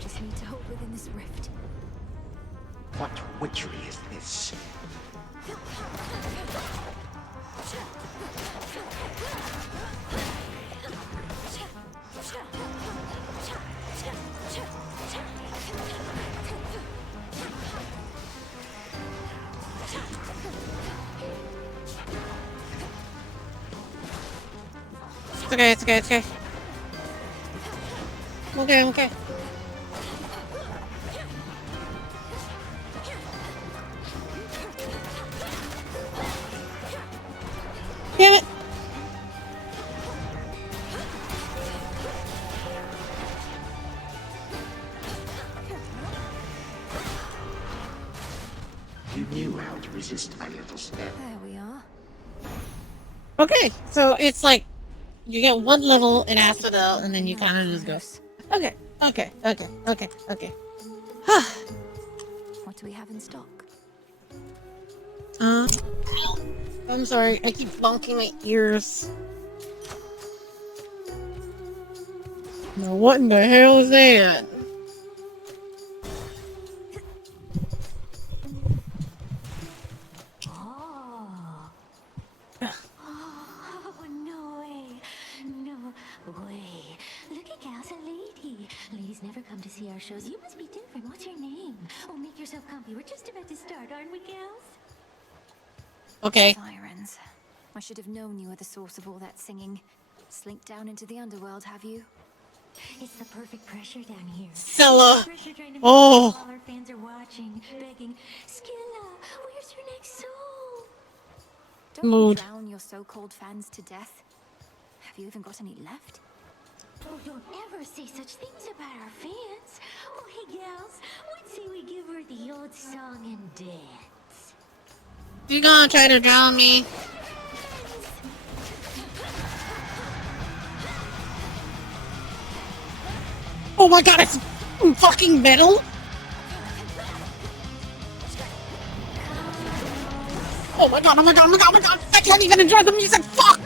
Just need to hold within this rift. What witchery is this? It's okay, it's okay, it's okay. I'm okay. Damn it! You knew how to resist my little step. There we are. Okay, so it's like you get one level in Asphodel and then you kind of just go. Okay. What do we have in stock? I'm sorry, I keep bonking my ears. Now what in the hell is that? Oh, no way. No way. Look at Gal's a lady. Ladies never come to see our shows. You must be different. What's your name? Oh, make yourself comfy. We're just about to start, aren't we, gals? Okay. Sirens. I should have known you were the source of all that singing. Slink down into the underworld, have you? It's the perfect pressure down here. Scylla. Pressure trying to make Oh. sure all our fans are watching, begging, Skilla, where's your next soul? Don't Mood. drown your so-called fans to death. Have you even got any left? Oh, don't ever say such things about our fans. Oh, hey, gals, let's say we give her the old song and dance. You gonna try to drown me? Oh my god, it's fucking metal! Oh my god, I can't even enjoy the music, fuck!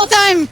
whole time.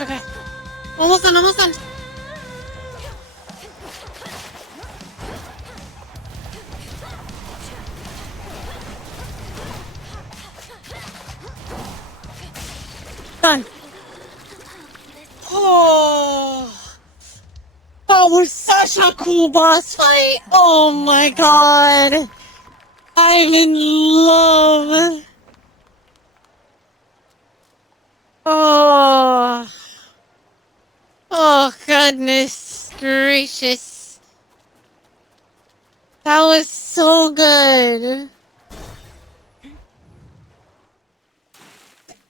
Okay. Almost done, almost done. Done. Oh, that was such a cool boss fight. Oh my god. I'm in love. Oh. Oh, goodness gracious. That was so good.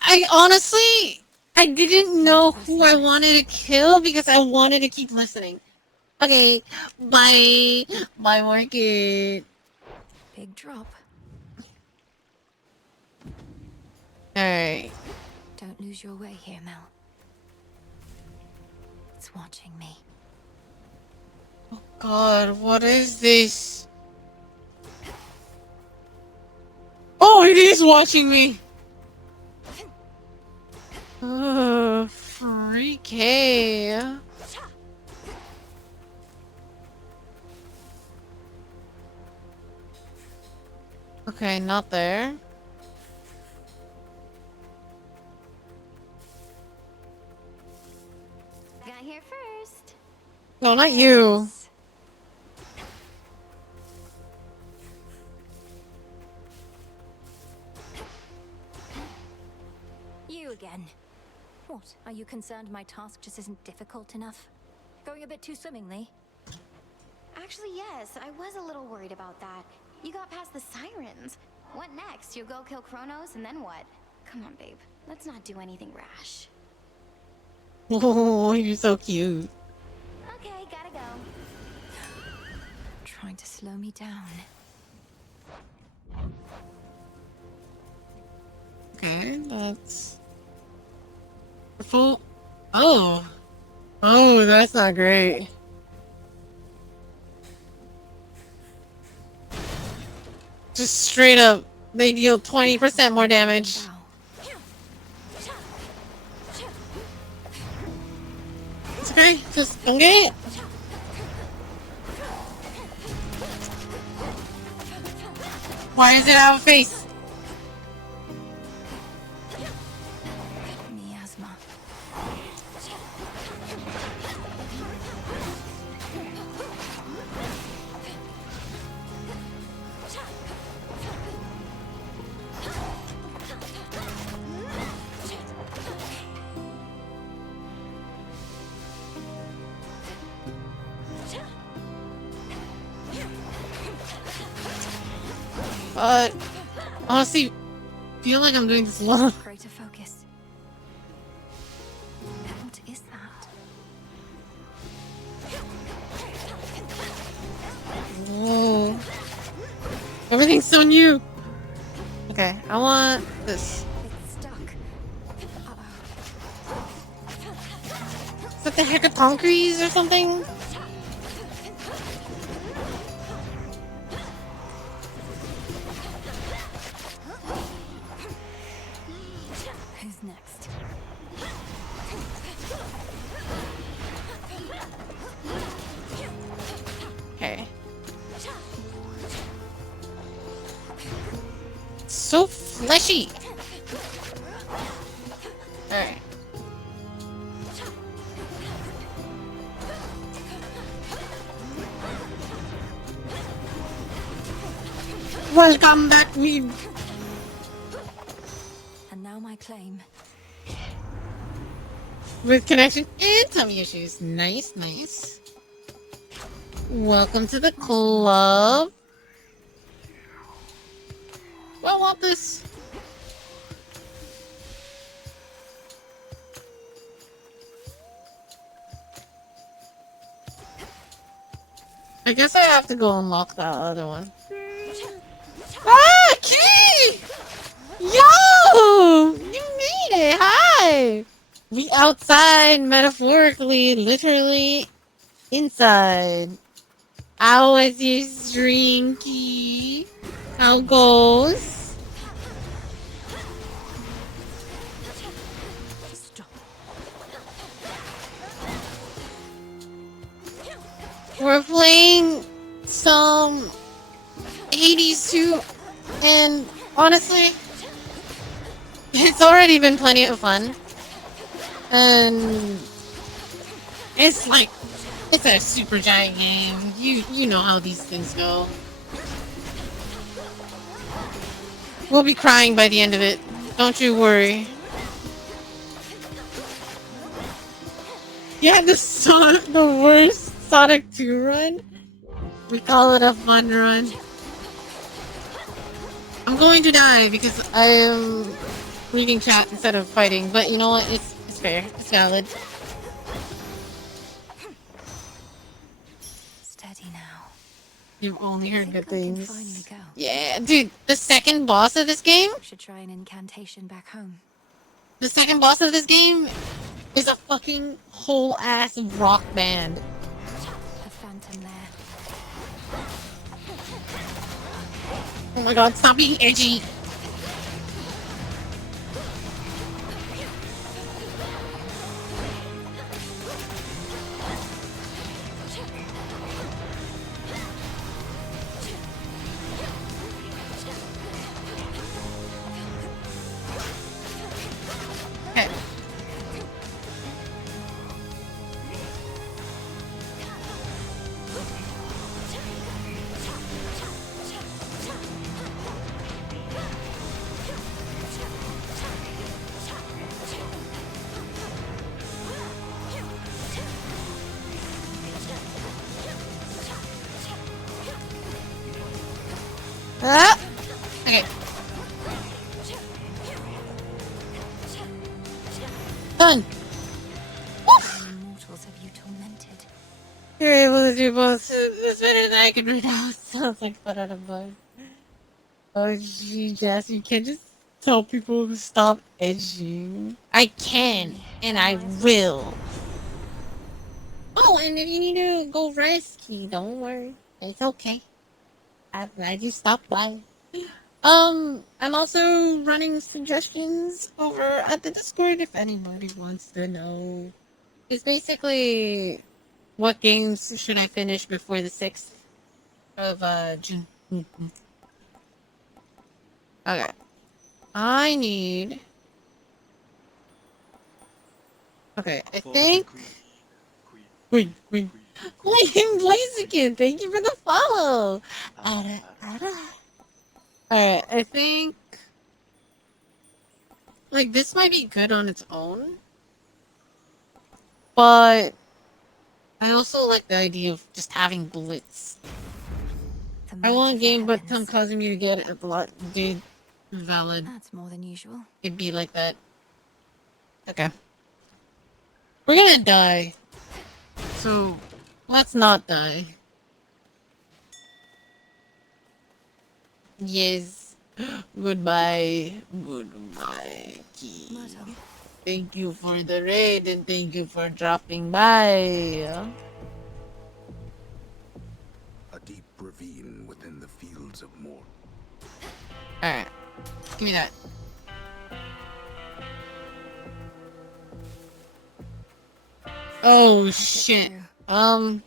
I honestly, I didn't know who I wanted to kill because I wanted to keep listening. Okay, bye. Bye, Market. Big drop. Alright. Don't lose your way here, Mel. It's watching me. God, what is this? Oh, it is watching me! Oh, freaky. Okay, not there. Got here first. No, not you. You again. What? Are you concerned my task just isn't difficult enough? Going a bit too swimmingly? Actually, yes. I was a little worried about that. You got past the sirens. What next? You go kill Kronos, and then what? Come on, babe. Let's not do anything rash. Oh, you're so cute. Okay, gotta go. Trying to slow me down. Okay, that's... Full... Oh. Oh, that's not great. Just straight up, they deal 20% more damage. It's okay, just don't get it. Why does it have a face? Miasma. Honestly, feel like I'm doing this a lot. Greater focus. What is that? Whoa. Everything's so new. Okay, I want this. It's stuck. What the heck, a Tonkeries or something? Who's next? Okay. So fleshy. Alright. Welcome back, me. And now my claim. With connection and tummy issues. Nice, nice. Welcome to the club. I want this. I guess I have to go unlock that other one. Ah, key! Yo! You made it! Hi! We outside, metaphorically, literally, inside. How was your drinky? How goes? We're playing some Hades 2, and honestly, it's already been plenty of fun. And it's like, it's a super giant game. You know how these things go. We'll be crying by the end of it. Don't you worry. Yeah, the worst Sonic 2 run. We call it a fun run. I'm going to die because I am reading chat instead of fighting, but you know what? It's fair. It's valid. Steady now. You've only heard good things. Finally go. Yeah, dude, the second boss of this game? Should try an incantation back home. The second boss of this game is a fucking whole ass rock band. A phantom there. Oh my god, stop being edgy. Okay. Ah! Okay. Done. Woof! Mortals have you tormented? You're able to do both. It's better than I can read out. Sounds like fun out of mine. Oh, gee, Jess, you can't just tell people to stop edging. I can, and I will. Oh, and if you need to go rescue, don't worry. It's okay. I'm glad you stopped by. I'm also running suggestions over at the Discord if anybody wants to know. It's basically what games should I finish before the 6th of June. Okay. I need... Okay, I think... Queen. Queen Blaziken, thank you for the follow! Alright, I think... Like, this might be good on its own. But... I also like the idea of just having bullets. I want a game, but I'm causing me to get a lot, dude. Valid. That's more than usual. It'd be like that. Okay. We're gonna die. So, let's not die. Yes. Goodbye. Goodbye. Key. Thank you for the raid and thank you for dropping by. A deep ravine within the fields of Mort. Alright. Give me that. Oh shit. Oh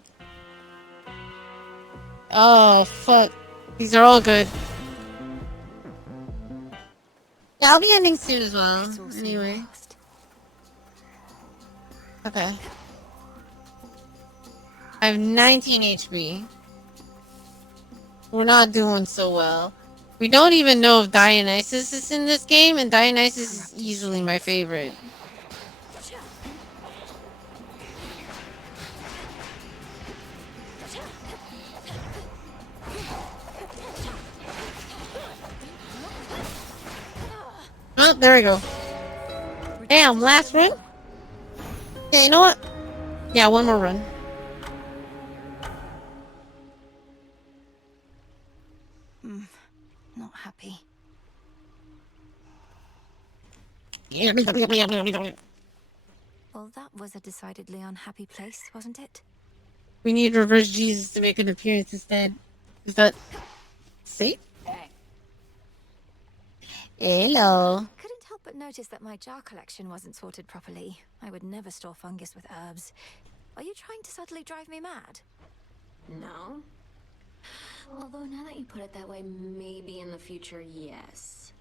fuck. These are all good. Yeah, I'll be ending soon as well. Anyway. Okay. I have 19 HP. We're not doing so well. We don't even know if Dionysus is in this game, and Dionysus is easily my favorite. Oh, there we go. Damn, last run? Yeah, you know what? Yeah, one more run. Not happy. Well, that was a decidedly unhappy place, wasn't it? We need Reverse Jesus to make an appearance instead. Is that safe? Hello. Couldn't help but notice that my jar collection wasn't sorted properly. I would never store fungus with herbs. Are you trying to subtly drive me mad? No. Although now that you put it that way, maybe in the future, yes.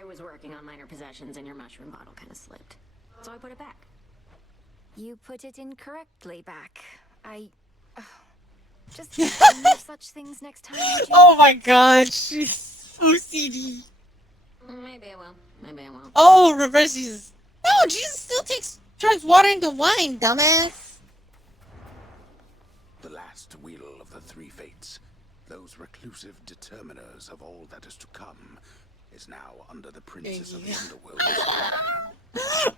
I was working on minor possessions and your mushroom bottle kind of slipped. So I put it back. You put it incorrectly back. Just no such things next time, would you? Oh my god, she's so CD. Maybe I will. Maybe I won't. Oh, Reverse Jesus. No, Jesus still turns water into wine, dumbass. The last wheel of the three fates, those reclusive determiners of all that is to come, is now under the princes of the underworld.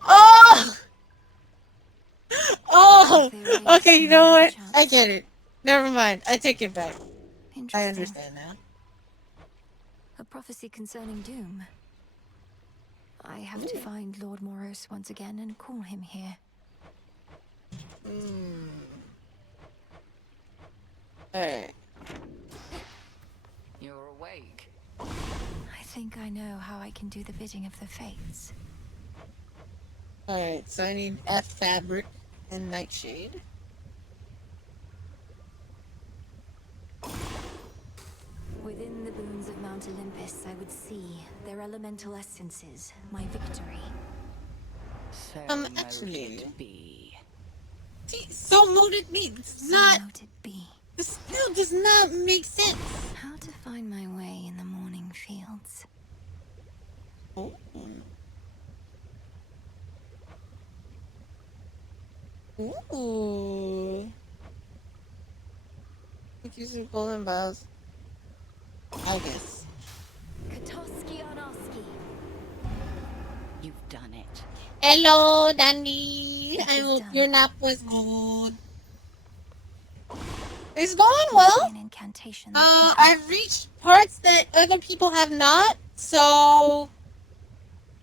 Oh! Oh! Okay, you know what? I get it. Never mind. I take it back. I understand now. A prophecy concerning doom. I have to find Lord Moros once again and call him here. Alright. You're awake. I think I know how I can do the bidding of the fates. Alright, so I need F fabric and nightshade. Within the boons of Mount Olympus, I would see their elemental essences, my victory. So Actually. be. See, so moted me. This is not. This still does not make sense. How to find my way in the morning fields. Oh. Ooh. Using golden vials. I guess. Katoski Onoski. You've done it. Hello, Danny. I hope your nap was good. It's going well. I've reached parts that other people have not, so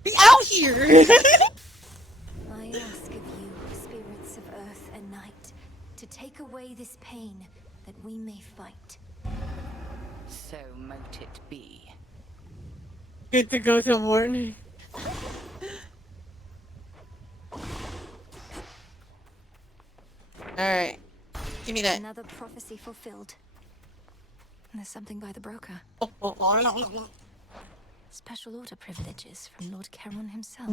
be out here. I ask of you, spirits of earth and night, to take away this pain that we may fight. So mote it be. Good to go till morning. Alright. Give me that. Another prophecy fulfilled. There's something by the broker. Special order privileges from Lord Charon himself.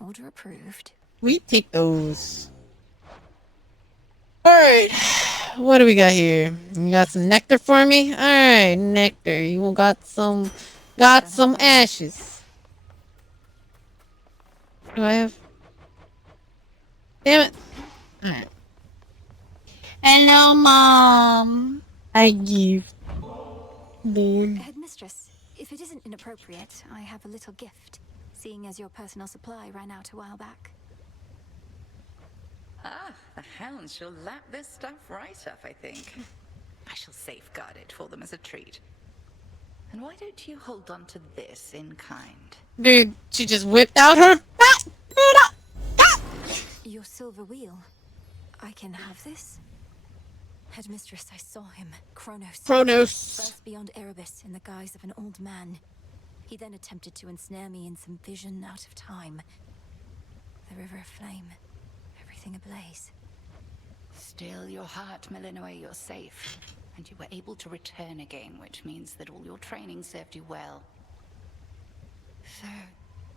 Order approved. We take those. Alright. What do we got here? You got some nectar for me? Alright, nectar. You got some ashes. What do I have? Damn it. Alright. Hello, Mom. I give. Headmistress, if it isn't inappropriate, I have a little gift, seeing as your personal supply ran out a while back. Ah, the hounds shall lap this stuff right up, I think. I shall safeguard it for them as a treat. And why don't you hold on to this in kind? Dude, she just whipped out her fat Your silver wheel. I can have this? Headmistress, I saw him. Kronos. First beyond Erebus in the guise of an old man. He then attempted to ensnare me in some vision out of time. The river aflame. Everything ablaze. Still, your heart, Melinoe, you're safe. And you were able to return again, which means that all your training served you well.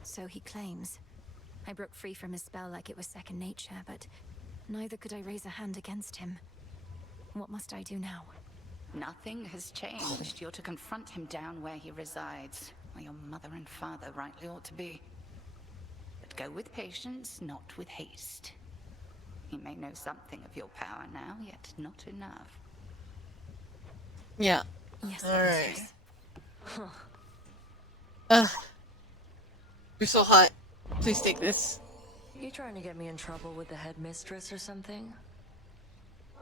So he claims. I broke free from his spell like it was second nature, but neither could I raise a hand against him. What must I do now? Nothing has changed. You're to confront him down where he resides, where your mother and father rightly ought to be. But go with patience, not with haste. He may know something of your power now, yet not enough. Yeah. Yes, alright. Huh. Ugh. You're so hot. Please take this. You trying to get me in trouble with the headmistress or something?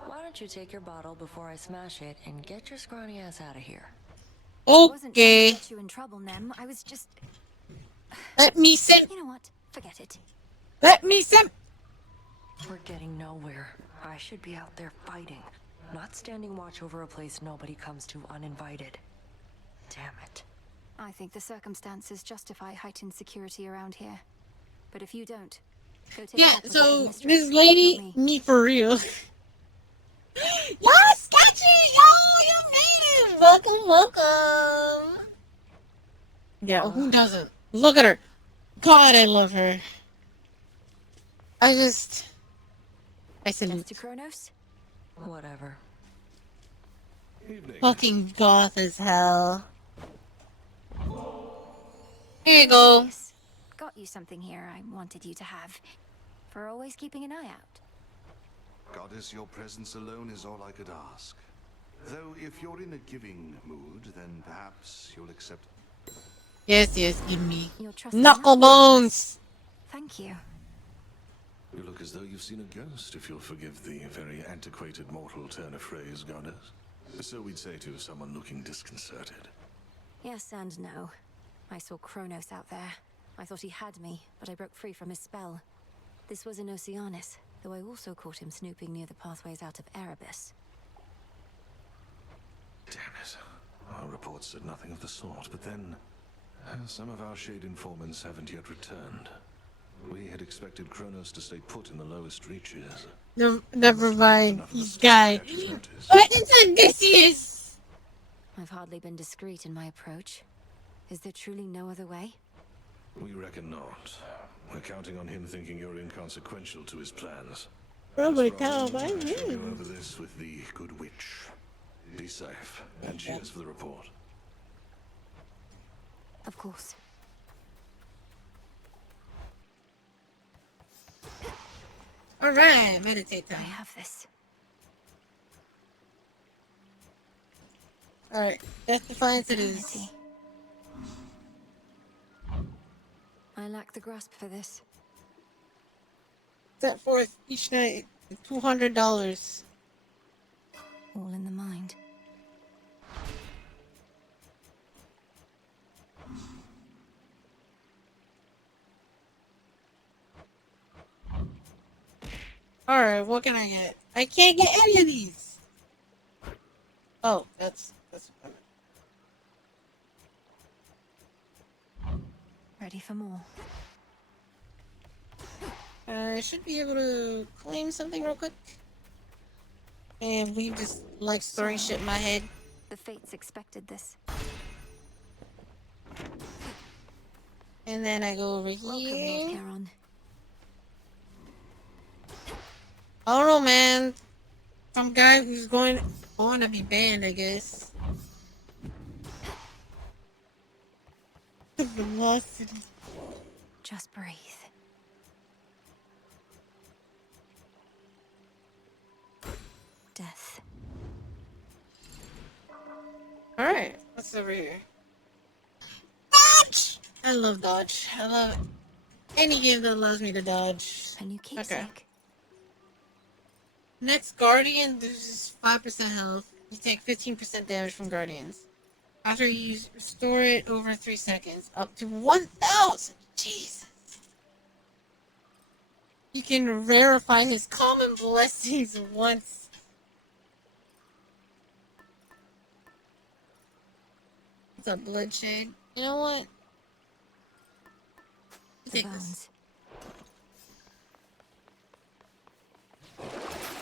Why don't you take your bottle before I smash it and get your scrawny ass out of here? I wasn't trying Okay. to get you in trouble, Nem. I was just... Let me sip. You know what? Forget it. Let me sip. We're getting nowhere. I should be out there fighting, not standing watch over a place nobody comes to uninvited. Damn it. I think the circumstances justify heightened security around here. But if you don't, go take Yeah, it up with the so headmistress, this not lady, me for real. Yo, Sketchy! Yo, you made it! Welcome, welcome! Yeah, who doesn't? Look at her. God, I love her. I salute. To Kronos? Whatever. Fucking goth as hell. Here you go. Got you something here I wanted you to have. For always keeping an eye out. Goddess, your presence alone is all I could ask. Though if you're in a giving mood, then perhaps you'll accept... Yes, give me. Your trusty Knuckle bones! Thank you. You look as though you've seen a ghost, if you'll forgive the very antiquated mortal turn of phrase, Goddess. So we'd say to someone looking disconcerted. Yes and no. I saw Kronos out there. I thought he had me, but I broke free from his spell. This was in Oceanus, though I also caught him snooping near the pathways out of Erebus. Damn it. Our reports said nothing of the sort, but then... some of our shade informants haven't yet returned. We had expected Kronos to stay put in the lowest reaches. No, never mind. This guy. What is Odysseus? I've hardly been discreet in my approach. Is there truly no other way? We reckon not. We're counting on him thinking you're inconsequential to his plans. Probably I tell shall go over this with the good witch. Be safe, and cheers for the report. Of course. Alright, meditate time. I have this. Alright, Death Defiance it is. I lack the grasp for this. Set forth each night $200. All in the mind. Alright, what can I get? I can't get any of these! Oh, that's Ready for more. I should be able to claim something real quick. And we just like throwing shit in my head. The fates expected this. And then I go over Welcome, Lord here. Charon. I don't know, man. Some guy who's going to be banned, I guess. The velocity. Just breathe. Death. Alright, what's over here? Dodge! I love dodge. I love any game that allows me to dodge. A new keepsake. Next Guardian, there's just 5% health. You take 15% damage from Guardians. After you restore it over 3 seconds, up to 1,000. Jesus. You can verify his common blessings once. It's a bloodshed. You know what? The bones.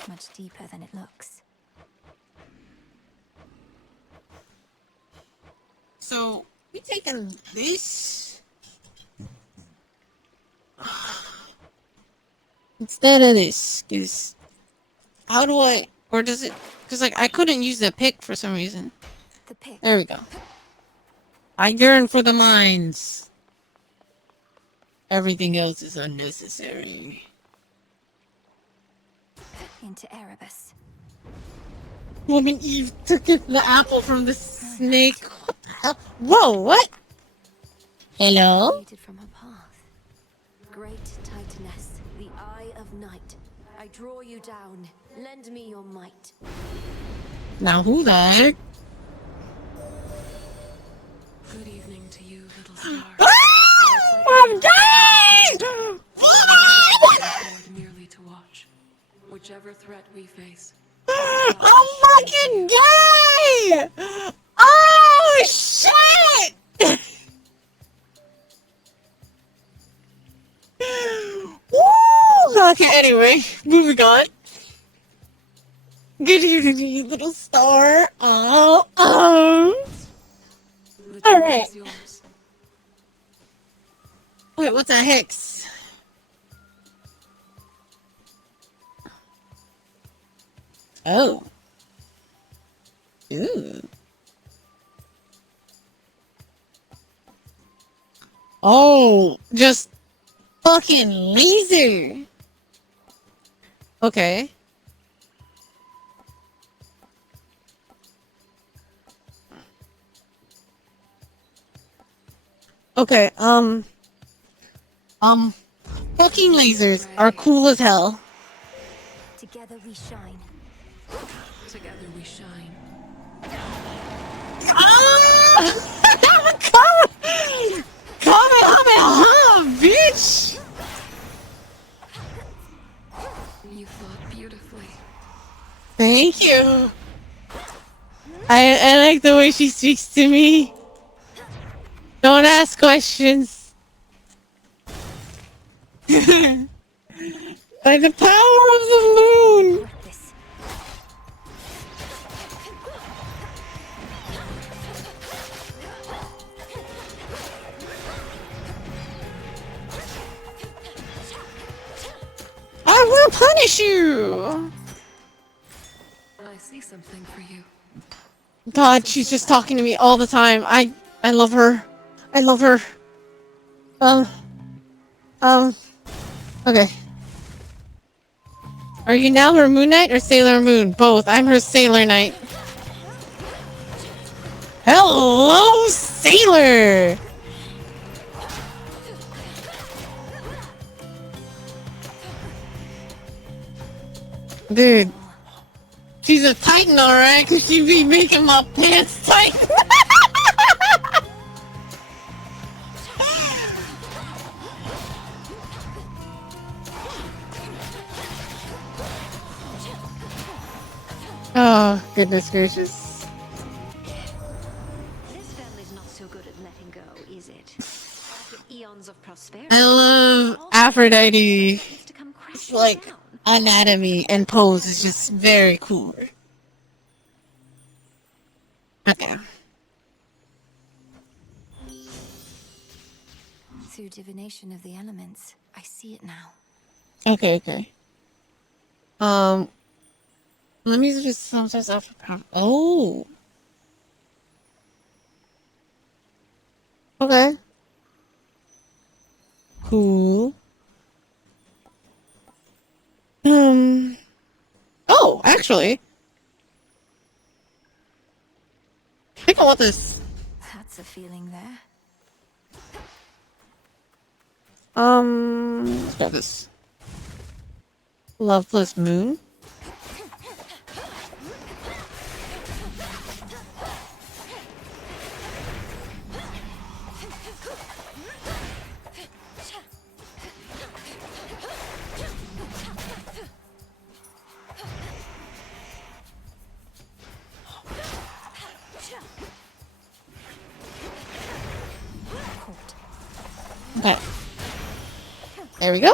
Much deeper than it looks. So, we taking this instead of this. Cause how do I, or does it? Cause like I couldn't use the pick for some reason. The pick. There we go. I yearn for the mines. Everything else is unnecessary. Into Erebus. Woman Eve took the apple from the snake. What the hell? Whoa, what? Hello? Created from her path. Great Titaness, the Eye of Night. I draw you down. Lend me your might. Now who the heck? Good evening to you, little star. I'm dying! Merely to watch. Whichever threat we face. I'm fucking gay! Oh shit! Woo! Okay, anyway, moving on. Good evening, you little star. Alright. Wait, what's a hex? Oh. Ooh. Oh, just fucking laser. Okay. Okay, fucking lasers are cool as hell. Together we shine. Together we shine. Come, bitch! You thought beautifully. Thank you. I like the way she speaks to me. Don't ask questions. By the power of the moon. I will punish you. I see something for you. God, she's just talking to me all the time. I love her. I love her. Okay. Are you now her Moon Knight or Sailor Moon? Both. I'm her Sailor Knight. Hello, Sailor! Dude. She's a Titan, alright? Cause she be making my pants tight. Oh, goodness gracious. This family's not so good at letting go, is it? After eons of prosperity. I love Aphrodite. It's like anatomy and pose is just very cool. Okay. Through divination of the elements, I see it now. Okay. Let me just sometimes off. Oh. Okay. Cool. Oh, actually. I think I want this. That's a feeling there. Let's grab this. Love plus moon. There we go.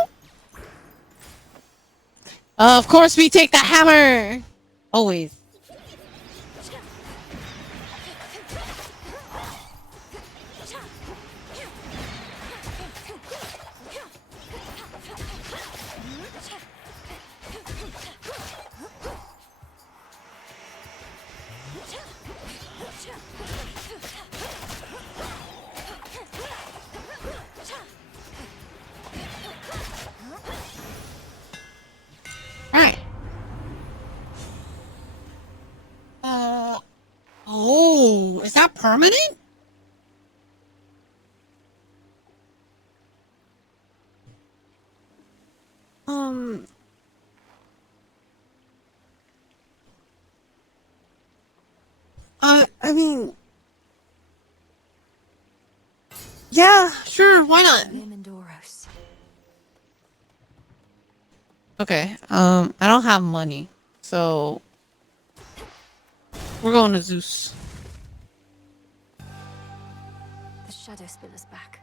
Of course, we take the hammer. Always. Alright. Oh, is that permanent? I mean, yeah, sure, why not? Okay, I don't have money, so we're going to Zeus. The shadow spiller's back.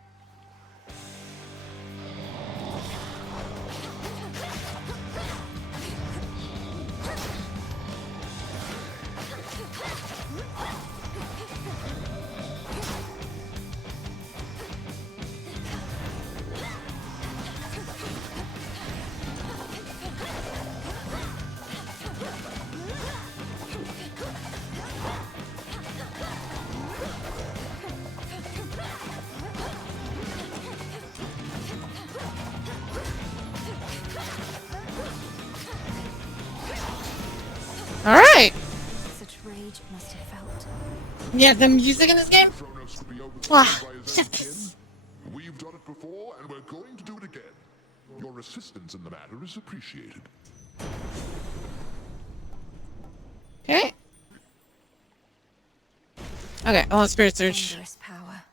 All right. Such rage must have felt. Yeah, the music in this game. Ah, We've done it before, and we're going to do it again. Your assistance in the matter is appreciated. okay. Okay, I want spirit search. Thunderous power.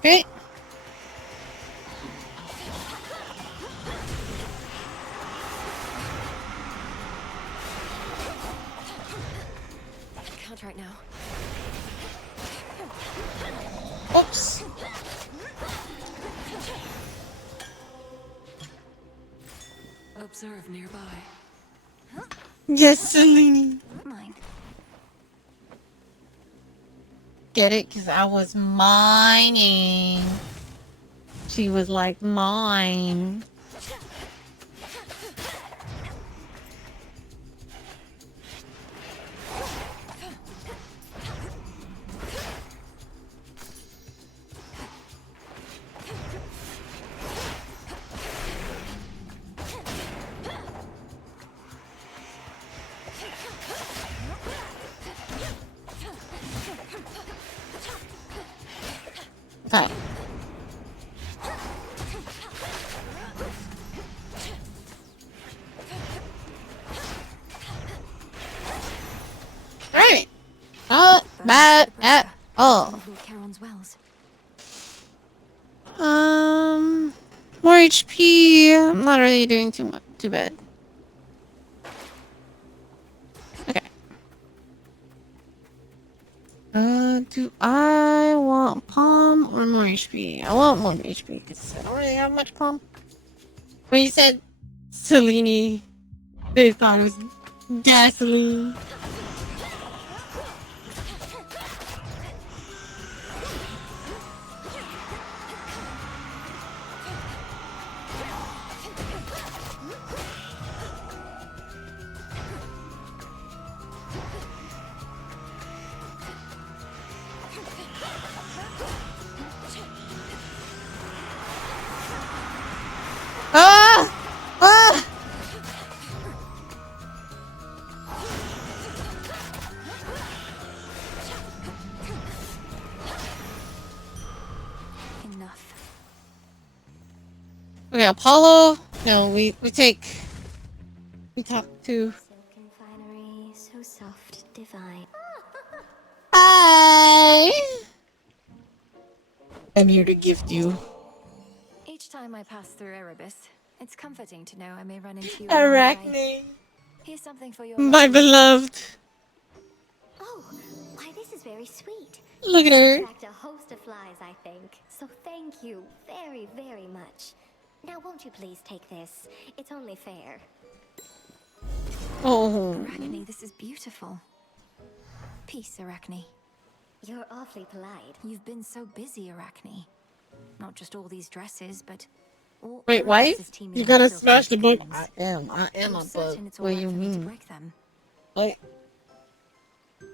Okay. Count right now. Oops. Observe nearby. Yes, Selene. Mine. Get it? Because I was mining. She was like, mine. Okay. Alright. Not bad at all. Charon's wells. More HP. I'm not really doing too much. Too bad. Okay. Do I want palm or more HP? I want more HP because I don't really have much palm. When you said Selene, they thought it was gasoline. Ah! Ah! Okay, Apollo. No, we talk to. Silken finery, so soft, divine. Hi. I'm here to gift you. Each time I pass through Erebus, it's comforting to know I may run into you along the Arachne. way. Here's something for your My lucky. beloved. Oh, why this is very sweet. Look at her. Attract a host of flies, I think. So thank you very, very much. Now won't you please take this? It's only fair. Oh. Arachne, this is beautiful. Peace, Arachne. You're awfully polite. You've been so busy, Arachne. Not just all these dresses, but all Wait, wife? Erebus is teeming You with gotta silken smash the book. cocoons. I am You're a bug. certain it's all What do right you for me to mean? break them? What?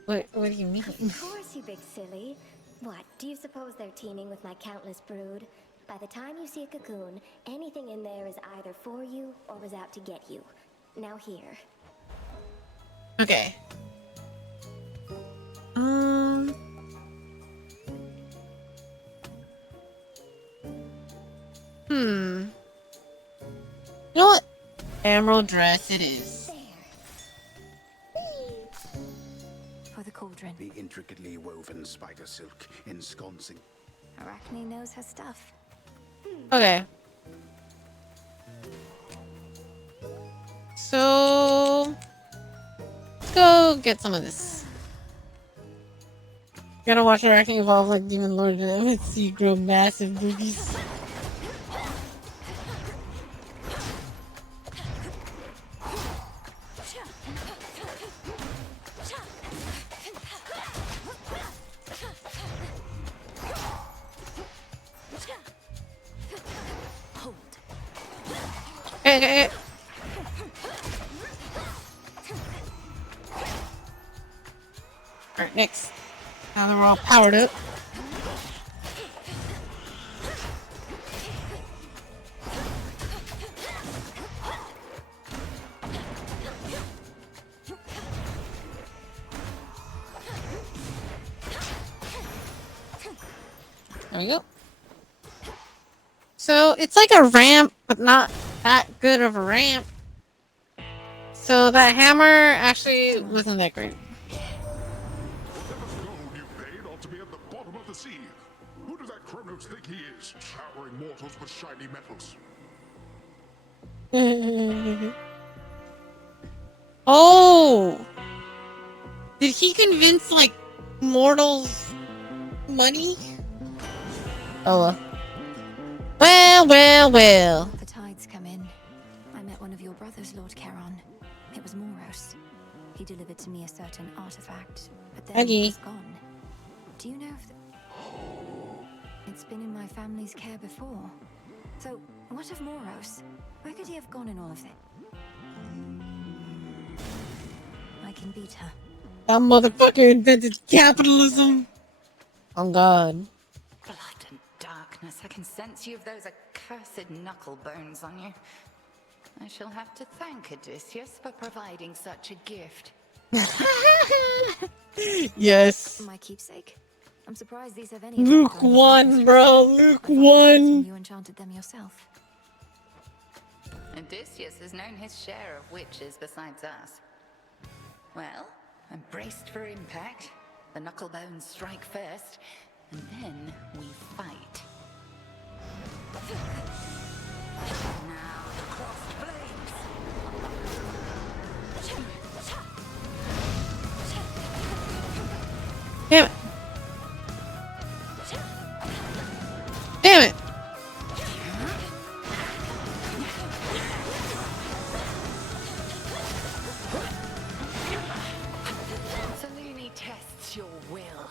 What do you mean? Of course, you big silly. What, do you suppose they're teeming with my countless brood? By the time you see a cocoon, anything in there is either for you or was out to get you. Now here. Okay. You know what? Emerald dress it is. For the cauldron. The intricately woven spider silk ensconcing. Arachne knows her stuff. Okay. So let's go get some of this. Gotta watch Arachne evolve like Demon Lord and MSC grow massive boobies. Okay. Alright, next. Now that we're all powered up. There we go. So it's like a ramp, but not that good of a ramp. So that hammer actually wasn't that great. You paid ought to be at the bottom of the sea. Who does that Kronos think he is? Showering mortals with shiny metals. Oh! Did he convince, like, mortals money? Oh, well. The tides come in. I met one of your brothers, Lord Charon. It was Moros. He delivered to me a certain artifact, but then Okay. it's gone. Do you know if it's been in my family's care before? So, what of Moros? Where could he have gone in all of it? I can beat her. That motherfucker invented capitalism. Oh god. Blood and darkness. I can sense you have those accursed knuckle bones on you. I shall have to thank Odysseus for providing such a gift. Yes. My keepsake. I'm surprised these have any. Luke won, bro. Luke won. You enchanted them yourself. Odysseus has known his share of witches besides us. Well, I'm braced for impact. The knuckle bones strike first, and then we fight. Now, the crossed blades. Damn it. Damn it. Saluni tests your will.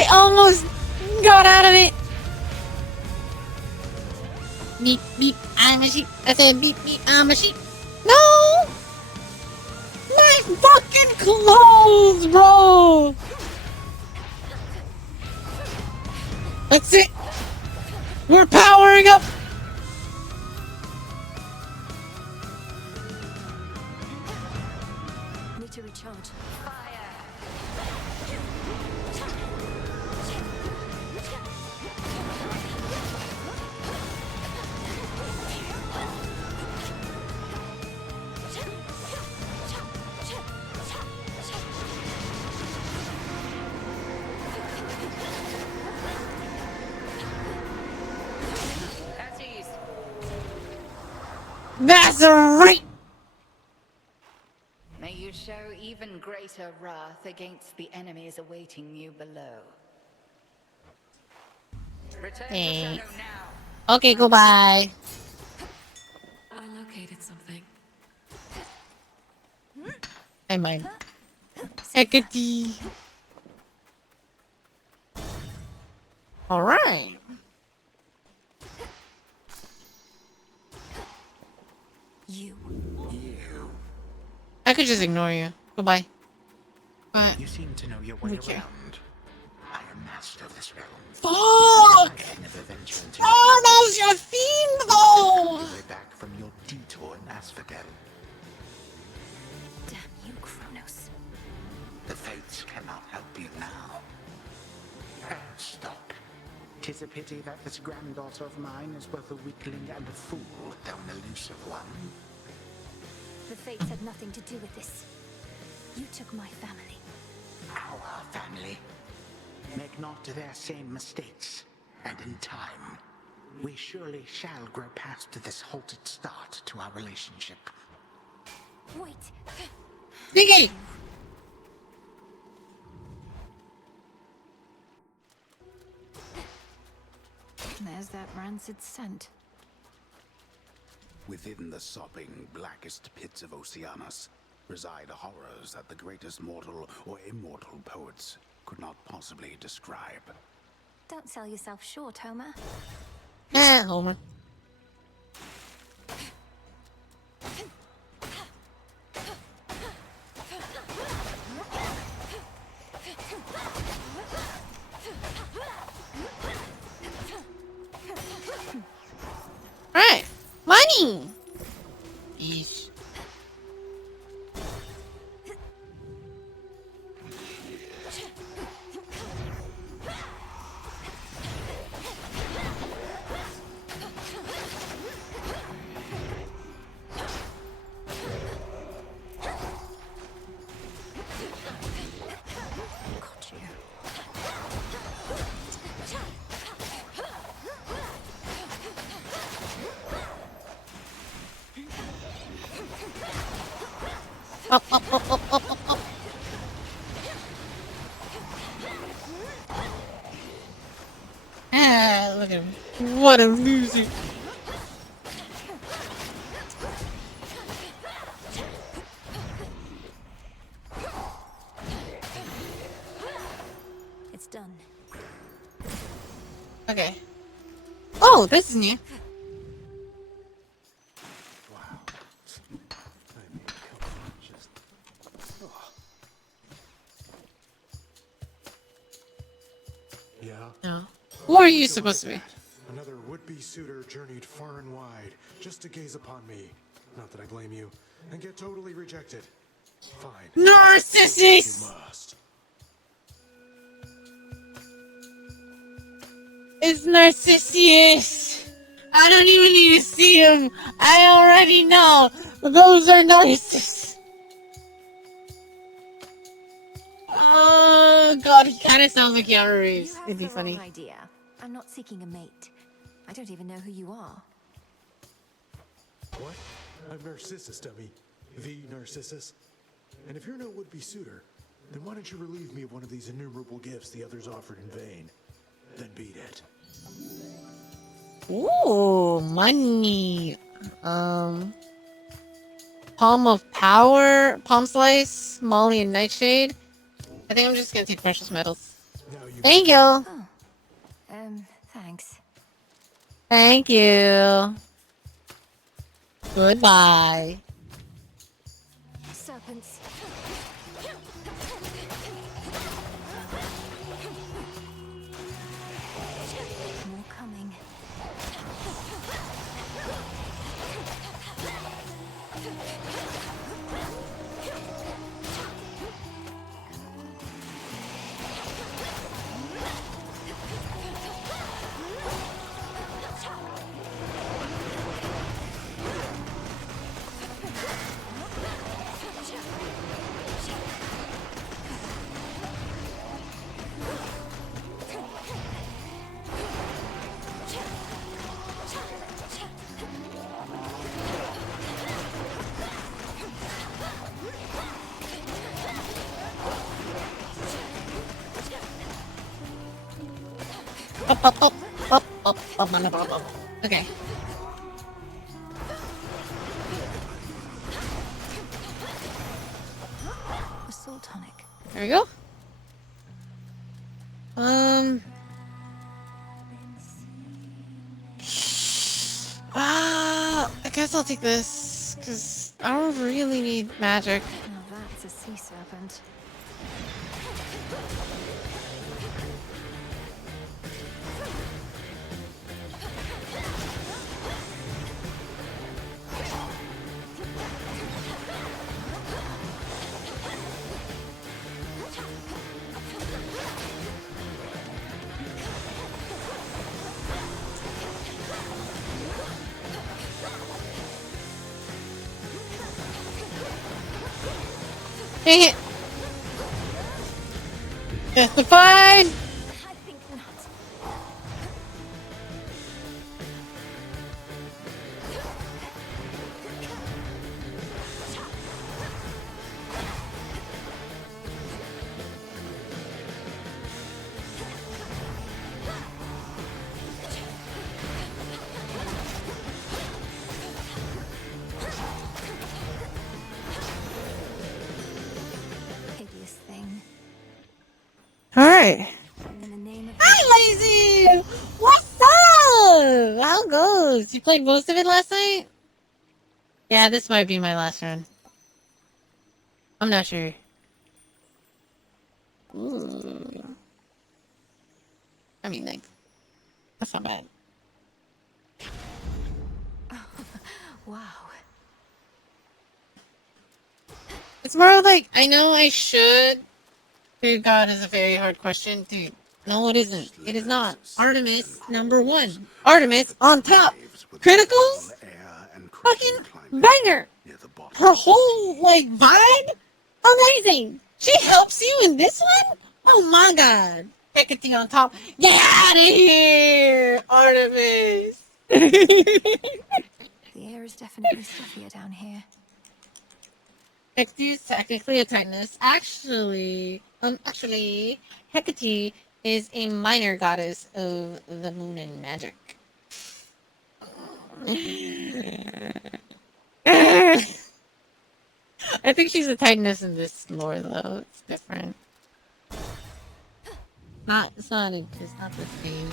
I almost got out of it. Beep, beep, I'm a sheep. I said beep, beep, I'm a sheep. No! My fucking clothes, bro! That's it! We're powering up! Need to recharge. That's right! May you show even greater wrath against the enemies awaiting you below. Return to Hey. Shadow now. Okay, goodbye. I located something. I mind. Hecate. Alright. You. I could just ignore you. Goodbye. But You seem to know your way Okay. around. I am master of this realm. fuck! I can never venture into Oh, that's your theme though! your way back from your detour in Asphodel. Damn you, Kronos. The fates cannot help you now. Stop. 'Tis a pity that this granddaughter of mine is both a weakling and a fool, though an elusive one. The fates had nothing to do with this. You took my family. Our family. Make not their same mistakes, and in time, we surely shall grow past this halted start to our relationship. Wait. Biggie! There's that rancid scent. Within the sopping, blackest pits of Oceanus reside horrors that the greatest mortal or immortal poets could not possibly describe. Don't sell yourself short, Homer. Homer. Alright. Money! Yeesh. Up, up, up, up, up, up, up. Ah, look at him. What a loser. It's done. Okay. Oh, this is new. Yeah? No. Who are you supposed to be? Another would-be suitor journeyed far and wide just to gaze upon me. Not that I blame you. And get totally rejected. Fine. Narcissist! You must. It's Narcissus! I don't even need to see him! I already know! Those are Narcissus! Oh god, he kinda sounds like Keanu Reeves. You It'd be have the funny. wrong idea. I'm not seeking a mate. I don't even know who you are. What? I'm Narcissus, dummy. The Narcissus. And if you're no would-be suitor, then why don't you relieve me of one of these innumerable gifts the others offered in vain? Then beat it. Ooh, money. Palm of Power, Palm Slice, Molly, and Nightshade. I think I'm just gonna take precious metals. Now Thank you. Oh. Thanks. Thank you. Goodbye. Serpents. More coming. Okay. A soul tonic. There we go. I guess I'll take this because I don't really need magic. Now that's a sea serpent. Dang it! Justified! Hideous thing. Alright. In the name of Hi, Lazy! What's up? How goes? You played most of it last night? Yeah, this might be my last run. I'm not sure. Ooh. I mean, like, that's not bad. wow. It's more like, I know I should. Dude, God is a very hard question. Dude, no, it isn't. It is not. Artemis, #1. Artemis on top. Criticals? Fucking banger. Her whole, like, vibe? Amazing. She helps you in this one? Oh my God. Hecate on top. Get out of here, Artemis. The air is definitely stuffier down here. Hecate is technically a Titaness. Actually, Hecate is a minor goddess of the moon and magic. I think she's a Titaness in this lore, though. It's different. It's not the same.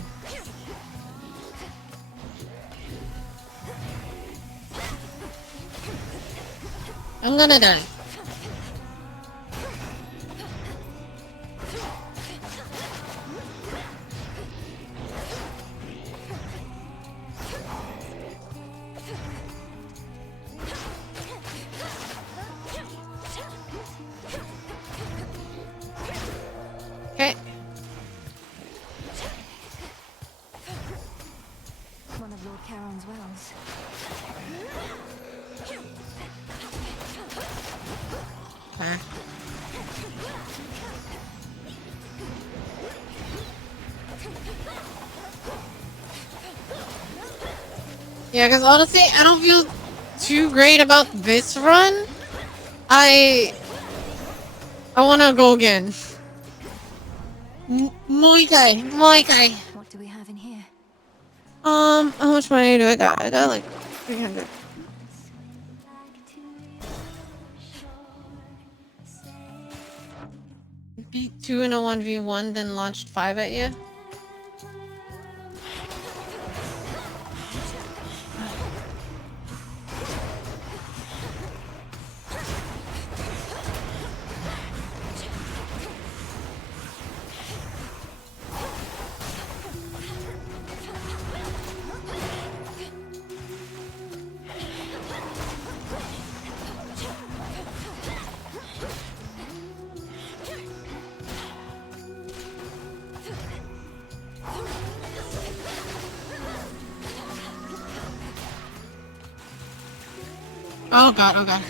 I'm gonna die. Okay. One of Lord Charon's wells. Huh? Yeah, because honestly, I don't feel too great about this run. I want to go again. Muay Thai. What do we have in here? How much money do I got? I got like 300. 2 in a 1v1, then launched 5 at you? Oh god, oh god.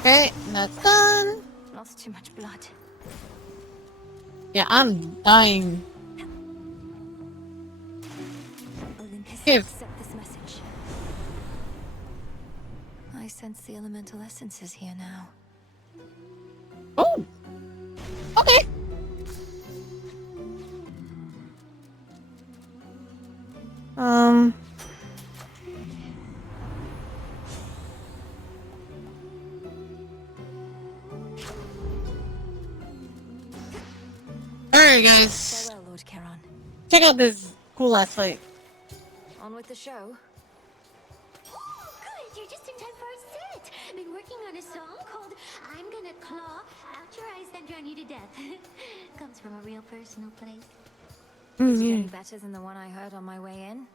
Okay, that's done. Lost too much blood. Yeah, I'm dying. Olympus Here. accept this message. I sense the elemental essences here now. Oh! Okay! Alright guys. Farewell, Lord Charon. Check out this cool ass fight. On with the show. Good, you're just in time for a set. Been working on a song called I'm Gonna Claw Out Your Eyes Then Drown You to Death. Comes from a real personal place. Is it any better than the one I heard on my way in?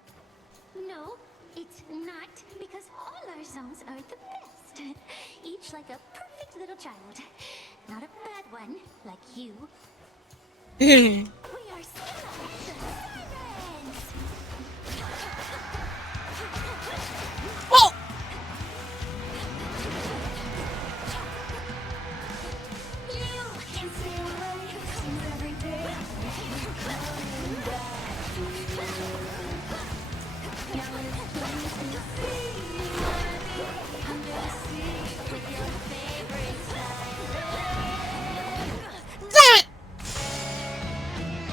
No, it's not, because all our songs are the best. Each like a perfect little child. Not a bad one, like you. We are still the Sirens! Whoa! You can stay away from every day. Coming back. Now it's time to see under the sea with your favorite siren. Damn it!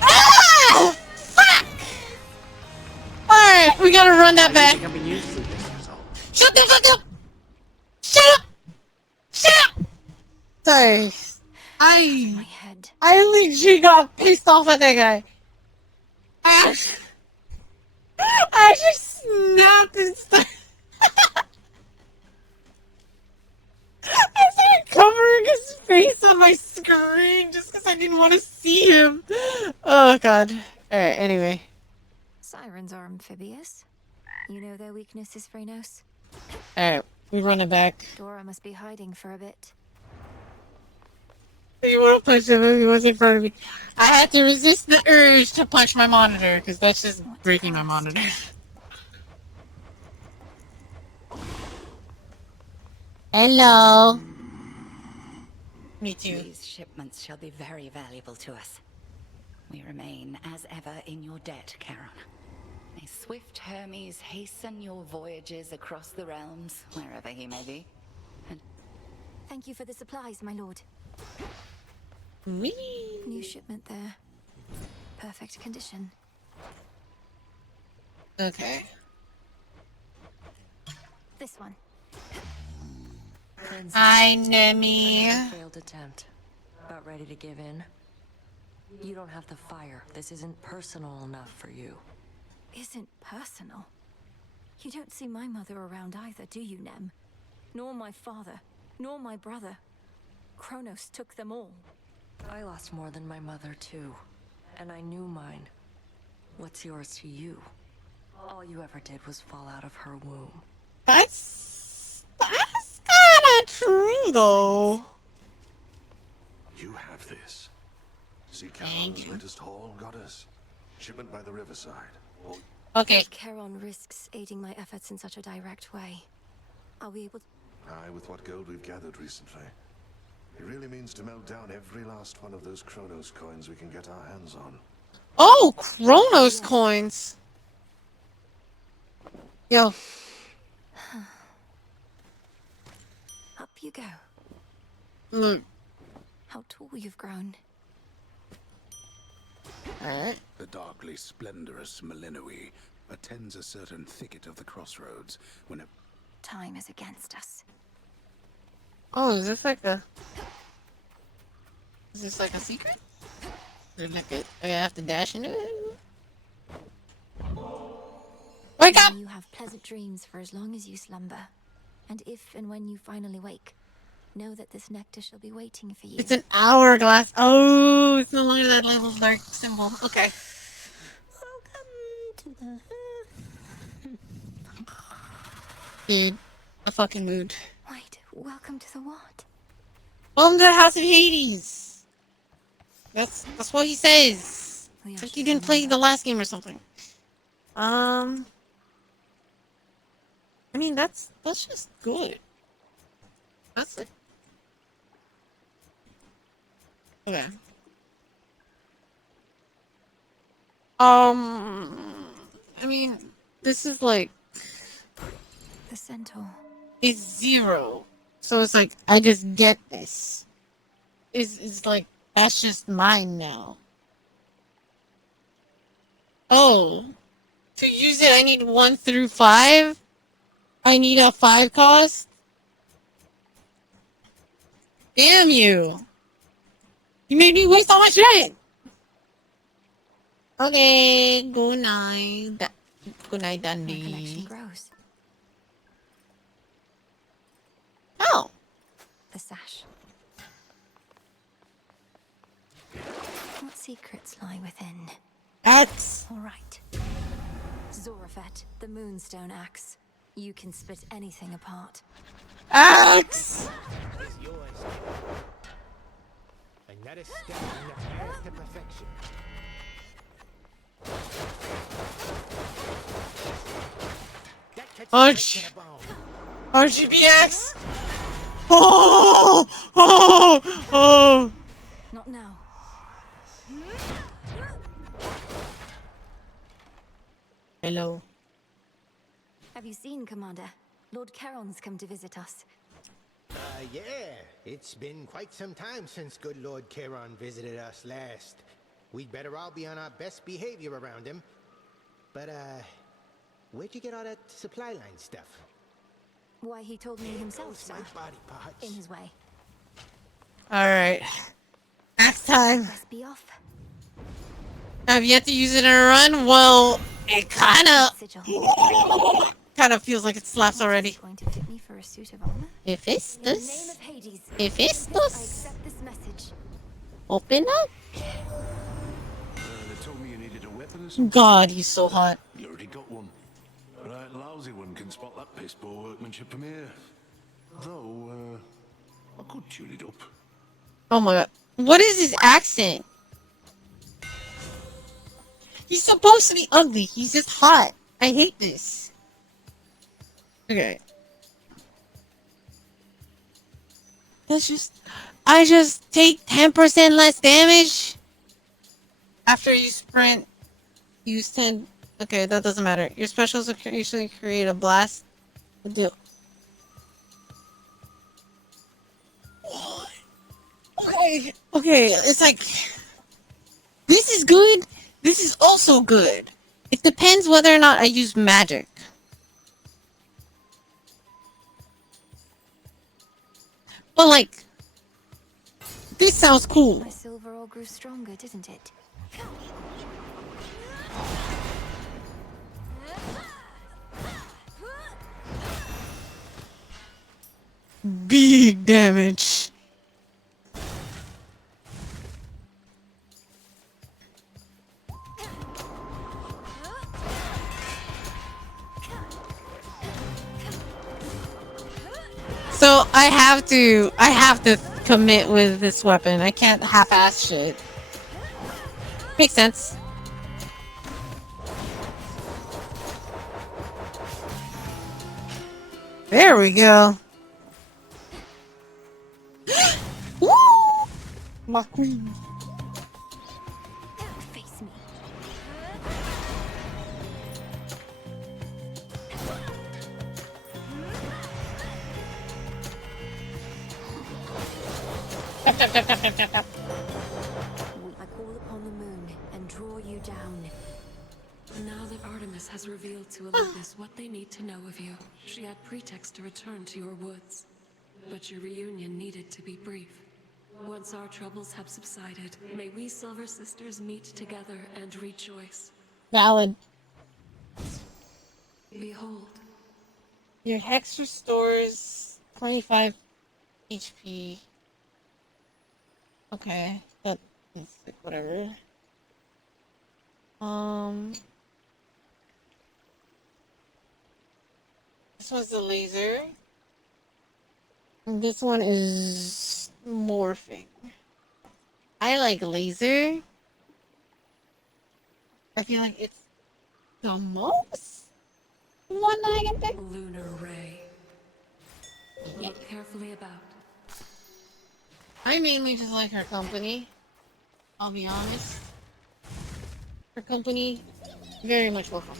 Ah! Fuck! Alright, we gotta run that back. Shut the fuck up! Shut up! Shut up! Sorry. I literally got pissed off at that guy. I just snapped and stuff. I started covering his face on my screen just because I didn't want to see him. Oh god. Alright, anyway. Sirens are amphibious. You know their weaknesses, Phrenos? Alright, we run it back. Dora must be hiding for a bit. You want to punch him if he was in front of me. I had to resist the urge to punch my monitor because that's just breaking my monitor. Hello. Me too. These shipments shall be very valuable to us. We remain, as ever, in your debt, Charon. May swift Hermes hasten your voyages across the realms, wherever he may be. And Thank you for the supplies, my lord. Me. New shipment there. Perfect condition. Okay. This one. Hi, Nemi. Failed attempt. About ready to give in. You don't have the fire. This isn't personal enough for you. Isn't personal? You don't see my mother around either, do you, Nem? Nor my father, nor my brother. Kronos took them all. I lost more than my mother, too. And I knew mine. What's yours to you? All you ever did was fall out of her womb. That's kinda true, though. You have this. See Charon's latest haul, goddess? Shipment by the riverside. Okay. Charon risks aiding my efforts in such a direct way. Are we able to... Aye, with what gold we've gathered recently. It really means to melt down every last one of those Kronos coins we can get our hands on. Oh, Kronos coins. Yo. Up you go. Look. How tall you've grown. The darkly splendorous Malinoe attends a certain thicket of the crossroads when a Time is against us. Oh, is this like a secret? Or like a, I have to dash into it? Wake up! You have pleasant dreams for as long as you slumber. And if and when you finally wake, know that this nectar shall be waiting for you. It's an hourglass. Oh, it's no longer that little dark symbol. Okay. Welcome to the... Dude, a fucking mood. Wait, welcome to the what? Welcome to the House of Hades. That's what he says. It's like you didn't play the last game or something. I mean, that's just good. That's it. Okay. I mean, this is like the centaur. It's 0, so it's like I just get this. It's like that's just mine now. Oh, to use it, I need 1 through 5. I need a 5 cost. Damn you! You made me waste all my shit! Okay, good night. Good night, Dundee. My connection grows. Oh! The sash. What secrets lie within? Axe! Alright. Zorafet, the Moonstone Axe. You can split anything apart. Axe! It's yours. Another step in the path to perfection. Arch! RGBX! Oh! Oh! Oh! Not now. Hello. Have you seen, Commander? Lord Charon's come to visit us. Yeah. It's been quite some time since good Lord Charon visited us last. We'd better all be on our best behavior around him. But, where'd you get all that supply line stuff? Why, he told me himself, sir. My body parts. In his way. Alright. Next time. Be off. I've yet to use it in a run. Well, it kinda feels like it slaps already. Going to fit me for a suit of armor? Hephaestus? I Hephaestus? accept this message. Open up. They told me you needed a weapon or something. God, he's so hot. You already got one. A right lousy one can spot that piss poor workmanship from here. Though, I could tune it up. Oh my god. What is his accent? He's supposed to be ugly. He's just hot. I hate this. Okay. I just take 10% less damage after you sprint. Use 10. Okay, that doesn't matter. Your specials usually create a blast. Okay, it's like this is good. This is also good. It depends whether or not I use magic. But like, this sounds cool. My silver all grew stronger, didn't it? Big damage. So I have to commit with this weapon. I can't half-ass shit. Makes sense. There we go. Woo! My queen. Face me. I call upon the moon and draw you down. Now that Artemis has revealed to Olympus what they need to know of you, she had pretext to return to your woods. But your reunion needed to be brief. Once our troubles have subsided, may we Silver Sisters meet together and rejoice. Valid. Behold. Your hex restores 25 HP. Okay, that's like whatever. This one's the laser. And this one is morphing. I like laser. I feel like it's the most one that I can pick. Lunar Ray. Look carefully about. I mainly just like her company. I'll be honest. Her company, very much welcome.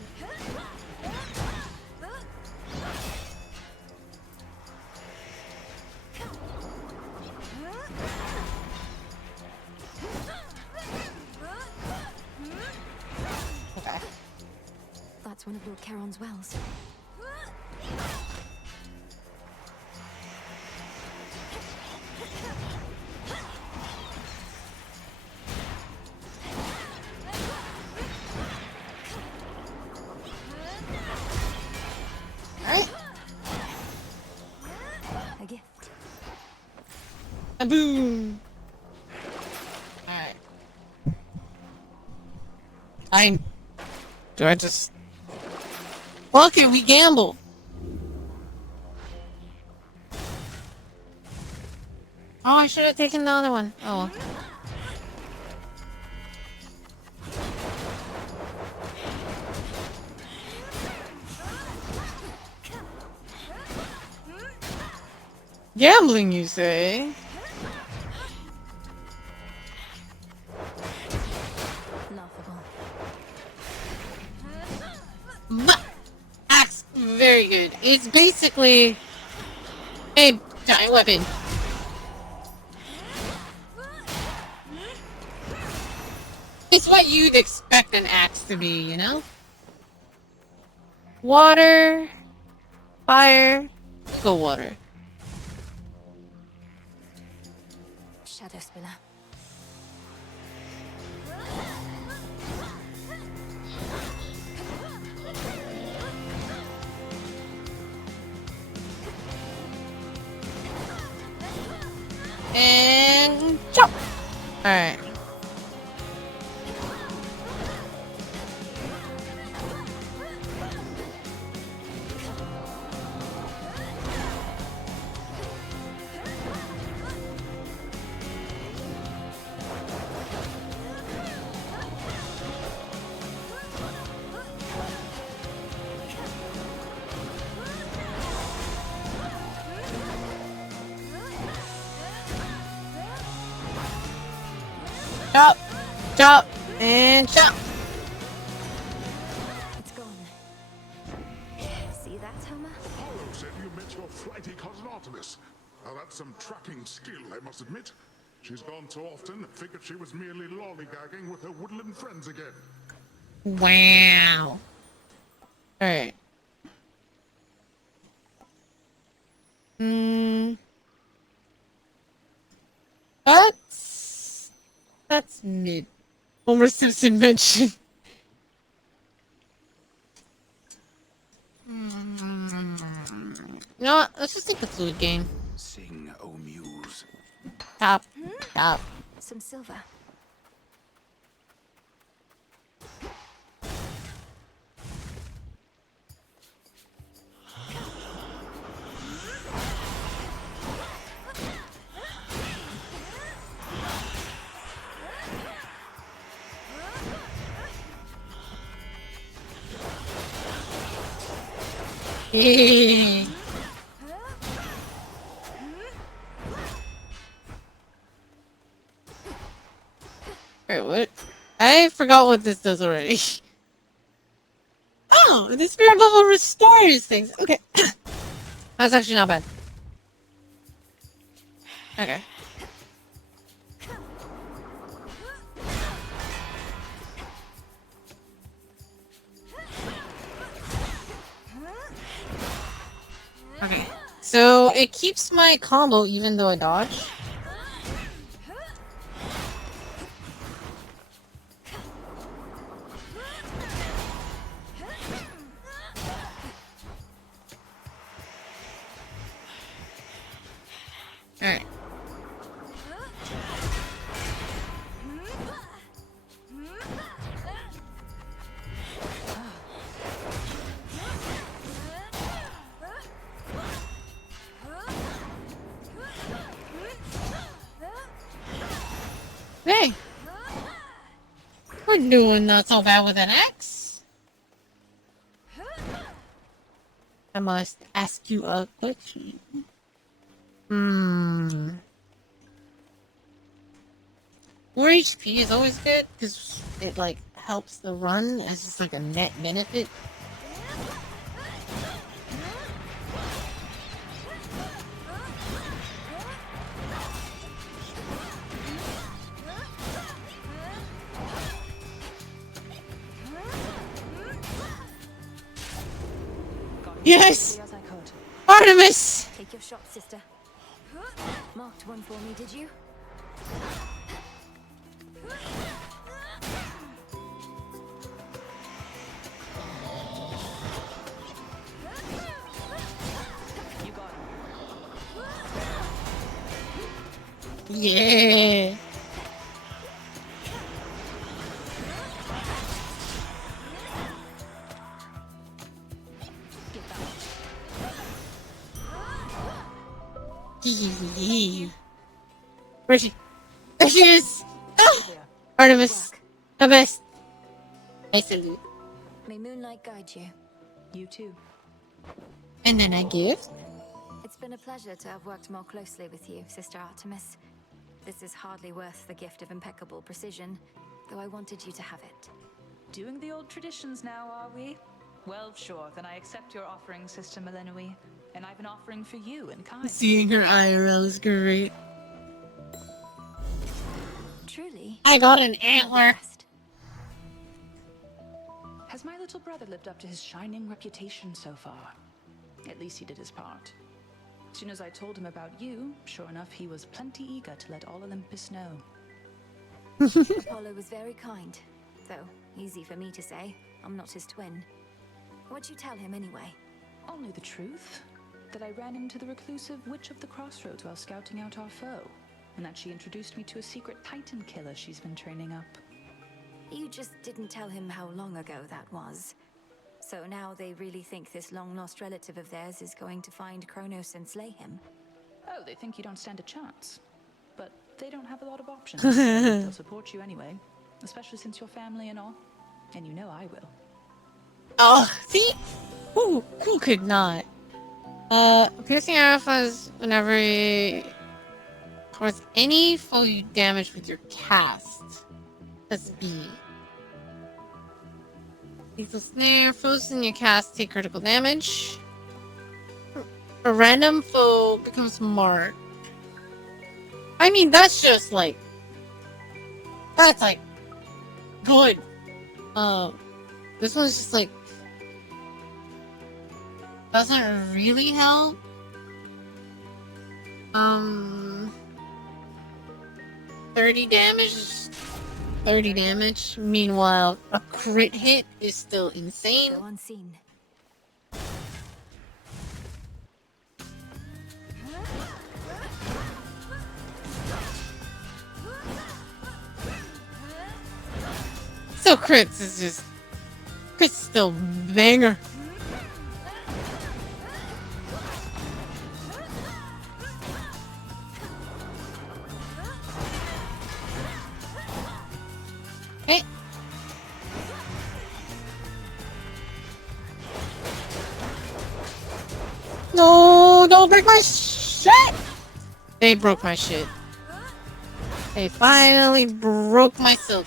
Okay. That's one of Lord Charon's wells. Alright. A gift. A boom. Alright. Do I just... Fuck it, we gamble. Oh, I should have taken the other one. Oh. Gambling, you say? Axe, very good. It's basically a giant weapon. It's what you'd expect an axe to be, you know? Water, fire, go water. Shadow Spinner. And jump. All right. Chop, chop, and chop. It's gone. See that, Homer? Apollo said you met your flighty cousin Artemis. Now that's some tracking skill, I must admit. She's gone so often, figured she was merely lollygagging with her woodland friends again. Wow. Alright. That's mid. Homer Simpson mentioned. You know what? Let's just take the fluid game. Sing, O muse. Top. Top. Some silver. Wait, what? I forgot what this does already. Oh, the spirit bubble restores things. Okay. That's actually not bad. Okay. Okay. So it keeps my combo even though I dodge. Alright. Hey! We're doing not so bad with an axe. I must ask you a question. More HP is always good because it like helps the run as just like a net benefit. Yes! Artemis! Take your shot, sister. Marked one for me, did you? You got him. Yeah! Where's she? There she is! Oh! Artemis! The best! I salute. May moonlight guide you. You too. And then I give. It's been a pleasure to have worked more closely with you, Sister Artemis. This is hardly worth the gift of impeccable precision, though I wanted you to have it. Doing the old traditions now, are we? Well, sure, then I accept your offering, Sister Melenui. And I've an offering for you in kind. Seeing her IRL is great. Truly? I got an antler. Has my little brother lived up to his shining reputation so far? At least he did his part. As soon as I told him about you, sure enough, he was plenty eager to let all Olympus know. Apollo was very kind, though easy for me to say. I'm not his twin. What'd you tell him anyway? Only the truth. That I ran into the reclusive Witch of the Crossroads while scouting out our foe, and that she introduced me to a secret Titan killer she's been training up. You just didn't tell him how long ago that was. So now they really think this long-lost relative of theirs is going to find Kronos and slay him. Oh, they think you don't stand a chance. But they don't have a lot of options. So they'll support you anyway, especially since you're family and all. And you know I will. Oh, see? Who could not? Piercing arrow fires whenever it causes any foe you damage with your cast. That's B. Lethal snare. Foes in your cast take critical damage. A random foe becomes marked. I mean, that's just like... That's like... Good. This one's just like... Doesn't really help. 30 damage. 30 damage. Meanwhile, a crit hit is still insane. Go unseen. So crits is just... Crits still banger. Hey. No, don't break my shit! They broke my shit. They finally broke my silk.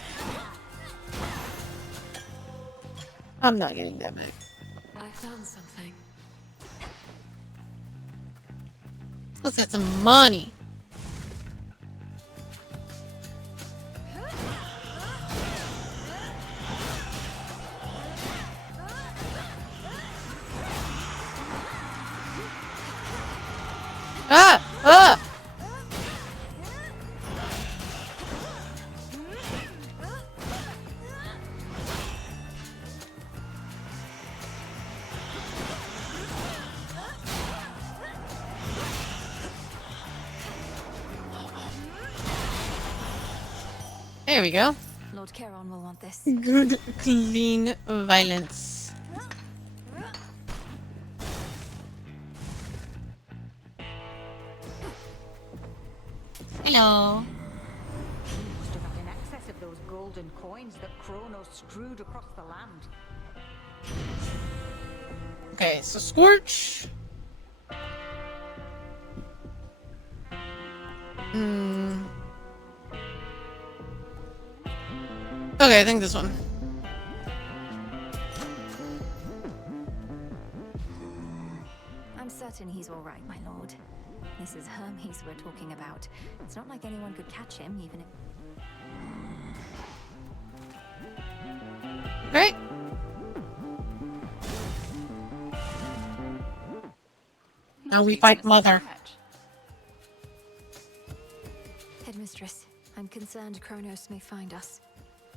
I'm not getting that back. I found something. Let's get some money. Ah! Ah! There we go. Lord Charon will want this. Good, clean violence. Hello. He must have had an excess of those golden coins that Kronos strewed across the land. Okay, so Scorch. Okay, I think this one. I'm certain he's all right, my lord. This is Hermes we're talking about. It's not like anyone could catch him, even if... Right. Now we fight Mother. Headmistress, I'm concerned Kronos may find us.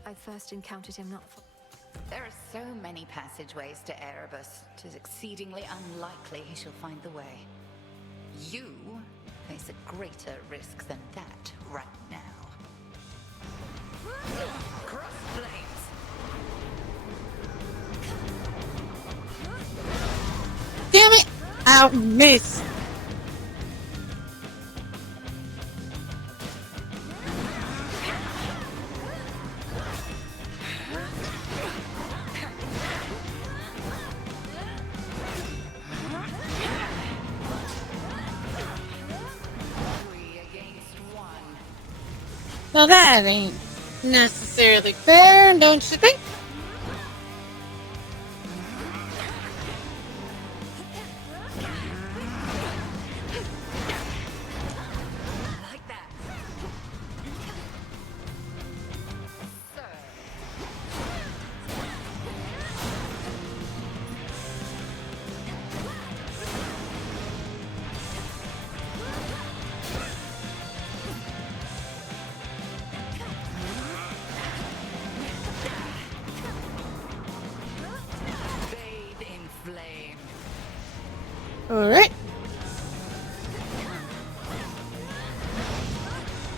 I first encountered him not for... There are so many passageways to Erebus. 'Tis exceedingly unlikely he shall find the way. You face a greater risk than that right now. Crossblades! Damn it! Ow, miss! Well, that ain't necessarily fair, don't you think? Like that. Bathe in flame. Alright.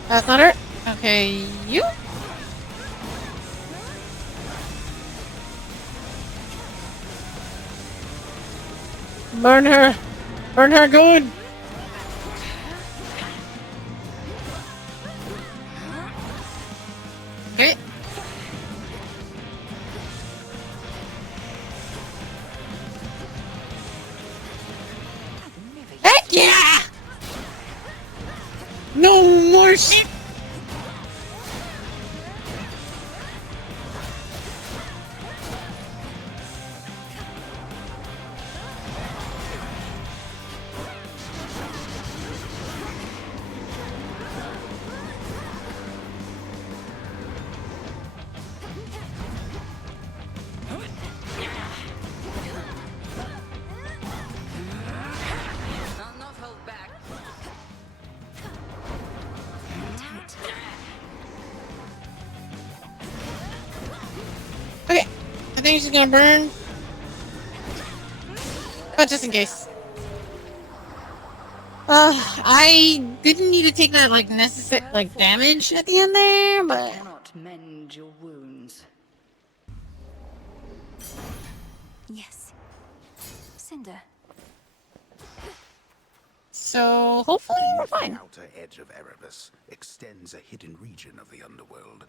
That's not her. Okay, you? Burn her! Burn her good! Okay. Heck yeah! No more shit! I'll not hold back. Okay, I think she's gonna burn. But just in case. I didn't need to take that like necessary like damage at the end there, but Cannot mend your wounds. Yes. Cinder. so hopefully we're fine. The outer edge of Erebus extends a hidden region of the underworld.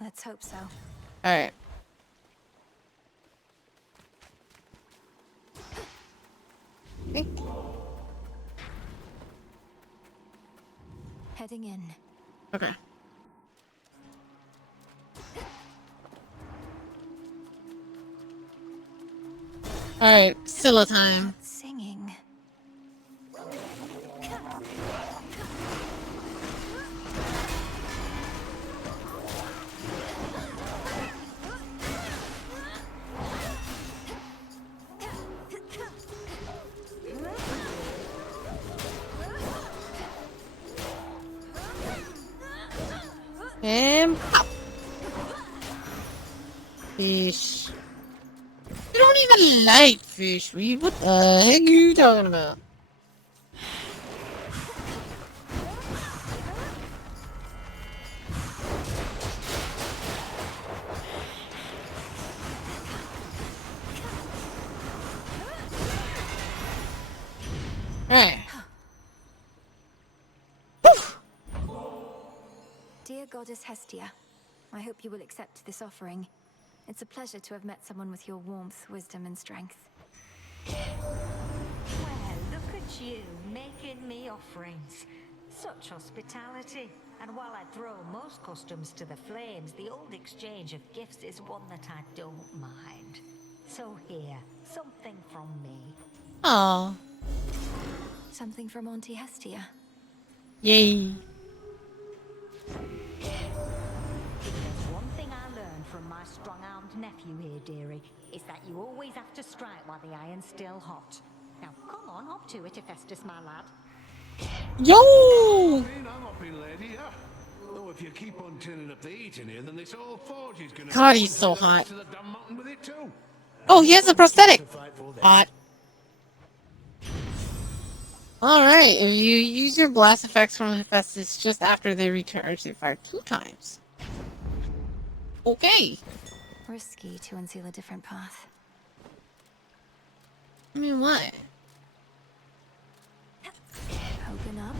Let's hope so. Alright. Okay. Heading in. Okay. Alright, Scylla time. Singing. And pop. Fish. You don't even like fish, Reed. What the heck are you talking about? Alright. Dear Goddess Hestia, I hope you will accept this offering. It's a pleasure to have met someone with your warmth, wisdom, and strength. Well, look at you, making me offerings. Such hospitality. And while I throw most customs to the flames, the old exchange of gifts is one that I don't mind. So here, something from me. Aww. Something from Auntie Hestia. Yay. There's one thing I learned from my strong-armed nephew here, dearie, is that you always have to strike while the iron's still hot. Now, come on, hop to it, Hephaestus, my lad. Yo! I'm not being lady, yeah. Though if you keep on turning up the heat in here, then this whole forge is gonna God, he's so hot. to the damn mountain with it too. Oh, he has a prosthetic. Hot. Alright, if you use your blast effects from Hephaestus just after they recharge, they fire 2 times. Okay. Risky to unseal a different path. I mean, what? Open up.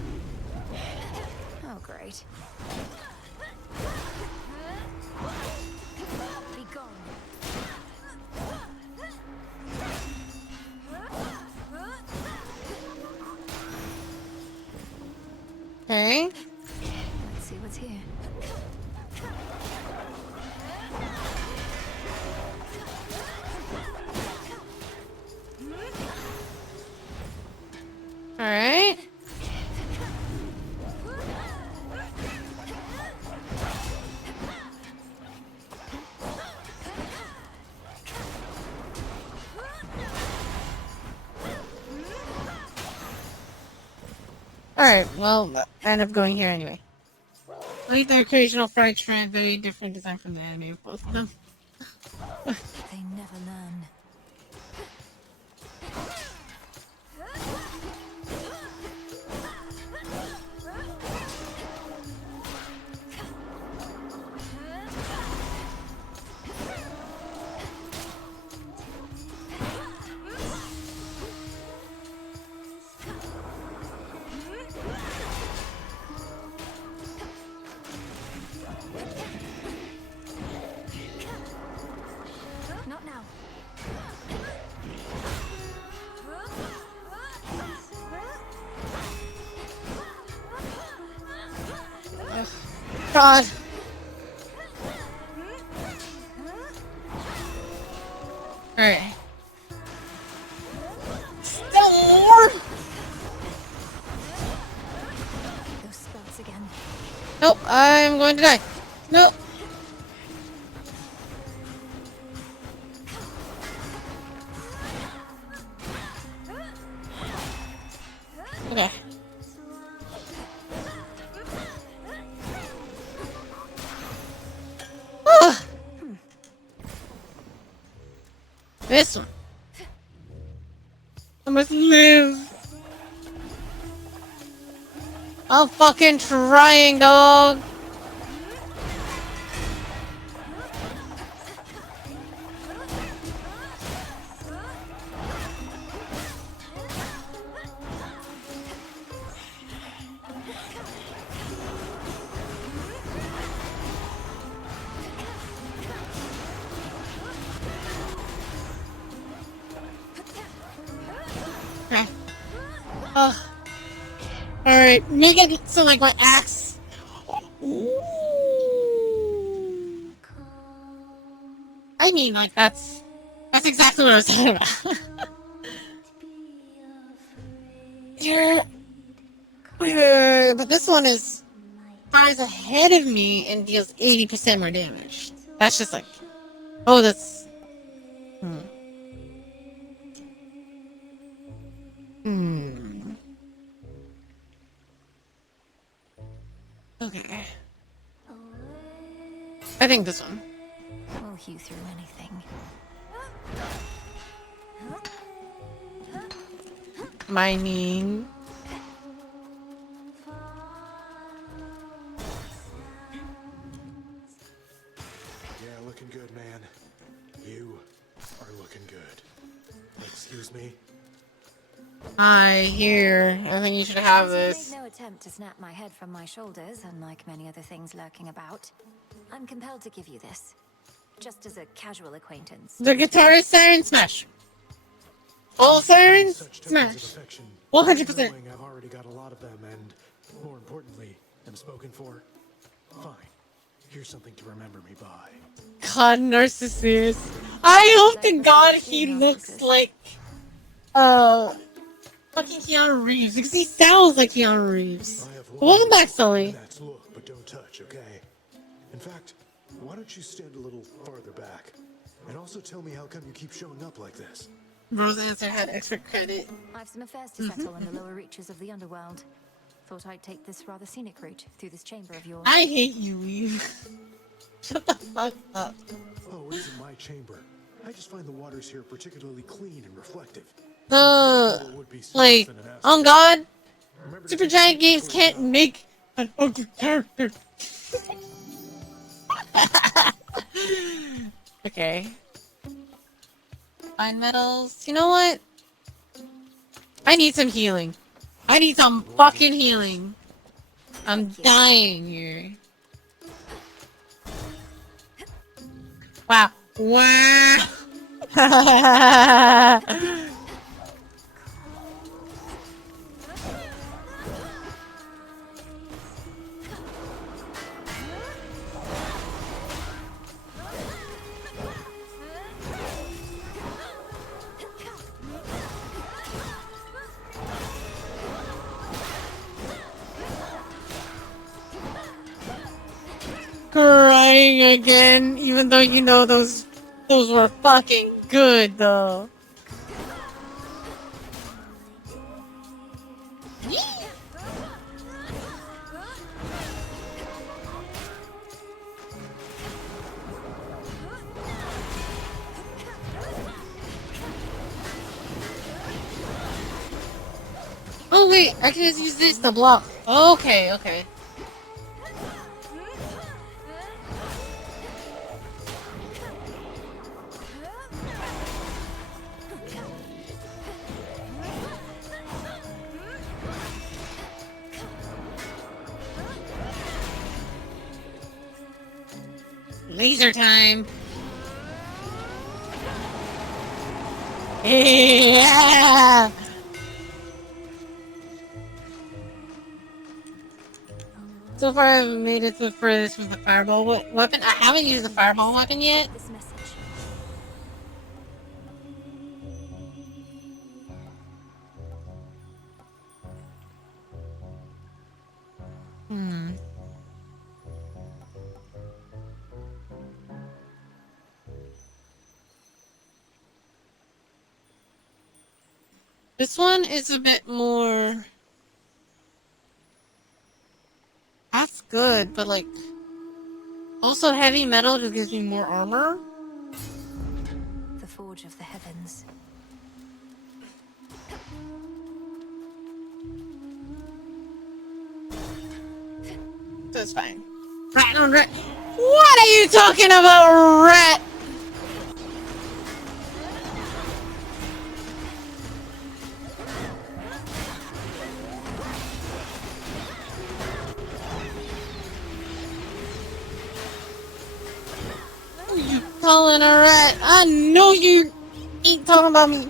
Oh, great. Be gone. Okay. Let's see what's here. Alright. Alright, well, I end up going here anyway. Like the occasional fried shrimp, very different design from the anime of both of them. They never learn. Not now. God. Alright. Still more? Those spells again. Nope, I'm going to die. Nope. Okay. This one. I must live. I'm fucking trying, dog. Alright, make it so like my axe. Ooh. I mean, like, that's exactly what I was talking about. Yeah. But this one fires ahead of me and deals 80% more damage. That's just like, oh, that's. Okay. I think this one. We'll hew through anything. Mining. Yeah, looking good, man. You are looking good. Excuse me? I hear. I think you should have this. Made no attempt to snap my head from my shoulders, unlike many other things lurking about. I'm compelled to give you this, just as a casual acquaintance. The guitarist siren smash. All sirens smash. 100%. I've already got a lot of them, and more importantly, am spoken for. Fine. Here's something to remember me by. God, narcissist. I hope to God he looks like fucking Keanu Reeves, because he sounds like Keanu Reeves. Welcome back, Sully. That's look, but don't touch, okay? In fact, why don't you stand a little farther back? And also tell me how come you keep showing up like this? Rose answer had extra credit. I've some affairs to settle in the lower reaches of the underworld. Thought I'd take this rather scenic route through this chamber of yours. I hate you, Eve. Shut the fuck up. Oh, it isn't my chamber. I just find the waters here particularly clean and reflective. Like, on God, Supergiant Games can't make an ugly character. Okay. Fine metals. You know what? I need some healing. I need some fucking healing. I'm dying here. Wow. Wow. Crying again, even though you know those were fucking good though. Oh wait, I can just use this to block. Okay, okay. Laser time. Yeah. So far, I haven't made it to the furthest with the fireball weapon. I haven't used the fireball weapon yet. Hmm. This one is a bit more... That's good, but like... Also heavy metal just gives me more armor. The Forge of the Heavens. That's fine. Rat on rat. What are you talking about, rat? Who you calling a rat? I know you ain't talking about me.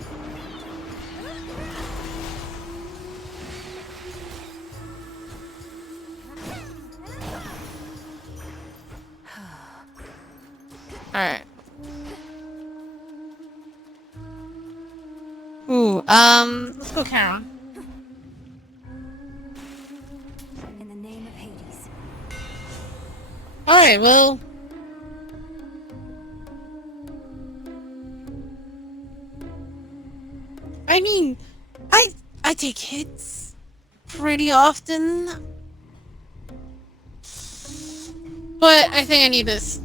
Alright. Ooh, let's go Karen. In the name of Hades. Alright, well. I mean, I take hits pretty often. But I think I need this.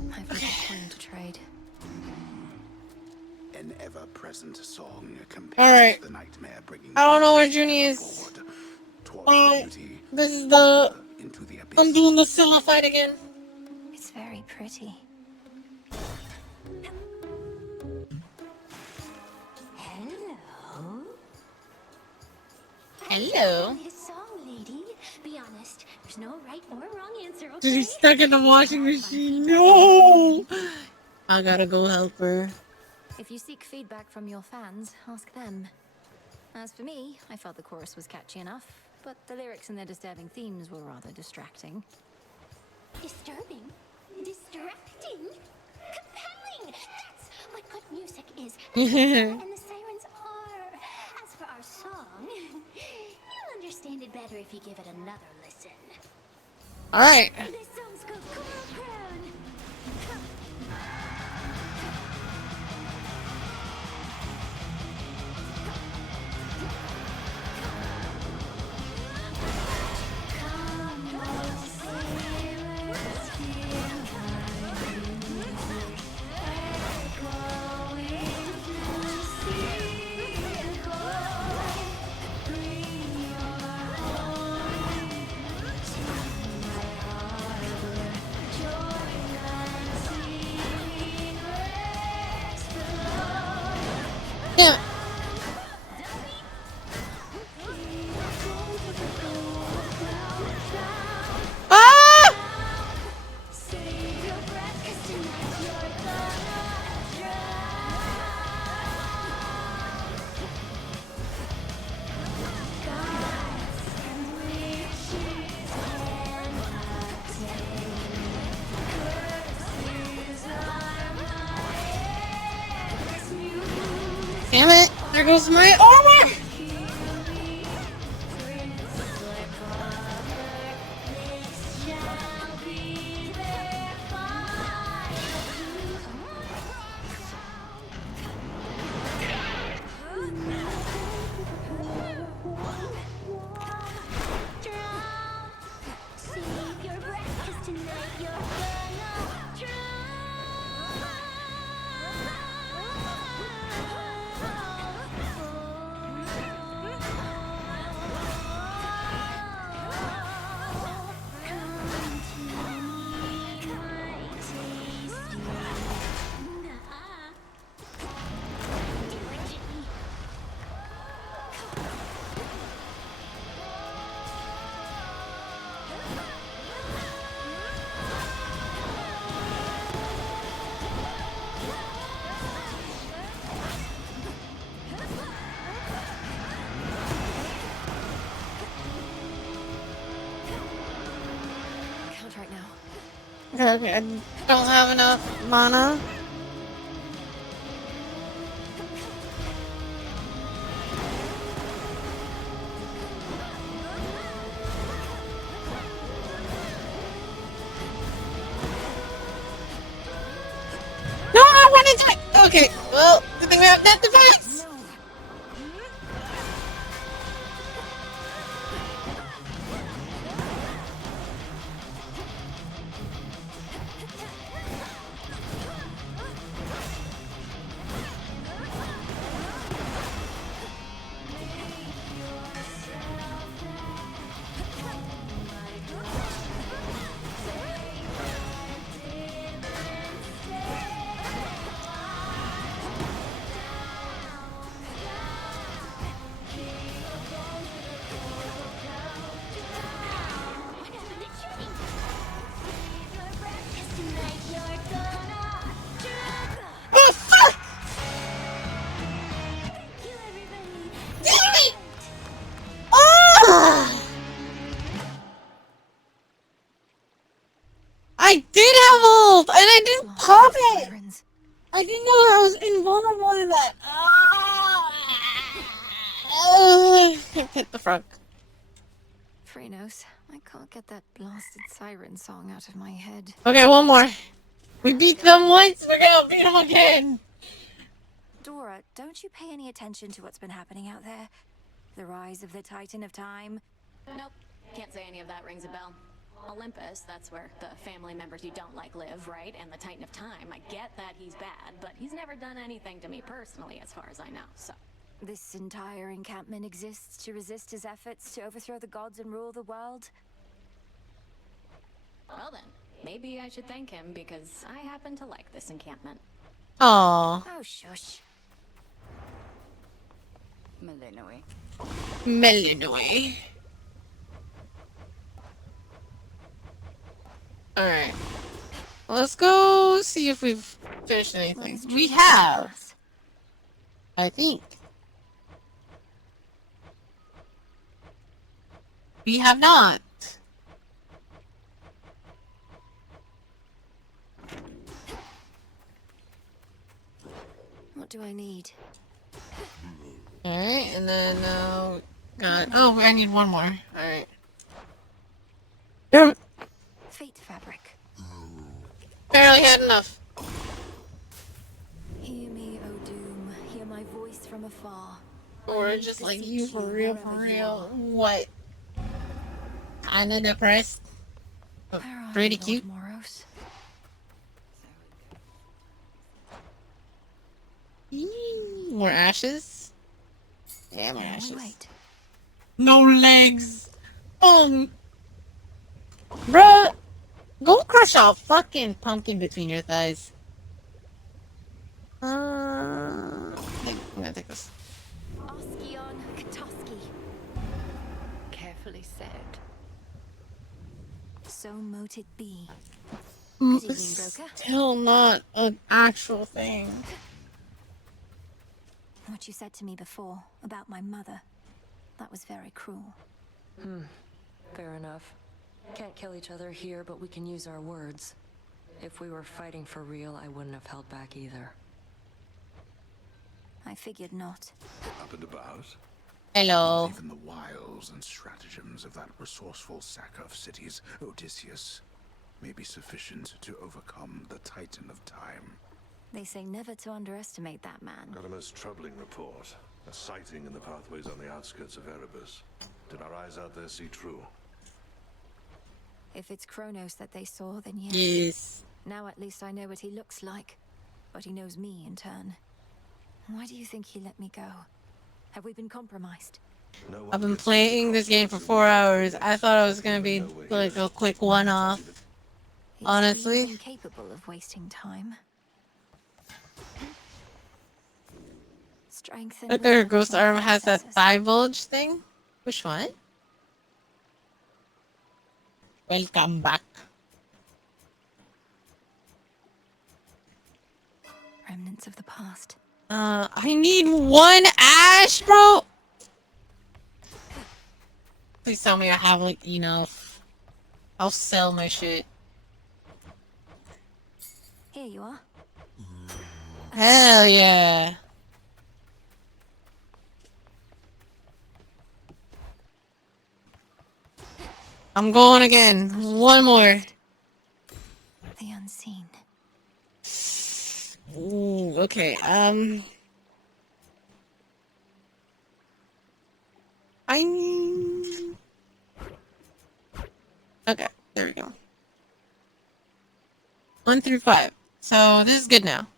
Alright. the nightmare bringing I don't know where Junie is. This is the... I'm doing the Scylla fight again. It's very pretty. Hello? Hello. This song, lady. Be honest, there's no right or wrong answer, okay? She's stuck in the washing machine. No! I gotta go help her. If you seek feedback from your fans, ask them. As for me, I felt the chorus was catchy enough, but the lyrics and their disturbing themes were rather distracting. Disturbing? Distracting? Compelling! That's what good music is. And the sirens are. As for our song, you'll understand it better if you give it another listen. Alright. This song's called Coral Crown. Yeah. Ah! Damn it! There goes my armor! Save your breath, 'cause tonight you're gonna Count right now. Okay, I don't have enough mana. No, I wanted to. Okay, well, good thing we have that device. Oh, fuck! Damn it! Ah! I did have ult, and I didn't pop it! I didn't know I was invulnerable to that. Hit the front. Frenos, I can't get that blasted siren song out of my head. Okay, one more. We beat them once, we're gonna beat them again! Dora, don't you pay any attention to what's been happening out there? The rise of the Titan of Time? Nope. Can't say any of that rings a bell. Olympus, that's where the family members you don't like live, right? And the Titan of Time, I get that he's bad, but he's never done anything to me personally as far as I know, so This entire encampment exists to resist his efforts to overthrow the gods and rule the world? Well then, maybe I should thank him because I happen to like this encampment. Aww. Oh, shush. Malinois. Melanoy. Alright. Let's go see if we've finished anything. We have. I think. We have not. What do I need? Alright, and then, oh, I need one more. Alright. Damn it. Fate fabric. Barely had enough. Hear me, O Doom. Hear my voice from afar. Or just like you for real, What? Kinda depressed. But pretty cute. More ashes? Yeah, more ashes. Wait. No legs! Bruh! Go crush a fucking pumpkin between your thighs. I'm gonna take this. Oskion Katoski. Carefully said. So mote it be. Still not an actual thing. What you said to me before about my mother, that was very cruel. Fair enough. Can't kill each other here, but we can use our words. If we were fighting for real, I wouldn't have held back either. I figured not. Up and about. Hello. Even the wiles and stratagems of that resourceful sacker of cities, Odysseus, may be sufficient to overcome the Titan of Time. They say never to underestimate that man. Got a most troubling report. A sighting in the pathways on the outskirts of Erebus. Did our eyes out there see true? If it's Kronos that they saw, then yes. Yes. Now at least I know what he looks like. But he knows me in turn. Why do you think he let me go? Have we been compromised? I've been playing this game for 4 hours. I thought it was gonna be like a quick one-off. Honestly. Incapable of wasting time. Strength and Look at her ghost arm has that thigh bulge thing. Which one? Welcome back. Remnants of the past. I need one ash, bro. Please tell me I have like enough. I'll sell my shit. Here you are. Hell yeah. I'm going again. One more. The unseen. Ooh, okay. Okay, there we go. 1 through 5. So this is good now.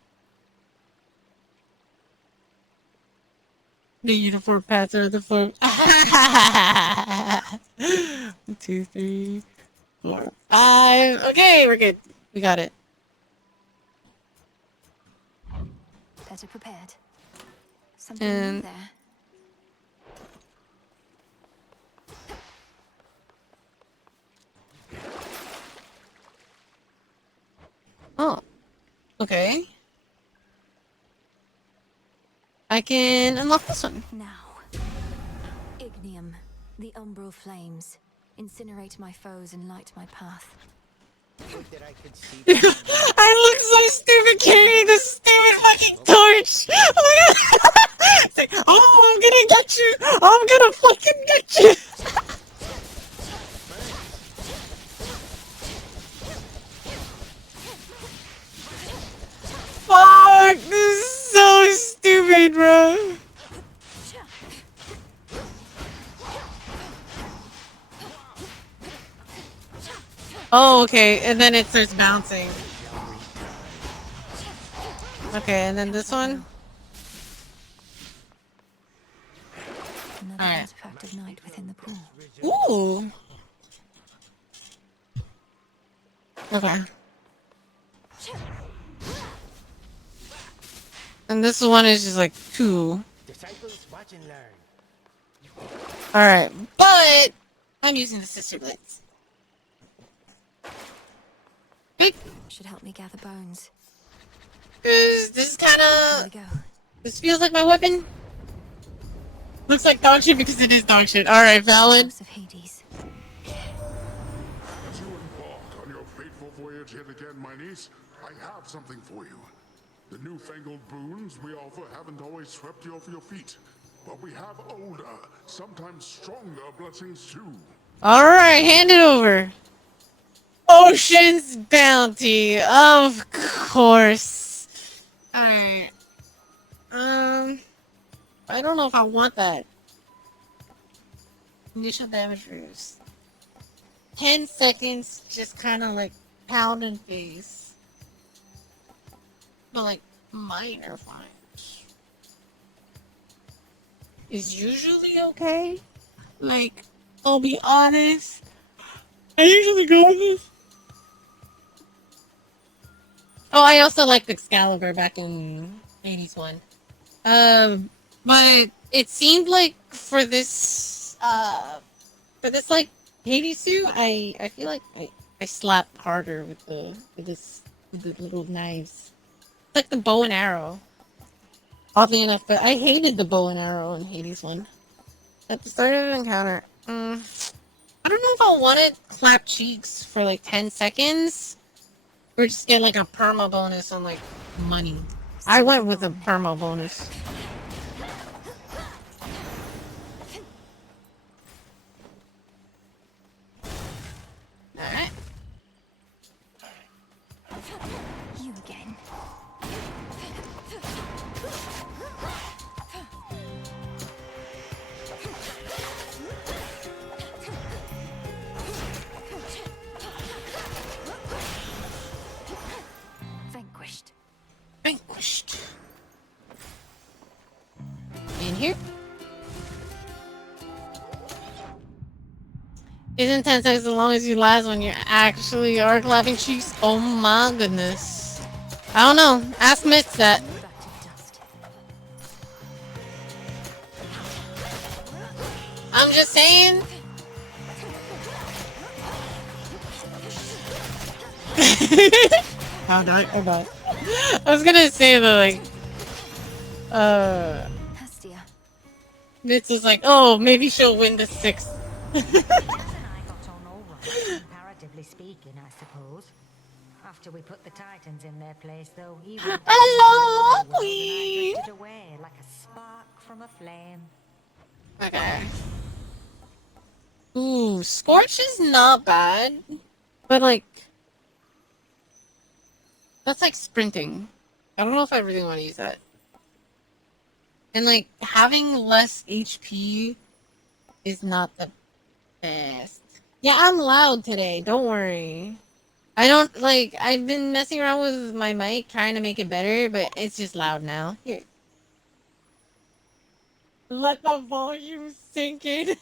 The uniform paths are the 4. 1, 2, 3, 4, 5. Okay, we're good. We got it. Better prepared. Something new there. Oh, okay. I can unlock this one. Now. Ignium, the umbral flames. Incinerate my foes and light my path. That I could see. I look so stupid carrying this stupid fucking torch. It's like, oh, I'm gonna get you. I'm gonna fucking get you. Fuck, this is so stupid, bro. Oh, okay, and then it starts bouncing. Okay, and then this one. the artifact of night within the pool. Ooh. Okay. And this one is just like 2. Disciples, watch and learn. Alright, but I'm using the sister blades. Should help me gather bones. This is kinda... This feels like my weapon. Looks like dog shit because it is dog shit. Alright, valid. As you embark on your fateful voyage yet again, my niece, I have something for you. The newfangled boons we offer haven't always swept you off your feet, but we have older, sometimes stronger blessings too. Alright, hand it over. Ocean's Bounty, of course. Alright. I don't know if I want that. Initial damage reduced. 10 seconds, just kind of like pound and face. But like minor fires is usually okay. Like, I'll be honest. I usually go with this. Oh, I also liked Excalibur back in 80s one. But it seemed like for this like Hades suit, I feel like I slap harder with the little knives. It's like the bow and arrow. Oddly enough, but I hated the bow and arrow in Hades one. At the start of the encounter, I don't know if I wanted clap cheeks for like 10 seconds. Or just get like a perma bonus on like money. I went with a perma bonus. Alright. You again. Vanquished. Vanquished. In here. Isn't 10 seconds as long as you last when you actually are clapping cheeks? Oh my goodness. I don't know. Ask Mitch that. I'm just saying. Oh, no, or not. I was gonna say that, like, Mitch is like, oh, maybe she'll win the 6th. Comparatively speaking, I suppose. After we put the Titans in their place, though, he went hello, queen. drifted away like a spark from a flame. Okay. Ooh, Scorch is not bad, but like, that's like sprinting. I don't know if I really want to use that. And like, having less HP is not the best. Yeah, I'm loud today, don't worry. I don't, like, I've been messing around with my mic, trying to make it better, but it's just loud now. Here. Let the volume sink in.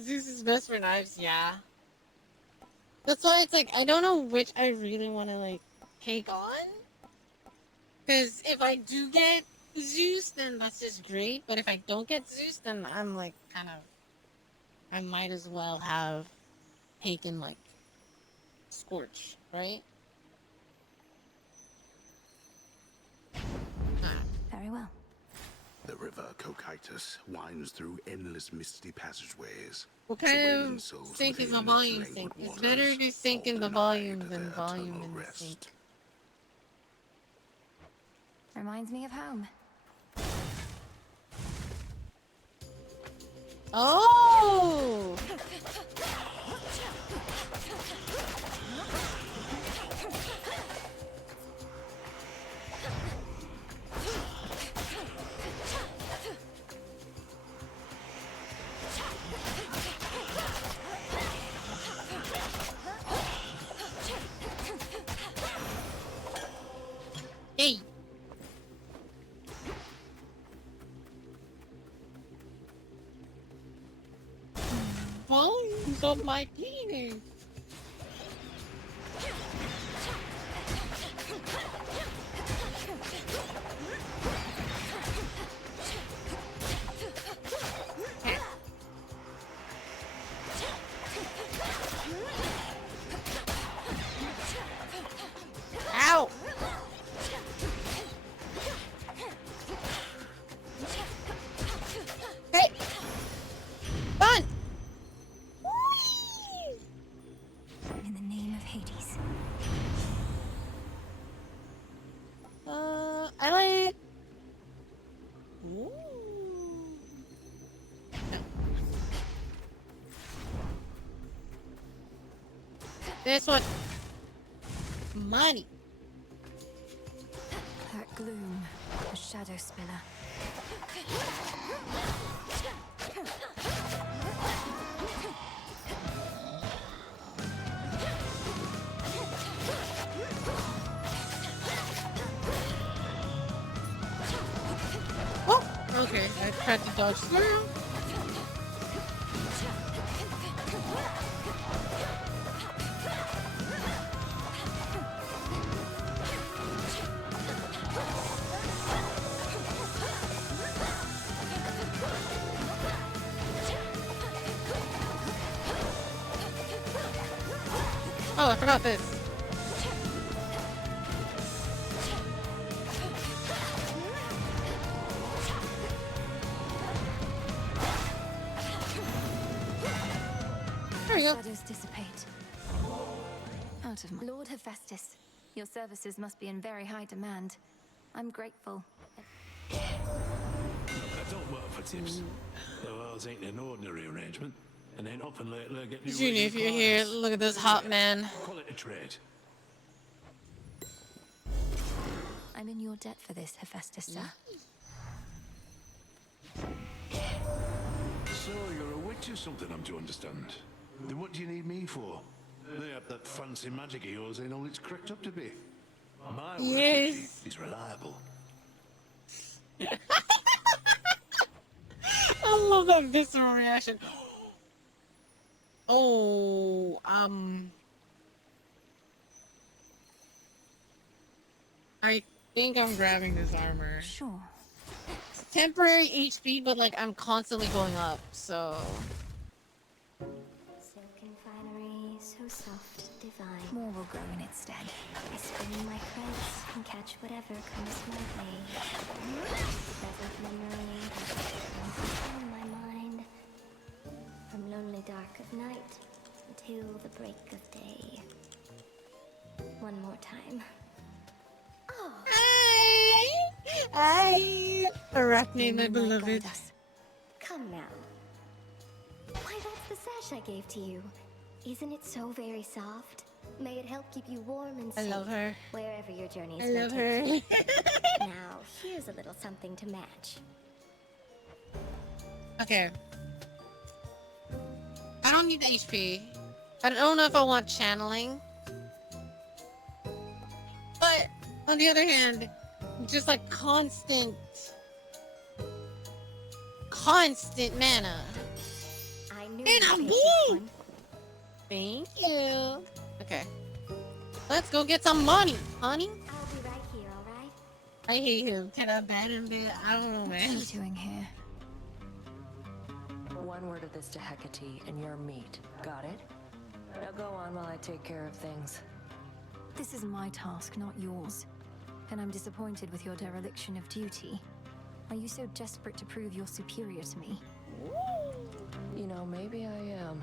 Zeus is best for knives, yeah. That's why it's like, I don't know which I really want to, like, take on. Because if I do get Zeus, then that's just great. But if I don't get Zeus, then I'm, like, kind of... I might as well have taken, like, Scorch, right? Very well. The river Cocytus winds through endless misty passageways. What kind of sync is a volume sync? It's better if you sync in the volume than volume in the sync. Reminds me of home. Oh! Hey! my penis. Ow! Hey! Fun! In the name of Hades. I like. Ooh. This one. Money. Hurt gloom, a shadow spinner. Oh, okay. I tried to dodge through. Oh, I forgot this. There we go. Shadows dissipate. Out of my Lord Hephaestus, your services must be in very high demand. I'm grateful. I don't work for tips. Though ours ain't an ordinary arrangement. And ain't often lately getting Junior, if you're here, look at this hot man. Quality trade. I'm in your debt for this, Hephaestus, sir. So you're a witch or something, I'm to understand. Then what do you need me for? They have that fancy magic of yours ain't all it's cracked up to be. My Yes. is reliable. I love that visceral reaction. Oh, I think I'm grabbing this armor. Sure. It's temporary HP, but like I'm constantly going up, so. Silken finery, so soft, divine. More will grow in its stead. I spin my threads and catch whatever comes my way. Pleasant memory that's on my mind. From lonely dark of night until the break of day. One more time. Oh. Hi! Arachne, my beloved. Come now. Why, that's the sash I gave to you. Isn't it so very soft? May it help keep you warm and I safe love her. wherever your journeys I may love take her. you. Now, here's a little something to match. Okay. I don't need the HP. I don't know if I want channeling. But, on the other hand, just like constant mana. I knew And you'd I'm take this big! one. Thank you. Okay. Let's go get some money, honey. I'll be right here, alright? I hate him. Can I bat him bit? I don't know, What man. are you doing here? One word of this to Hecate, and you're meat. Got it? Now go on while I take care of things. This is my task, not yours. And I'm disappointed with your dereliction of duty. Are you so desperate to prove you're superior to me? You know, maybe I am.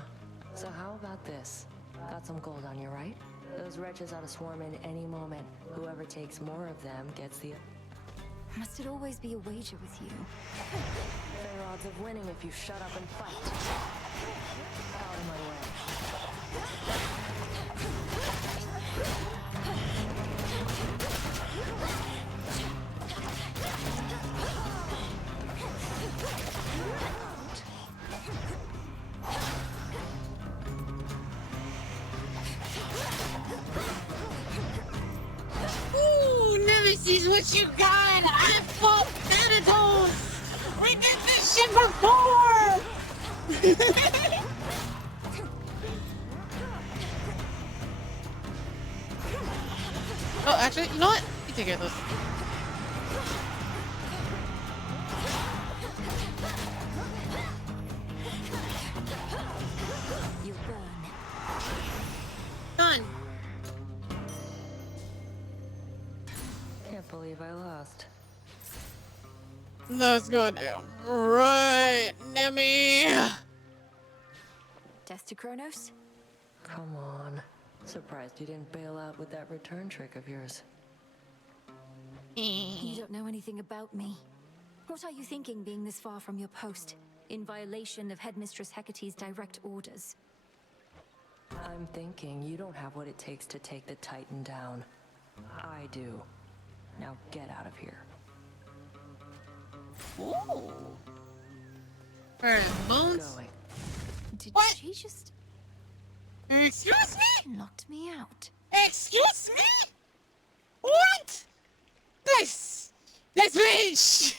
So how about this? Got some gold on you, right? Those wretches ought to swarm in any moment. Whoever takes more of them gets the... Must it always be a wager with you? Fair odds of winning if you shut up and fight. Out of my way. Ooh, Nemesis, what you got? I fought Thanatos! We did this shit before! Oh, actually, you know what? You take care of those. You'll burn. Done. Can't believe I lost. Let's go down. Right, Nemi. Death to Kronos? Come on. Surprised you didn't bail out with that return trick of yours. You don't know anything about me. What are you thinking being this far from your post, in violation of Headmistress Hecate's direct orders? I'm thinking you don't have what it takes to take the Titan down. I do. Now get out of here. Ooh. Where's Bones? Going. Did What? she just... Excuse me? Knocked me out. Excuse me? What? This bitch!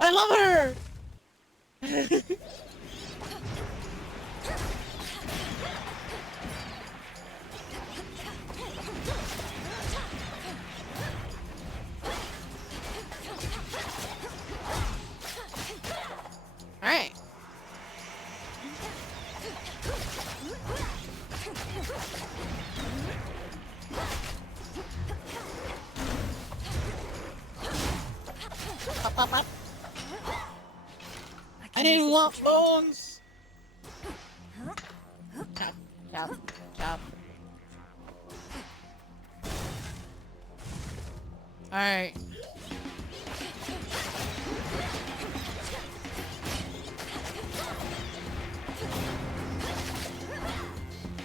I love her! Alright. Pop, pop, pop. I didn't want Bones! Chop, chop, chop. Alright.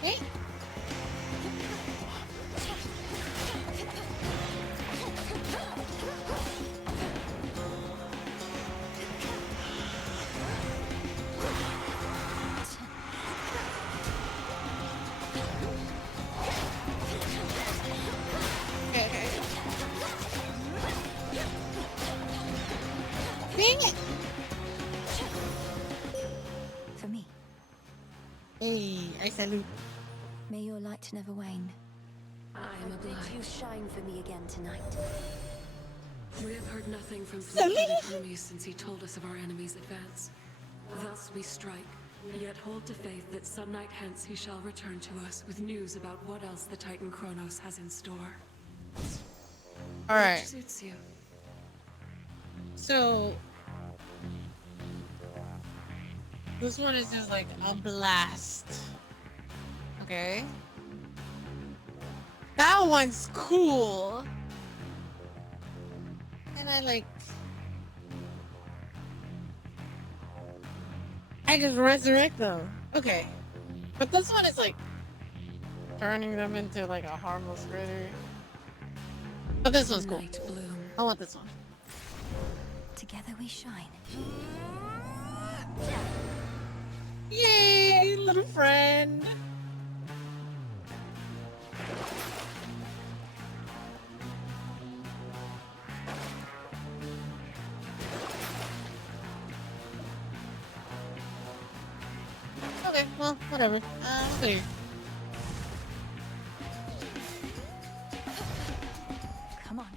Hey. Dang it! For me. Hey, I salute. May your light never wane. I am Did obliged. you shine for me again tonight? We have heard nothing from Salute. Fleet Hermes since he told us of our enemy's advance. Thus we strike, yet hold to faith that some night hence he shall return to us with news about what else the Titan Kronos has in store. Alright. Which suits you. So this one is just like a blast. Okay. That one's cool. And I just resurrect them. Okay. But this one is like turning them into like a harmless critter. But this one's cool. Night bloom. I want this one. Together we shine. Yay, little friend. Okay, well, whatever. There. Come on.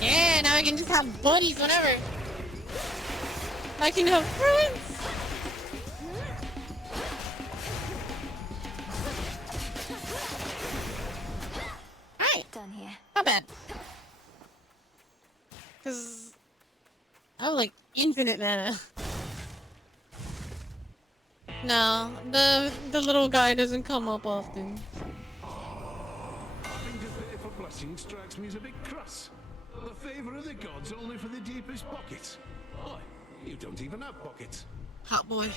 Yeah, now I can just have buddies whenever. I can have friends. Alright, Done here. not bad. Cause I have like infinite mana. No, the little guy doesn't come up often. I think a bit of a blessing strikes me as a bit cruss. The favour of the gods only for the deepest pockets. Oi, You don't even have pockets. Hot boy.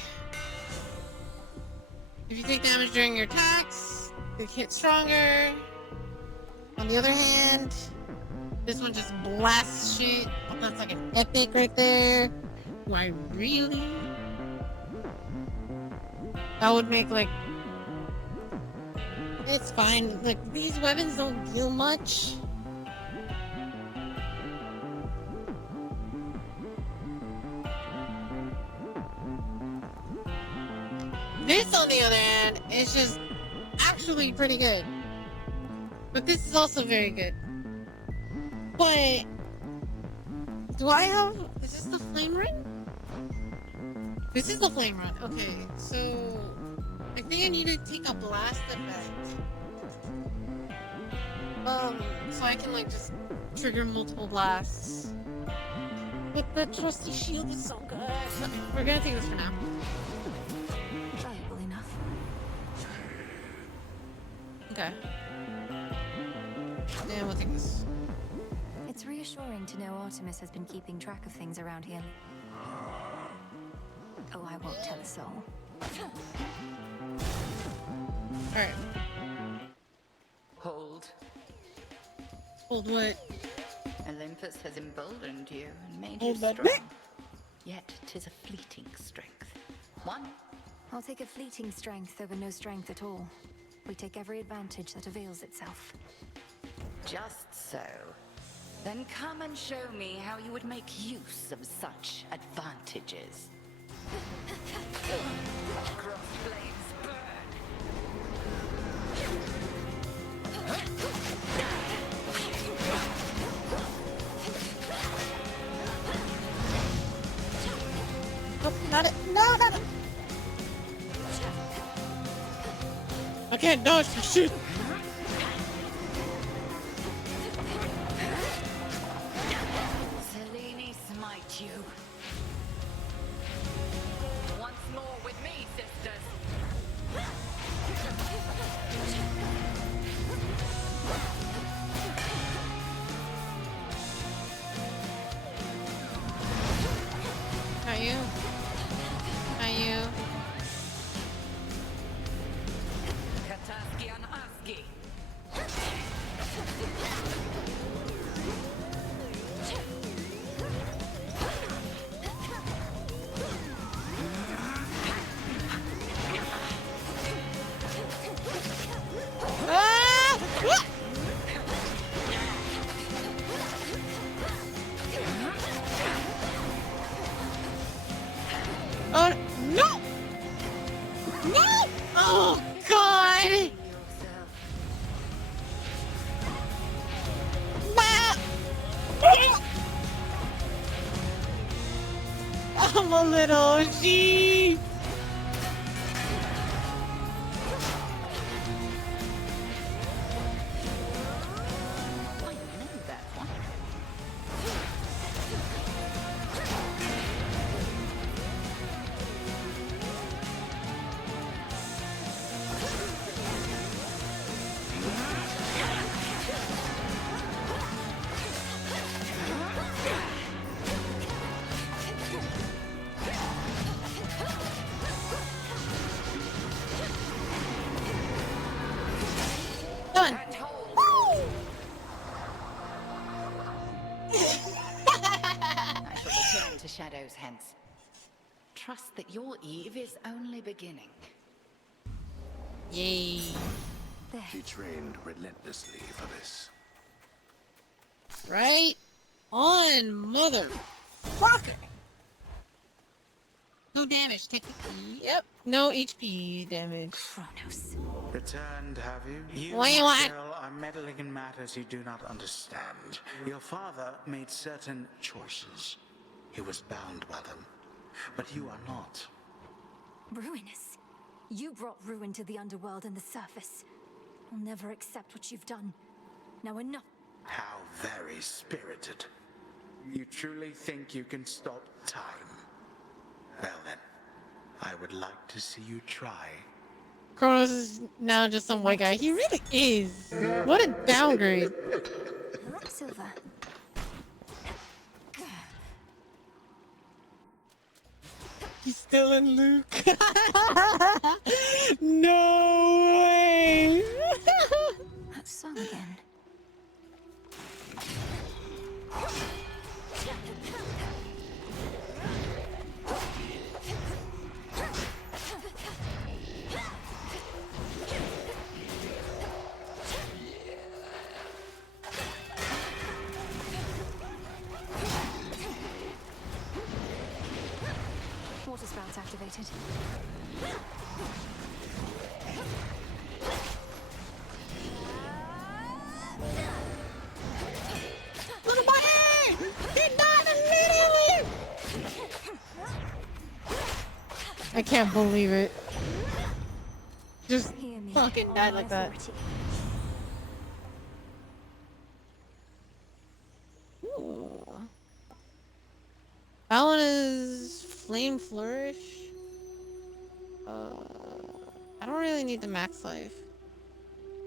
If you take damage during your attacks, it hits stronger. On the other hand, this one just blasts shit. That's like an epic right there. Why really? That would make like... It's fine. Like, these weapons don't deal much. This, on the other hand, is just actually pretty good. But this is also very good. But do I have... Is this the flame ring? This is the flame run. Okay, so I think I need to take a blast effect. So I can like just trigger multiple blasts. But the trusty shield is so good. Okay, we're gonna take this for now. Valuable enough. Okay. And we'll take this. It's reassuring to know Artemis has been keeping track of things around here. Oh, I won't tell a soul. Alright. Hold. Hold what? Olympus has emboldened you and made Hold you that strong. Yet 'tis a fleeting strength. One. I'll take a fleeting strength over no strength at all. We take every advantage that avails itself. Just so. Then come and show me how you would make use of such advantages. Cross flames burn. Oh, not it. No, not it. I can't dodge for shit. Selene, smite you. Once more with me, sisters. Not you. Not you. Kataski and Aski. Ah! Oh no! No! Oh God! Ah! I'm a little sheep. Done. I shall return to shadows hence. Trust that your eve is only beginning. Yay. She trained relentlessly for this. Right on, motherfucker. No damage, technically. Yep. No HP damage. Kronos. Returned, have you? You, What do you my want? girl, are meddling in matters you do not understand. Your father made certain choices. He was bound by them. But you are not. Ruinous. You brought ruin to the underworld and the surface. I'll never accept what you've done. Now enough. How very spirited. You truly think you can stop time? Well then, I would like to see you try. Kronos is now just some white guy. He really is. What a downgrade. Silver. He's still in Luke. No way. That song again. Water sprouts activated. Look at my hand! He died immediately! I can't believe it. Just fucking died like that. Ooh. That one is Flame Flourish. I don't really need the max life.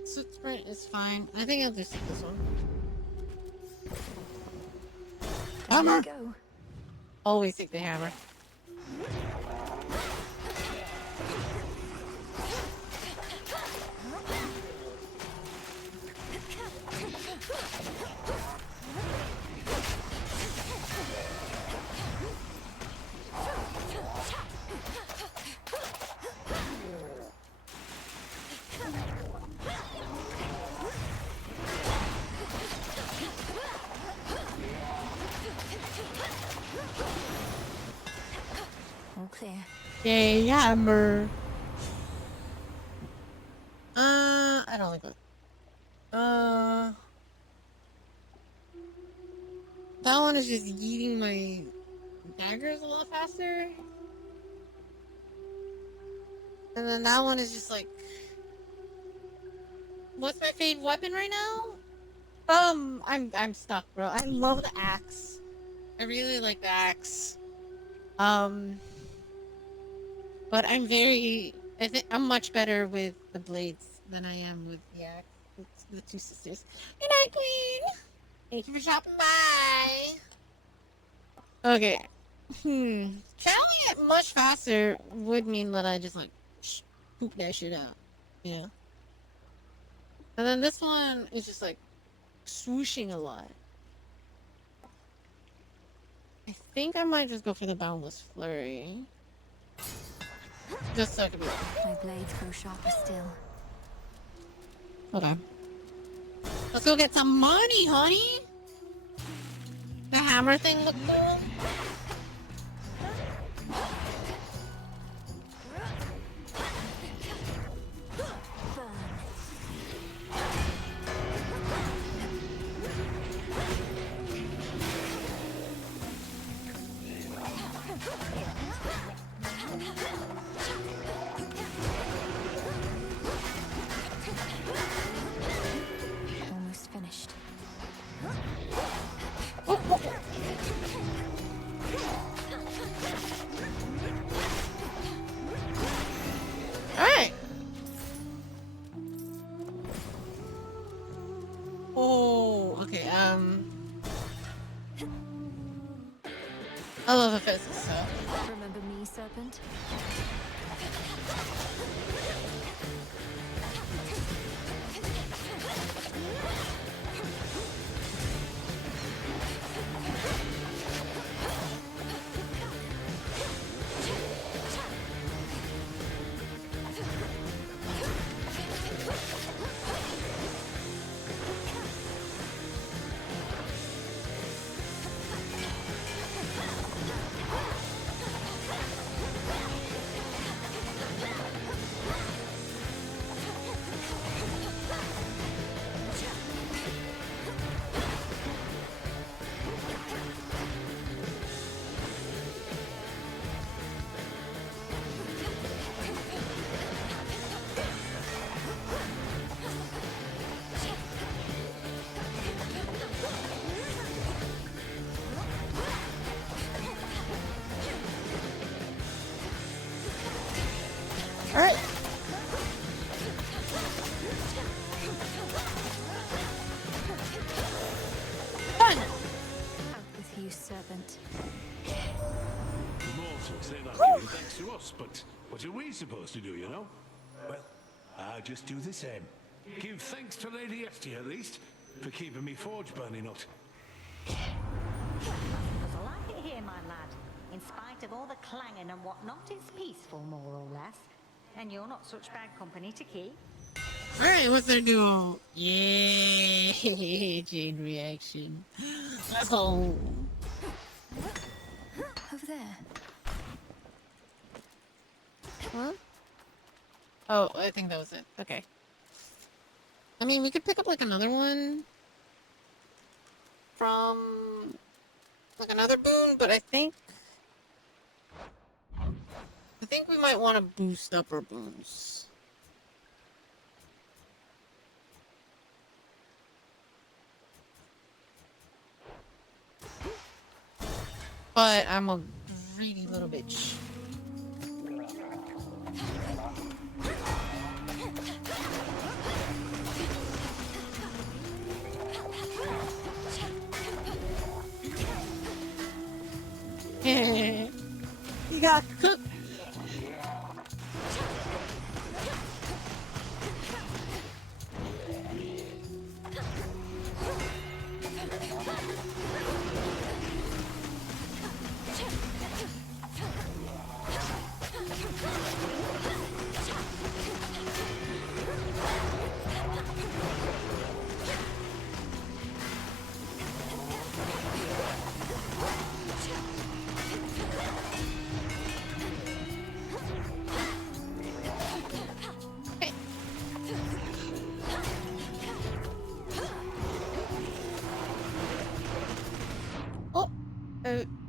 Soot Sprint is fine. I think I'll just take this one. Hammer! Always take the hammer. All clear. Yay, hammer. I don't like that. That one is just yeeting my daggers a lot faster. And then that one is just like... What's my favorite weapon right now? I'm stuck, bro. I love the axe. I really like the axe. But I think I'm much better with the blades than I am with the axe. It's the two sisters. Good night, Queen! Thank you for shopping. Bye! Okay. Traveling it much faster would mean that I just like poop that shit out. You know? And then this one is just like swooshing a lot. I think I might just go for the Boundless Flurry. Just so I can be like... My blades grow sharper still. Okay. Let's go get some money, honey! The hammer thing look cool? Almost finished. Alright! Oh, okay, I love the physics stuff. Remember me, Serpent? Alright. Out with you, Serpent. Mortals, they're not giving thanks to us, but what are we supposed to do, you know? Well, I'll just do the same. Give thanks to Lady Esty, at least, for keeping me forge burning out. There's a light here, my lad. In spite of all the clanging and whatnot, it's peaceful, more or less. And you're not such bad company to keep. Alright, what's our duo? Yeah, chain reaction. Let's go. Over there. Huh? Oh, I think that was it. Okay. I mean, we could pick up like another one from like another boon, but I think we might want to boost up our boons. But I'm a greedy little bitch. You got cooked.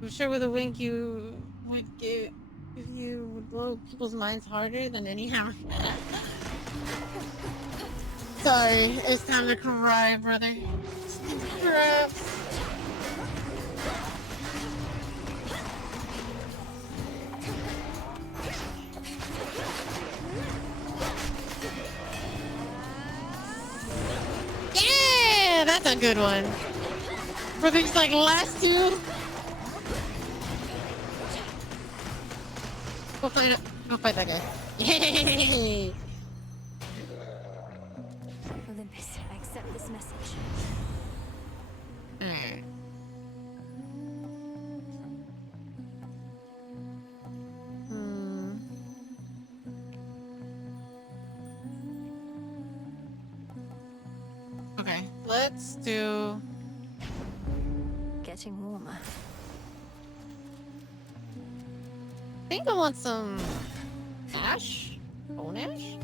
I'm sure with a wink you would get if you would blow people's minds harder than any hammer. Sorry, it's time to cry, brother. Crap. Yeah, that's a good one. For these like last two. Go fight that guy. Yay! Olympus, I accept this message. Okay, let's do... Getting warmer. I think I want some ash? Bone ash?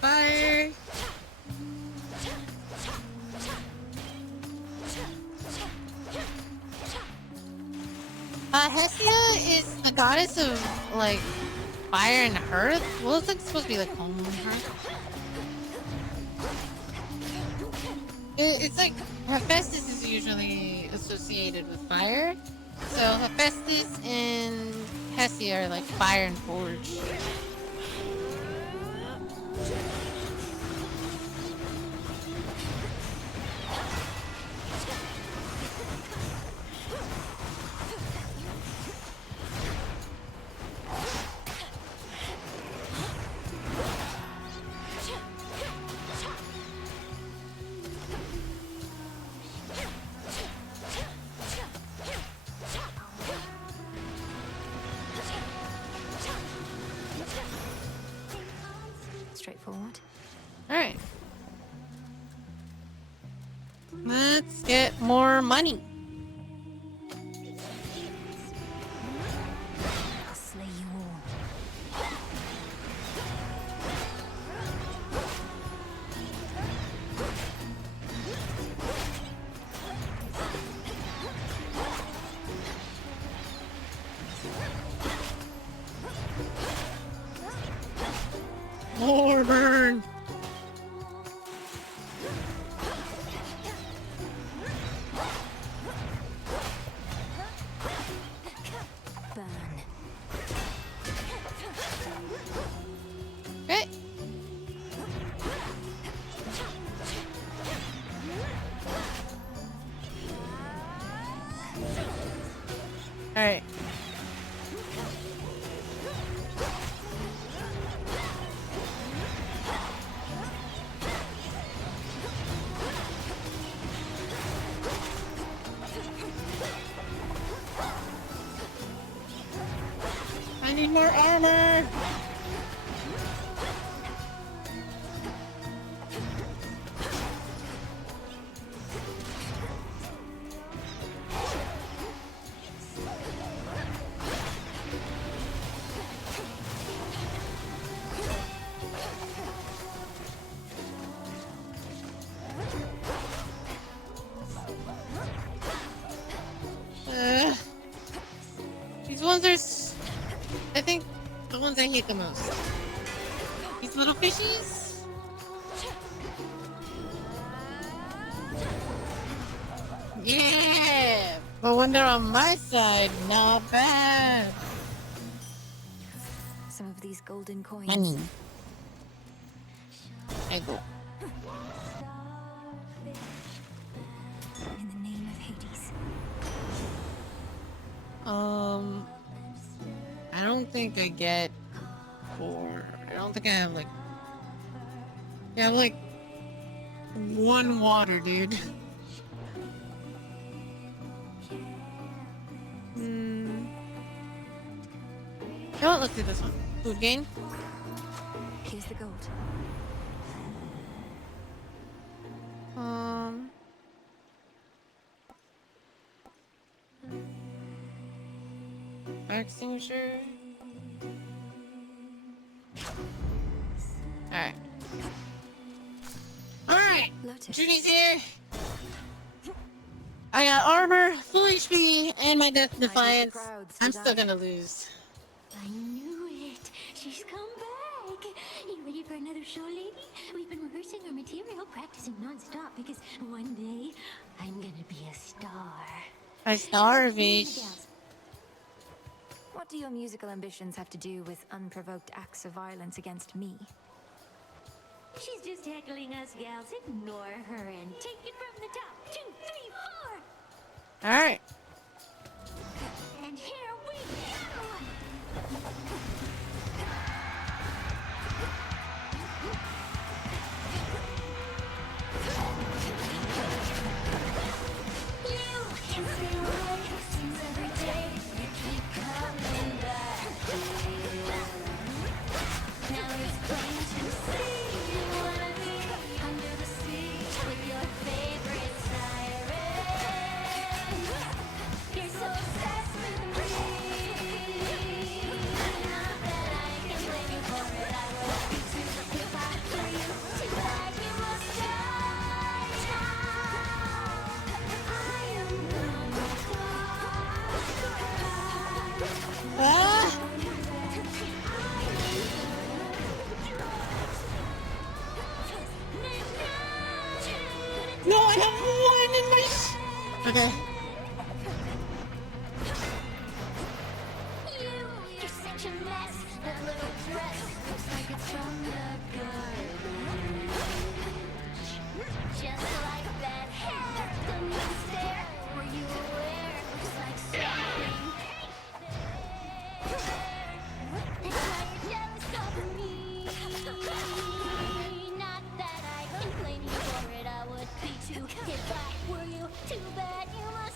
Fire! Hestia is the goddess of, like, fire and earth? Well, it's like supposed to be like home and earth. It's like, Hephaestus is usually associated with fire. So Hephaestus and Hestia are like fire and forge. Straightforward. Alright. Let's get more money. I'll slay you all. More burn. Okay. All right. I need more armor. These ones are, I think, the ones I hate the most. These little fishies. Yeah! But when they're on my side, not bad. Some of these golden coins. Money. I go. In the name of Hades. I don't think I get 4. I don't think I have like. Yeah, I have like 1 water, dude. Oh, let's do this one. Food gain. Here's the gold. Fire extinguisher. Alright. Alright! Judy's here! I got armor, full HP, and my death defiance. I'm still gonna lose. I knew it. She's come back. You ready for another show, lady? We've been rehearsing our material, practicing non-stop because one day I'm gonna be a star. I starfish. What do your musical ambitions have to do with unprovoked acts of violence against me? She's just heckling us gals. Ignore her and take it from the top. 2, 3, 4. Alright. And here we go. You can see what seems every day. You keep coming back. Now it's plain to see you wanna be under the sea with your favorite siren. You're so obsessed with me. Not that I can blame you for it. I would be too if I were you. Too bad you must die now. I am gonna fly. No, I have 1 in my okay. You're such a mess. That little dress looks like it's from the garbage. Just like that hair, the moon stare. Were you aware? Looks like something. And now you're jealous of me. Not that I can blame you for it. I would be too if I were you. Too bad you must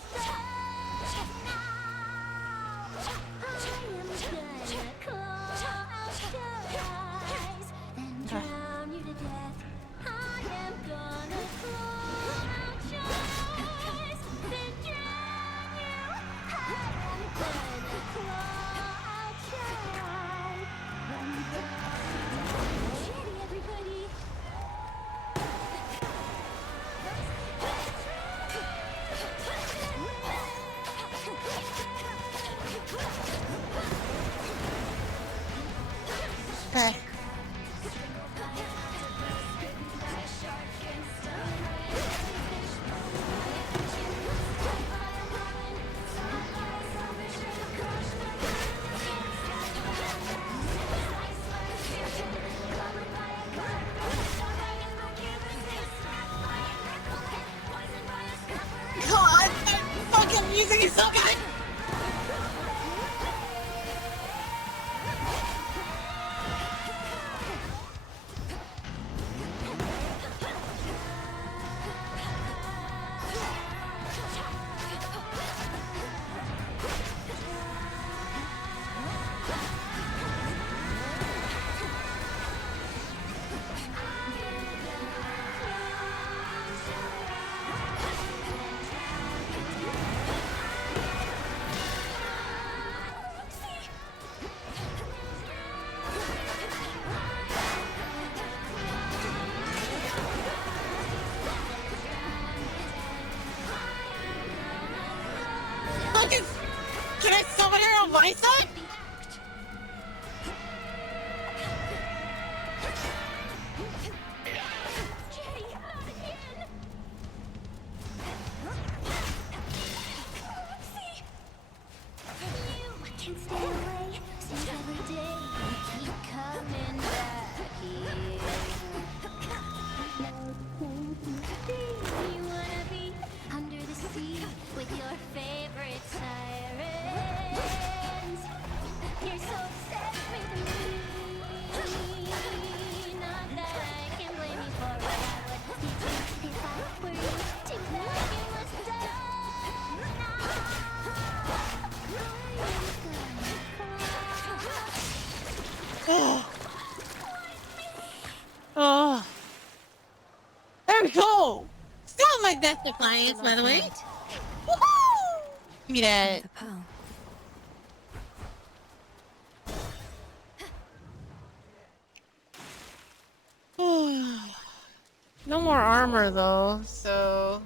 music is so good! Can I summon her on my side? Can't stay away. Seems every day you keep coming back here. You wanna be under the sea with your favorite sirens. You're so obsessed with me. Not that I can blame you for what I would do if I were you. To make it was done. Oh. Oh. There we go! Still my death defiance, by the way. Woohoo! Give me that. No more armor though, so...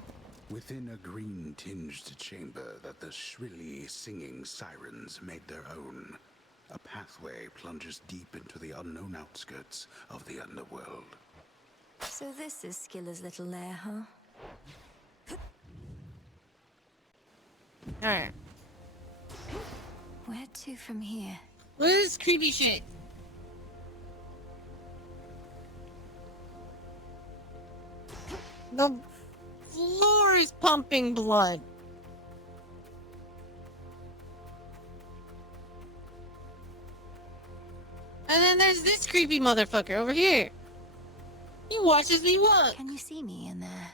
Within a green-tinged chamber that the shrilly singing sirens made their own, a pathway plunges deep into the unknown outskirts of the underworld. So this is Skiller's little lair, huh? Alright. Where to from here? What is this creepy shit? The floor is pumping blood. And then there's this creepy motherfucker over here. He watches me walk. Can you see me in there?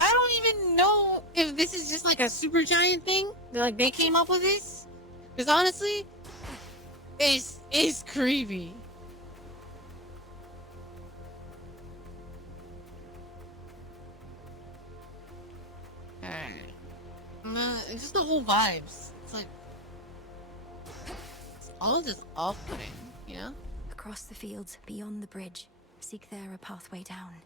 I don't even know if this is just like a super giant thing. Like they came up with this. Because honestly, it's creepy. Alright. It's just the whole vibes. It's like it's all just off-putting, you know? Across the fields, beyond the bridge. Seek there a pathway down.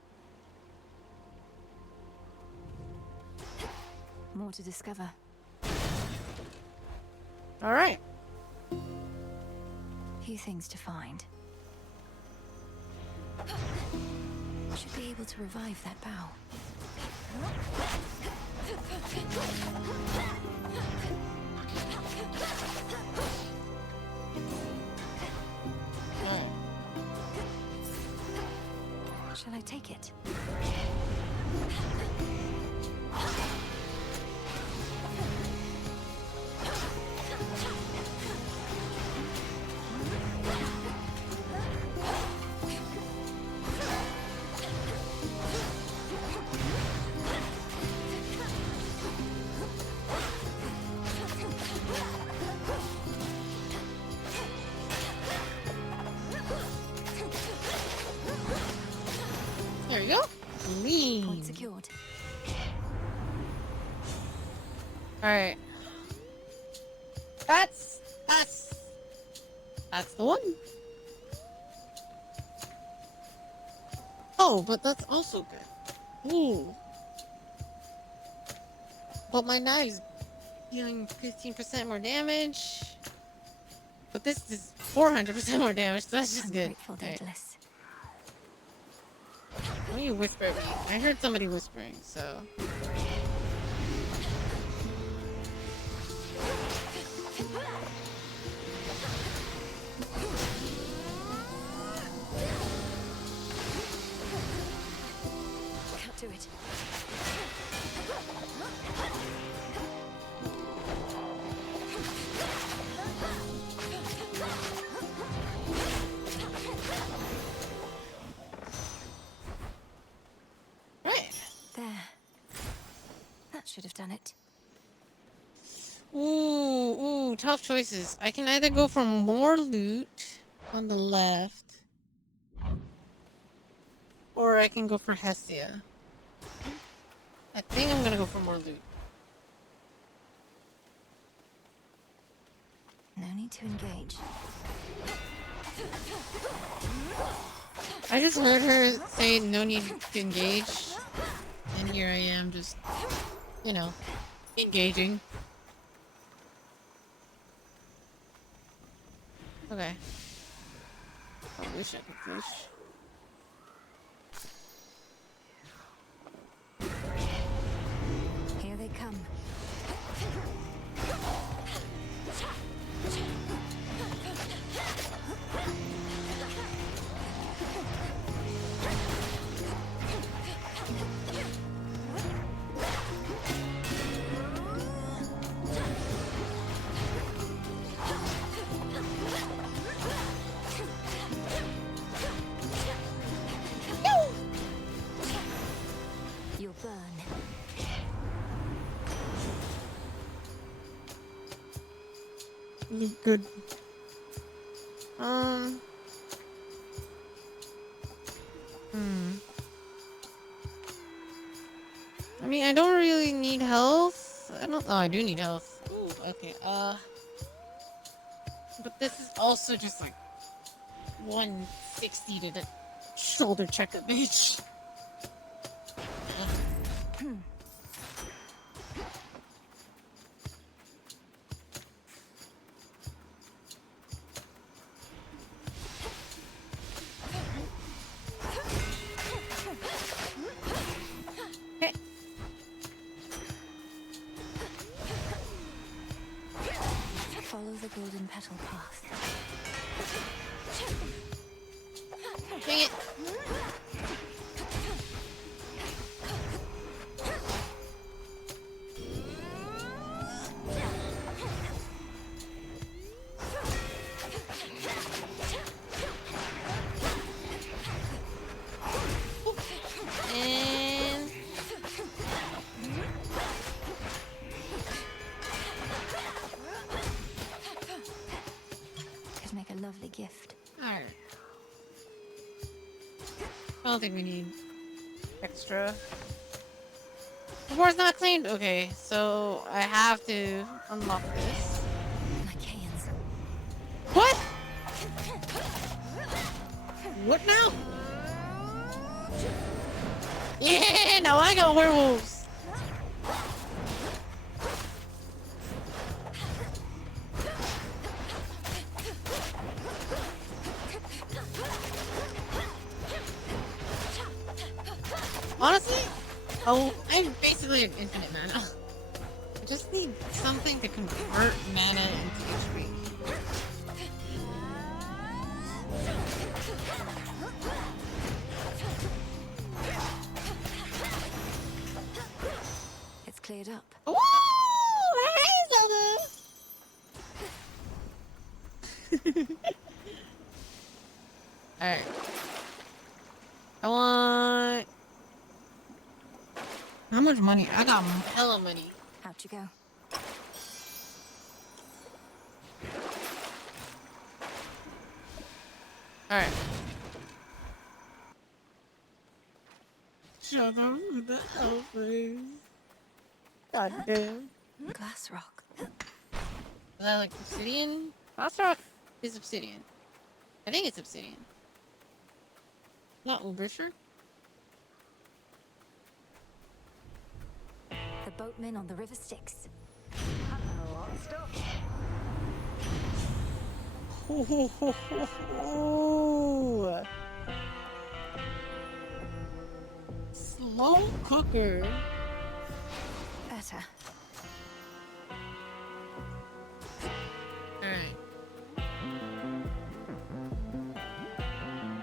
More to discover. Alright. Few things to find. Should be able to revive that bow. Shall I take it? There you go. Clean. Point secured. Alright. That's the one. Oh, but that's also good. Ooh. But my knife's dealing 15% more damage. But this is 400% more damage, so that's just good. Right. What are you whispering? I heard somebody whispering, so... Can't do it. done it. Ooh, tough choices. I can either go for more loot on the left, or I can go for Hestia. I think I'm gonna go for more loot. No need to engage. I just heard her say no need to engage, and here I am just, you know, engaging. Okay. I wish I could push. Here they come. You'll burn. Good. I mean, I don't really need health. I don't. Oh, I do need health. Ooh, okay. But this is also just like 160 to the shoulder check a bitch. Follow the golden petal path. Dang it. And Could make a lovely gift. alright. I don't think we need extra. Rewards not claimed. Okay, so I have to unlock this. Lycaeans. What? What now? Yeah, now I got werewolves. Honestly, I'm basically an infinite mana. I just need something to convert mana into HP. It's cleared up. Ooh, alright. I want... How much money? I got hella money. Out you go. Alright. Shut up with the elbows. God damn. Glass rock. Is that like obsidian? Glass rock is obsidian. I think it's obsidian. Not uber sure. The boatman on the river Styx. Hello, hot stuff. Slow cooker. Better. Alright.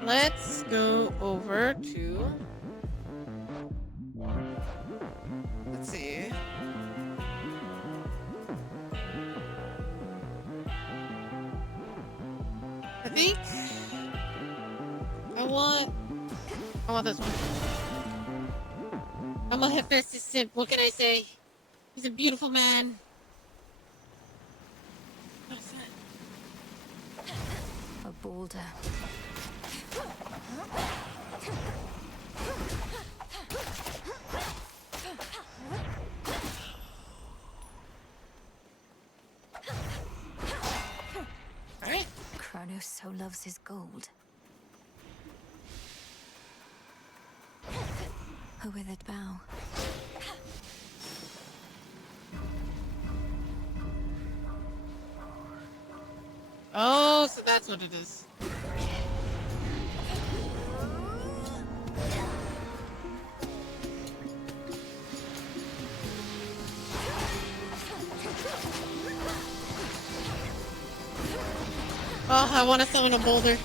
Let's go over to... Let's see. I think I want this one. I'm a hip assistant. What can I say? He's a beautiful man. A boulder. Alright. Kronos so loves his gold. A withered bough. Oh, so that's what it is. Oh, I want to summon a boulder.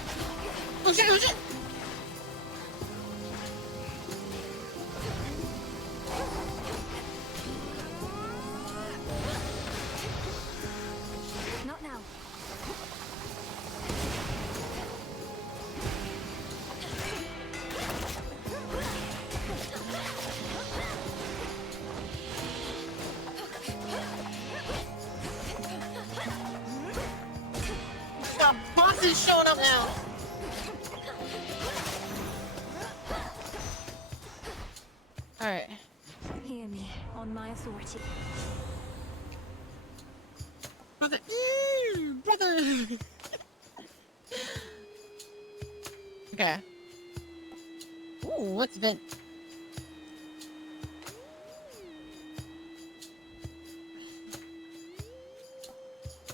Oh shit, oh shit! Not now. The boss is showing up now. Alright. Hear me, on my authority. Brother! Brother! Okay. Ooh, what's vent?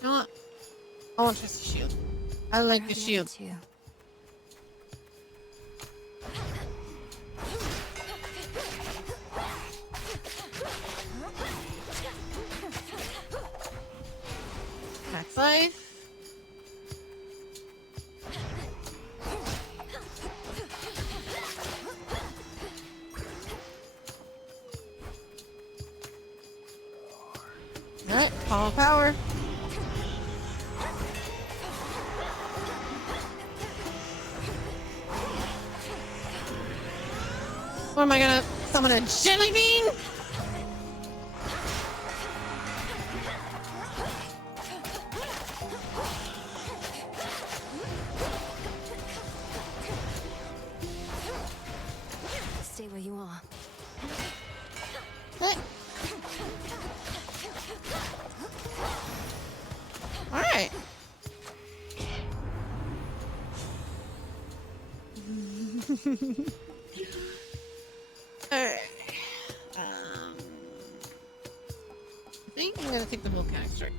You know what? I want just the shield. I like the shield. That's life. Alright, call power. What am I gonna summon a jelly bean? Stay where you are. Alright. Alright. I think I'm gonna take the volcanic strike.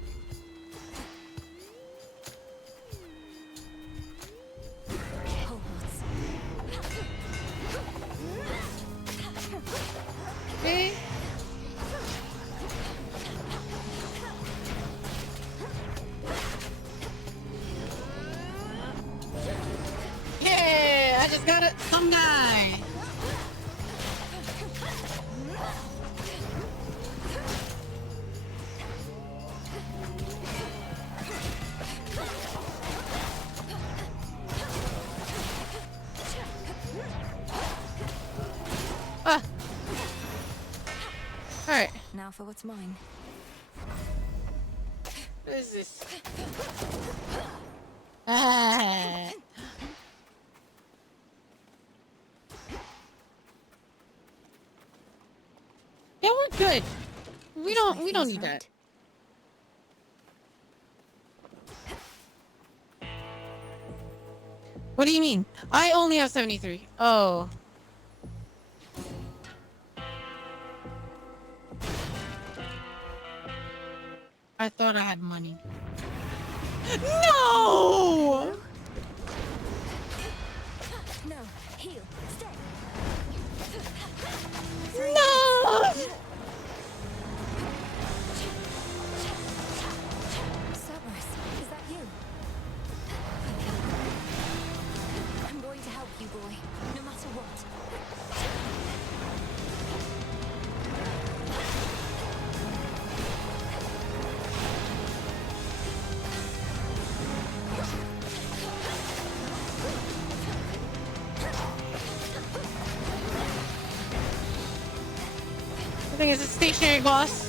Okay. Yeah, I just got it. Some guy. Ah. All right. Now for what's mine. What is this? Ah. Yeah, we're good. We don't need that. What do you mean? I only have 73. Oh. I thought I had money. No! No, heal, stay. No! Cerberus, is that you? I'm going to help you, boy, no matter what. I think it's a stationary boss.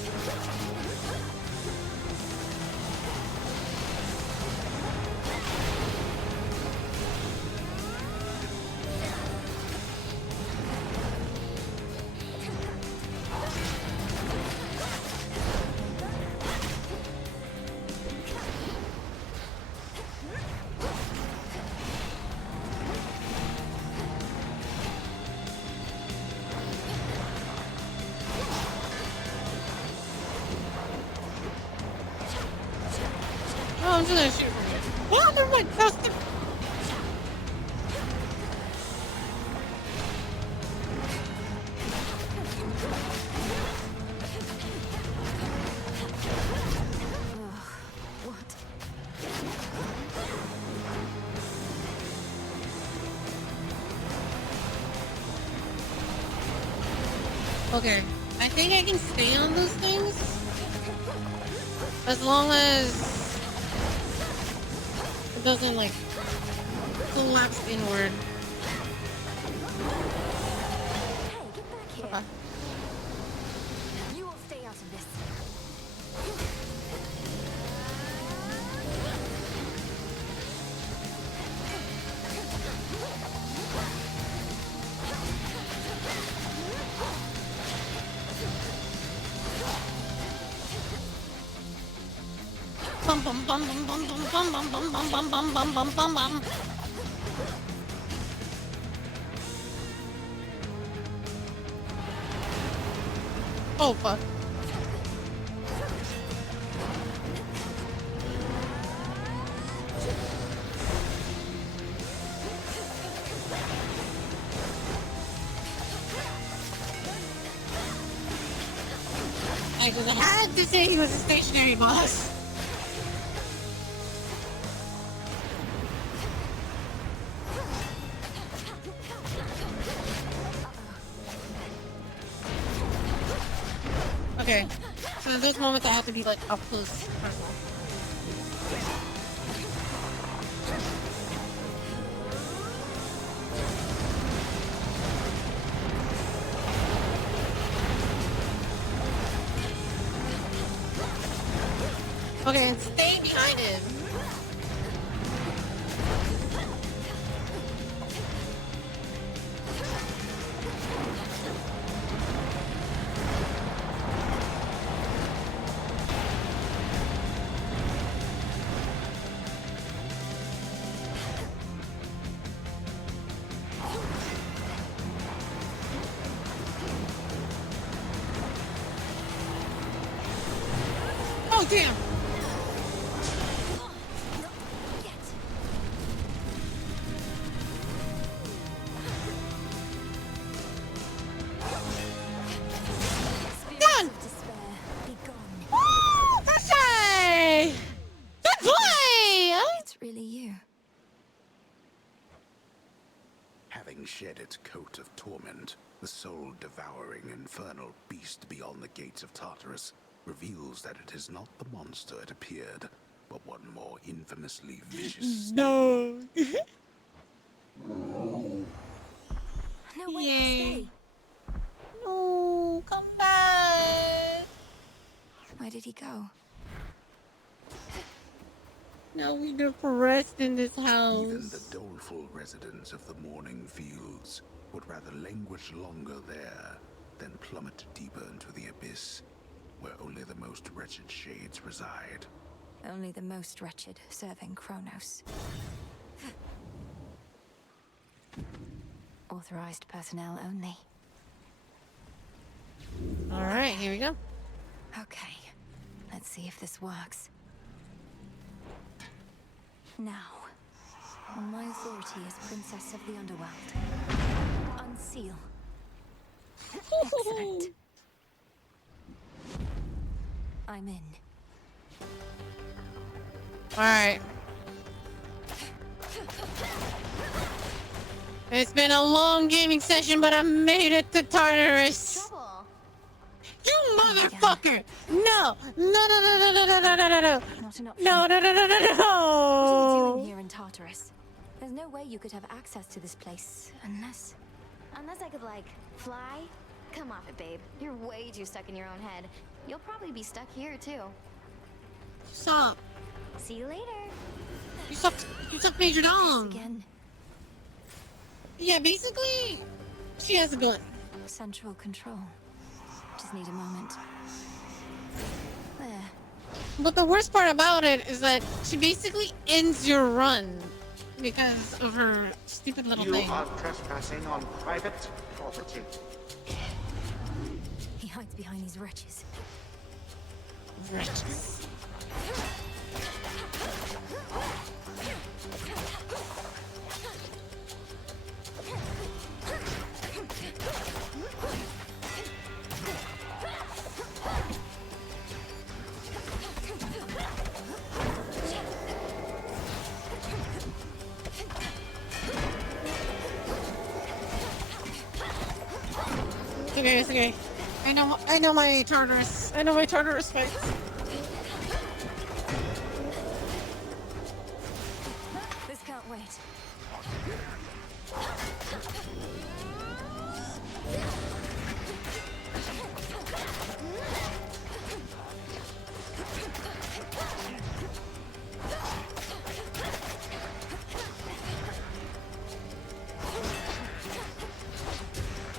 one's gonna shoot from here. Oh, never mind. That's the... Okay, I think I can stay on those things as long as it doesn't like collapse inward. Hey, get back here. You will stay out of this. Bum bum bum bum bum bum bum bum bum bum bum bum bum bum bum bum. Oh fuck. I just had to say he was a stationary boss. Okay, so in those moments I have to be like up close personal. Okay, and stay behind him. Oh damn! Done! Woo! That's right! Good boy! It's really you. Having shed its coat of torment, the soul-devouring infernal beast beyond the gates of Tartarus reveals that it is not the monster it appeared, but one more infamously vicious. No! No way, Yay. stay. No, come back! Where did he go? Now we depressed in this house. Even the doleful residents of the Morning Fields would rather languish longer there than plummet deeper into the abyss, where only the most wretched shades reside. Only the most wretched serving Kronos. Authorized personnel only. Alright, here we go. Okay, let's see if this works. Now, on my authority as Princess of the Underworld, unseal. Excellent. I'm in. Alright. It's been a long gaming session, but I made it to Tartarus. You motherfucker! No! No, no, no, no, no, no, no, no, no, no! Not an option. No, no, no, no, no, no! What are you doing here in Tartarus? There's no way you could have access to this place unless I could, like, fly? Come off it, babe. You're way too stuck in your own head. You'll probably be stuck here, too. Stop. See you later. You suck Major Dom. Again. Yeah, basically, she has a gun. Central control. Just need a moment. There. But the worst part about it is that she basically ends your run because of her stupid little thing. You are trespassing on private property. He hides behind these wretches. Wretches. It's okay, it's okay. I know my Tartarus. I know my Tartarus fights. This can't wait.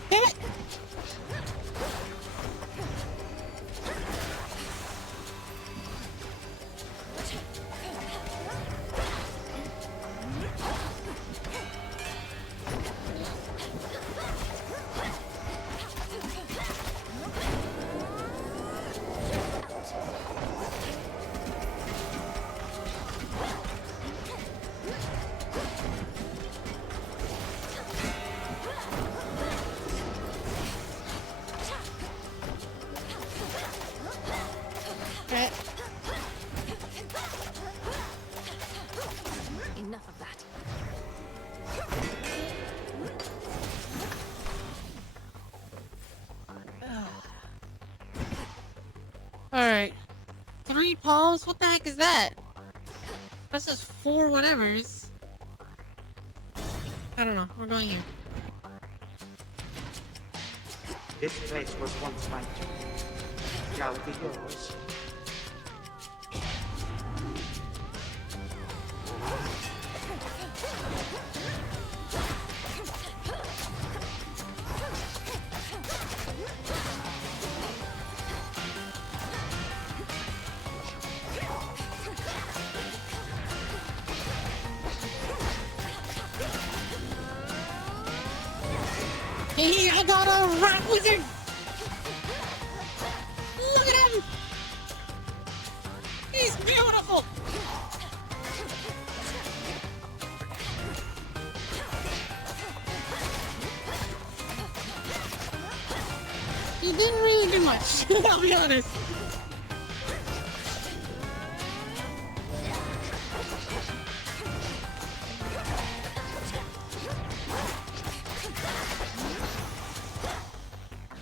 Damn it! Okay. Enough of that. Alright. 3 palms? What the heck is that? That's just 4 whatevers. I don't know. We're going here. This place was once mine. Shall it be yours? Hey, I got a rat wizard! Look at him! He's beautiful! He didn't really do much, I'll be honest.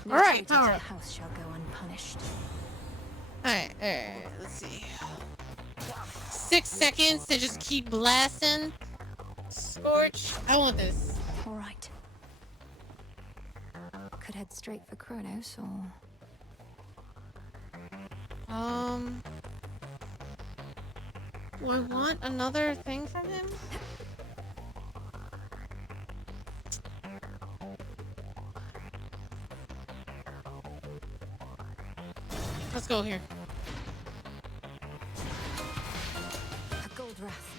No Alright, traitor to alright. the house shall go unpunished. Alright, let's see. 6 seconds to just keep blasting. Scorch. I want this. All right. Could head straight for Kronos, or Do I want another thing from him? Let's go here. a gold wrath.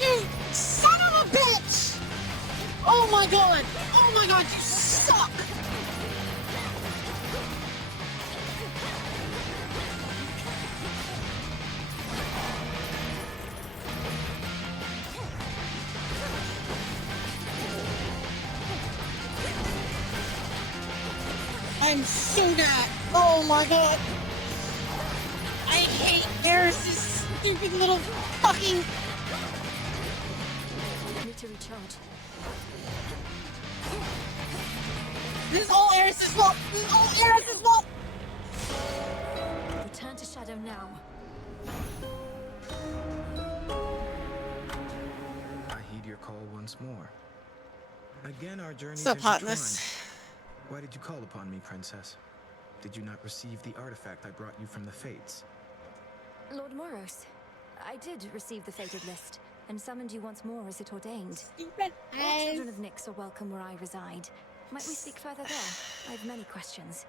You son of a bitch! Oh my god! Oh my god, you suck! I'm so mad! Oh my god! I hate Eris's stupid little fucking... Need to recharge. This is all Eris's fault! This is all Eris's fault! Return to Shadow now. I heed your call once more. Again, our journeys What's up, intertwined. hotness? Why did you call upon me, Princess? Did you not receive the artifact I brought you from the Fates? Lord Moros, I did receive the fated list, and summoned you once more as it ordained. All children of Nyx are welcome where I reside. Might we speak further there? I have many questions.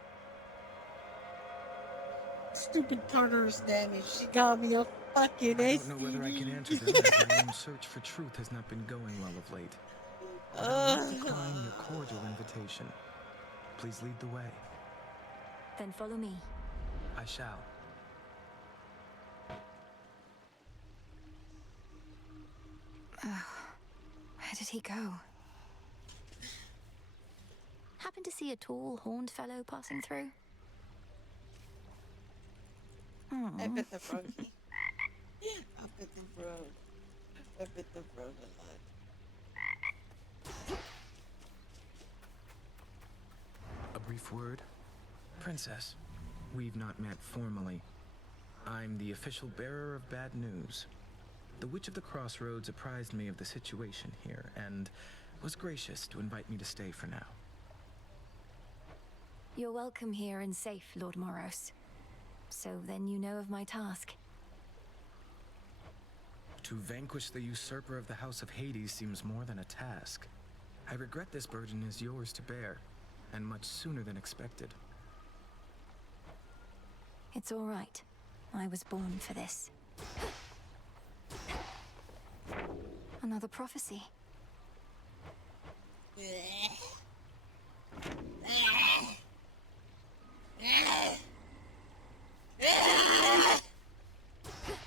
Stupid Carter's damage. She got me a fucking I don't know whether I can answer them, as my own search for truth has not been going well of late. But I must decline your cordial invitation. Please lead the way. Then follow me. I shall. Where did he go? Happen to see a tall, horned fellow passing through? I bet the froggy. I bet the frog. I bet the frog a lot. A brief word. Princess, we've not met formally. I'm the official bearer of bad news. The Witch of the Crossroads apprised me of the situation here, and was gracious to invite me to stay for now. You're welcome here and safe, Lord Moros. So then you know of my task. To vanquish the usurper of the House of Hades seems more than a task. I regret this burden is yours to bear, and much sooner than expected. It's all right. I was born for this. Another prophecy.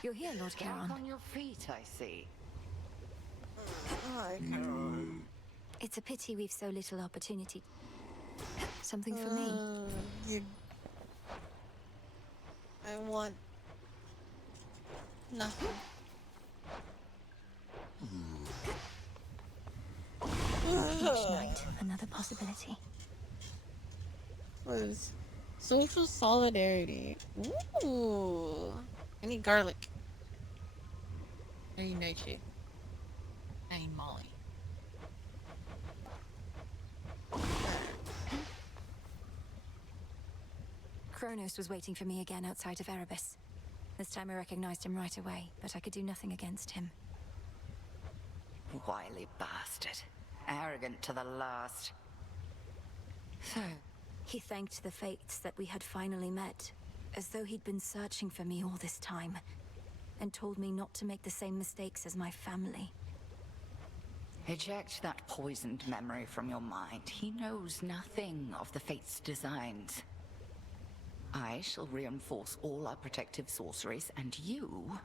You're here, Lord Charon. Back on your feet, I see. It's a pity we've so little opportunity. Something for me. I want nothing. Each night, another possibility. Was social solidarity. Ooh. I need garlic. I need nightshade. I need Molly. Kronos was waiting for me again outside of Erebus. This time I recognized him right away, but I could do nothing against him. Wily bastard. Arrogant to the last. So, He thanked the fates that we had finally met, as though he'd been searching for me all this time, and told me not to make the same mistakes as my family. eject that poisoned memory from your mind. He knows nothing of the Fate's designs. I shall reinforce all our protective sorceries, and you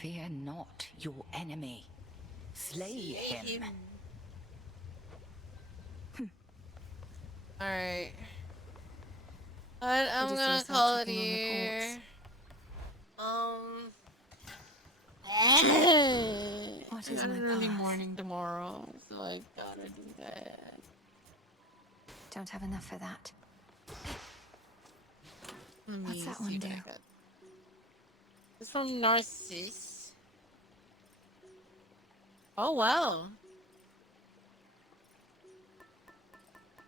fear not your enemy. Slay him. Alright. I'm gonna call it here. What I is got my an early path? morning tomorrow, so I gotta do that. Don't have enough for that. Let me What's that see one what do? I got. This from Narcissus. Oh wow.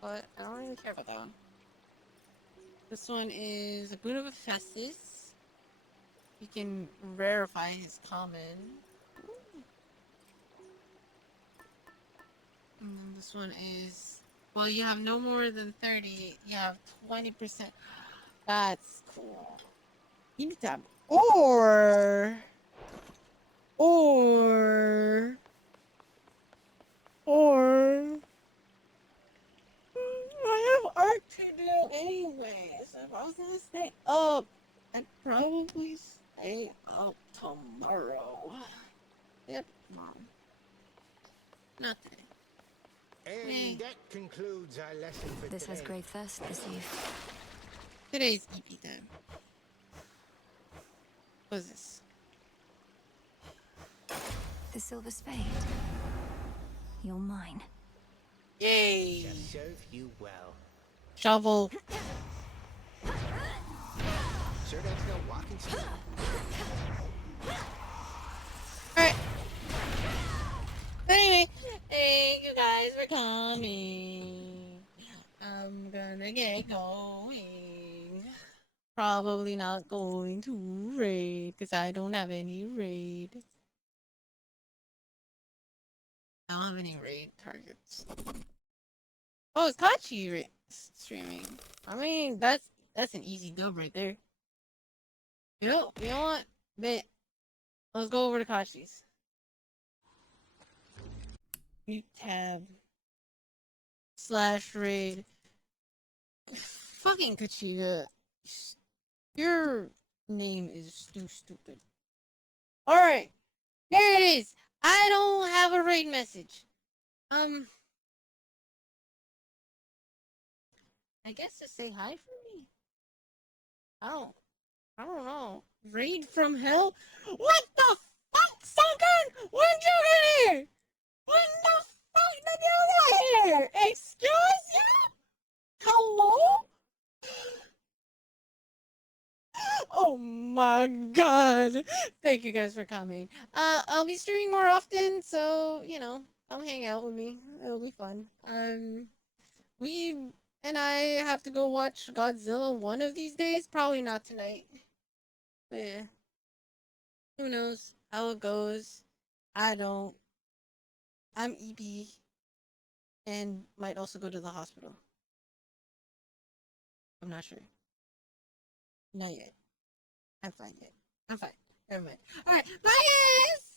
But I don't really care about that one. This one is a boot of Hephaestus. You can verify his common. And then this one is, well, you have no more than 30. You have 20%. That's cool. You need to have, or I have art to do anyways. If I was gonna stay up, I'd probably stay up tomorrow. Yep, Mom. Not today. And that concludes our lesson for This today. has grave thirst this eve. Today's EP time. What is this? The silver spade. You're mine. Yay! Shall serve you well. Shovel. Sure that's no walking stick? Alright. Anyway, thank you guys for coming. I'm gonna get going. Probably not going to raid because I don't have any raid. I don't have any raid targets. Oh, it's Kachi streaming. I mean, that's an easy dub right there. You know what? Man, let's go over to Kashi's. You tab / raid. Fucking Kachiga. Your name is too stupid. Alright. There it is. I don't have a raid message. I guess to say hi for me? I don't know. Raid from hell? What the fuck, Sunken? When did you get here? When the fuck did you get here? Excuse you? Hello? Oh my god. Thank you guys for coming. I'll be streaming more often, so, you know, come hang out with me. It'll be fun. We and I have to go watch Godzilla one of these days. Probably not tonight. But yeah. Who knows how it goes? I don't. I'm EP and might also go to the hospital. I'm not sure. Not yet. I'm fine yet. I'm fine. Never mind. Alright, bye guys!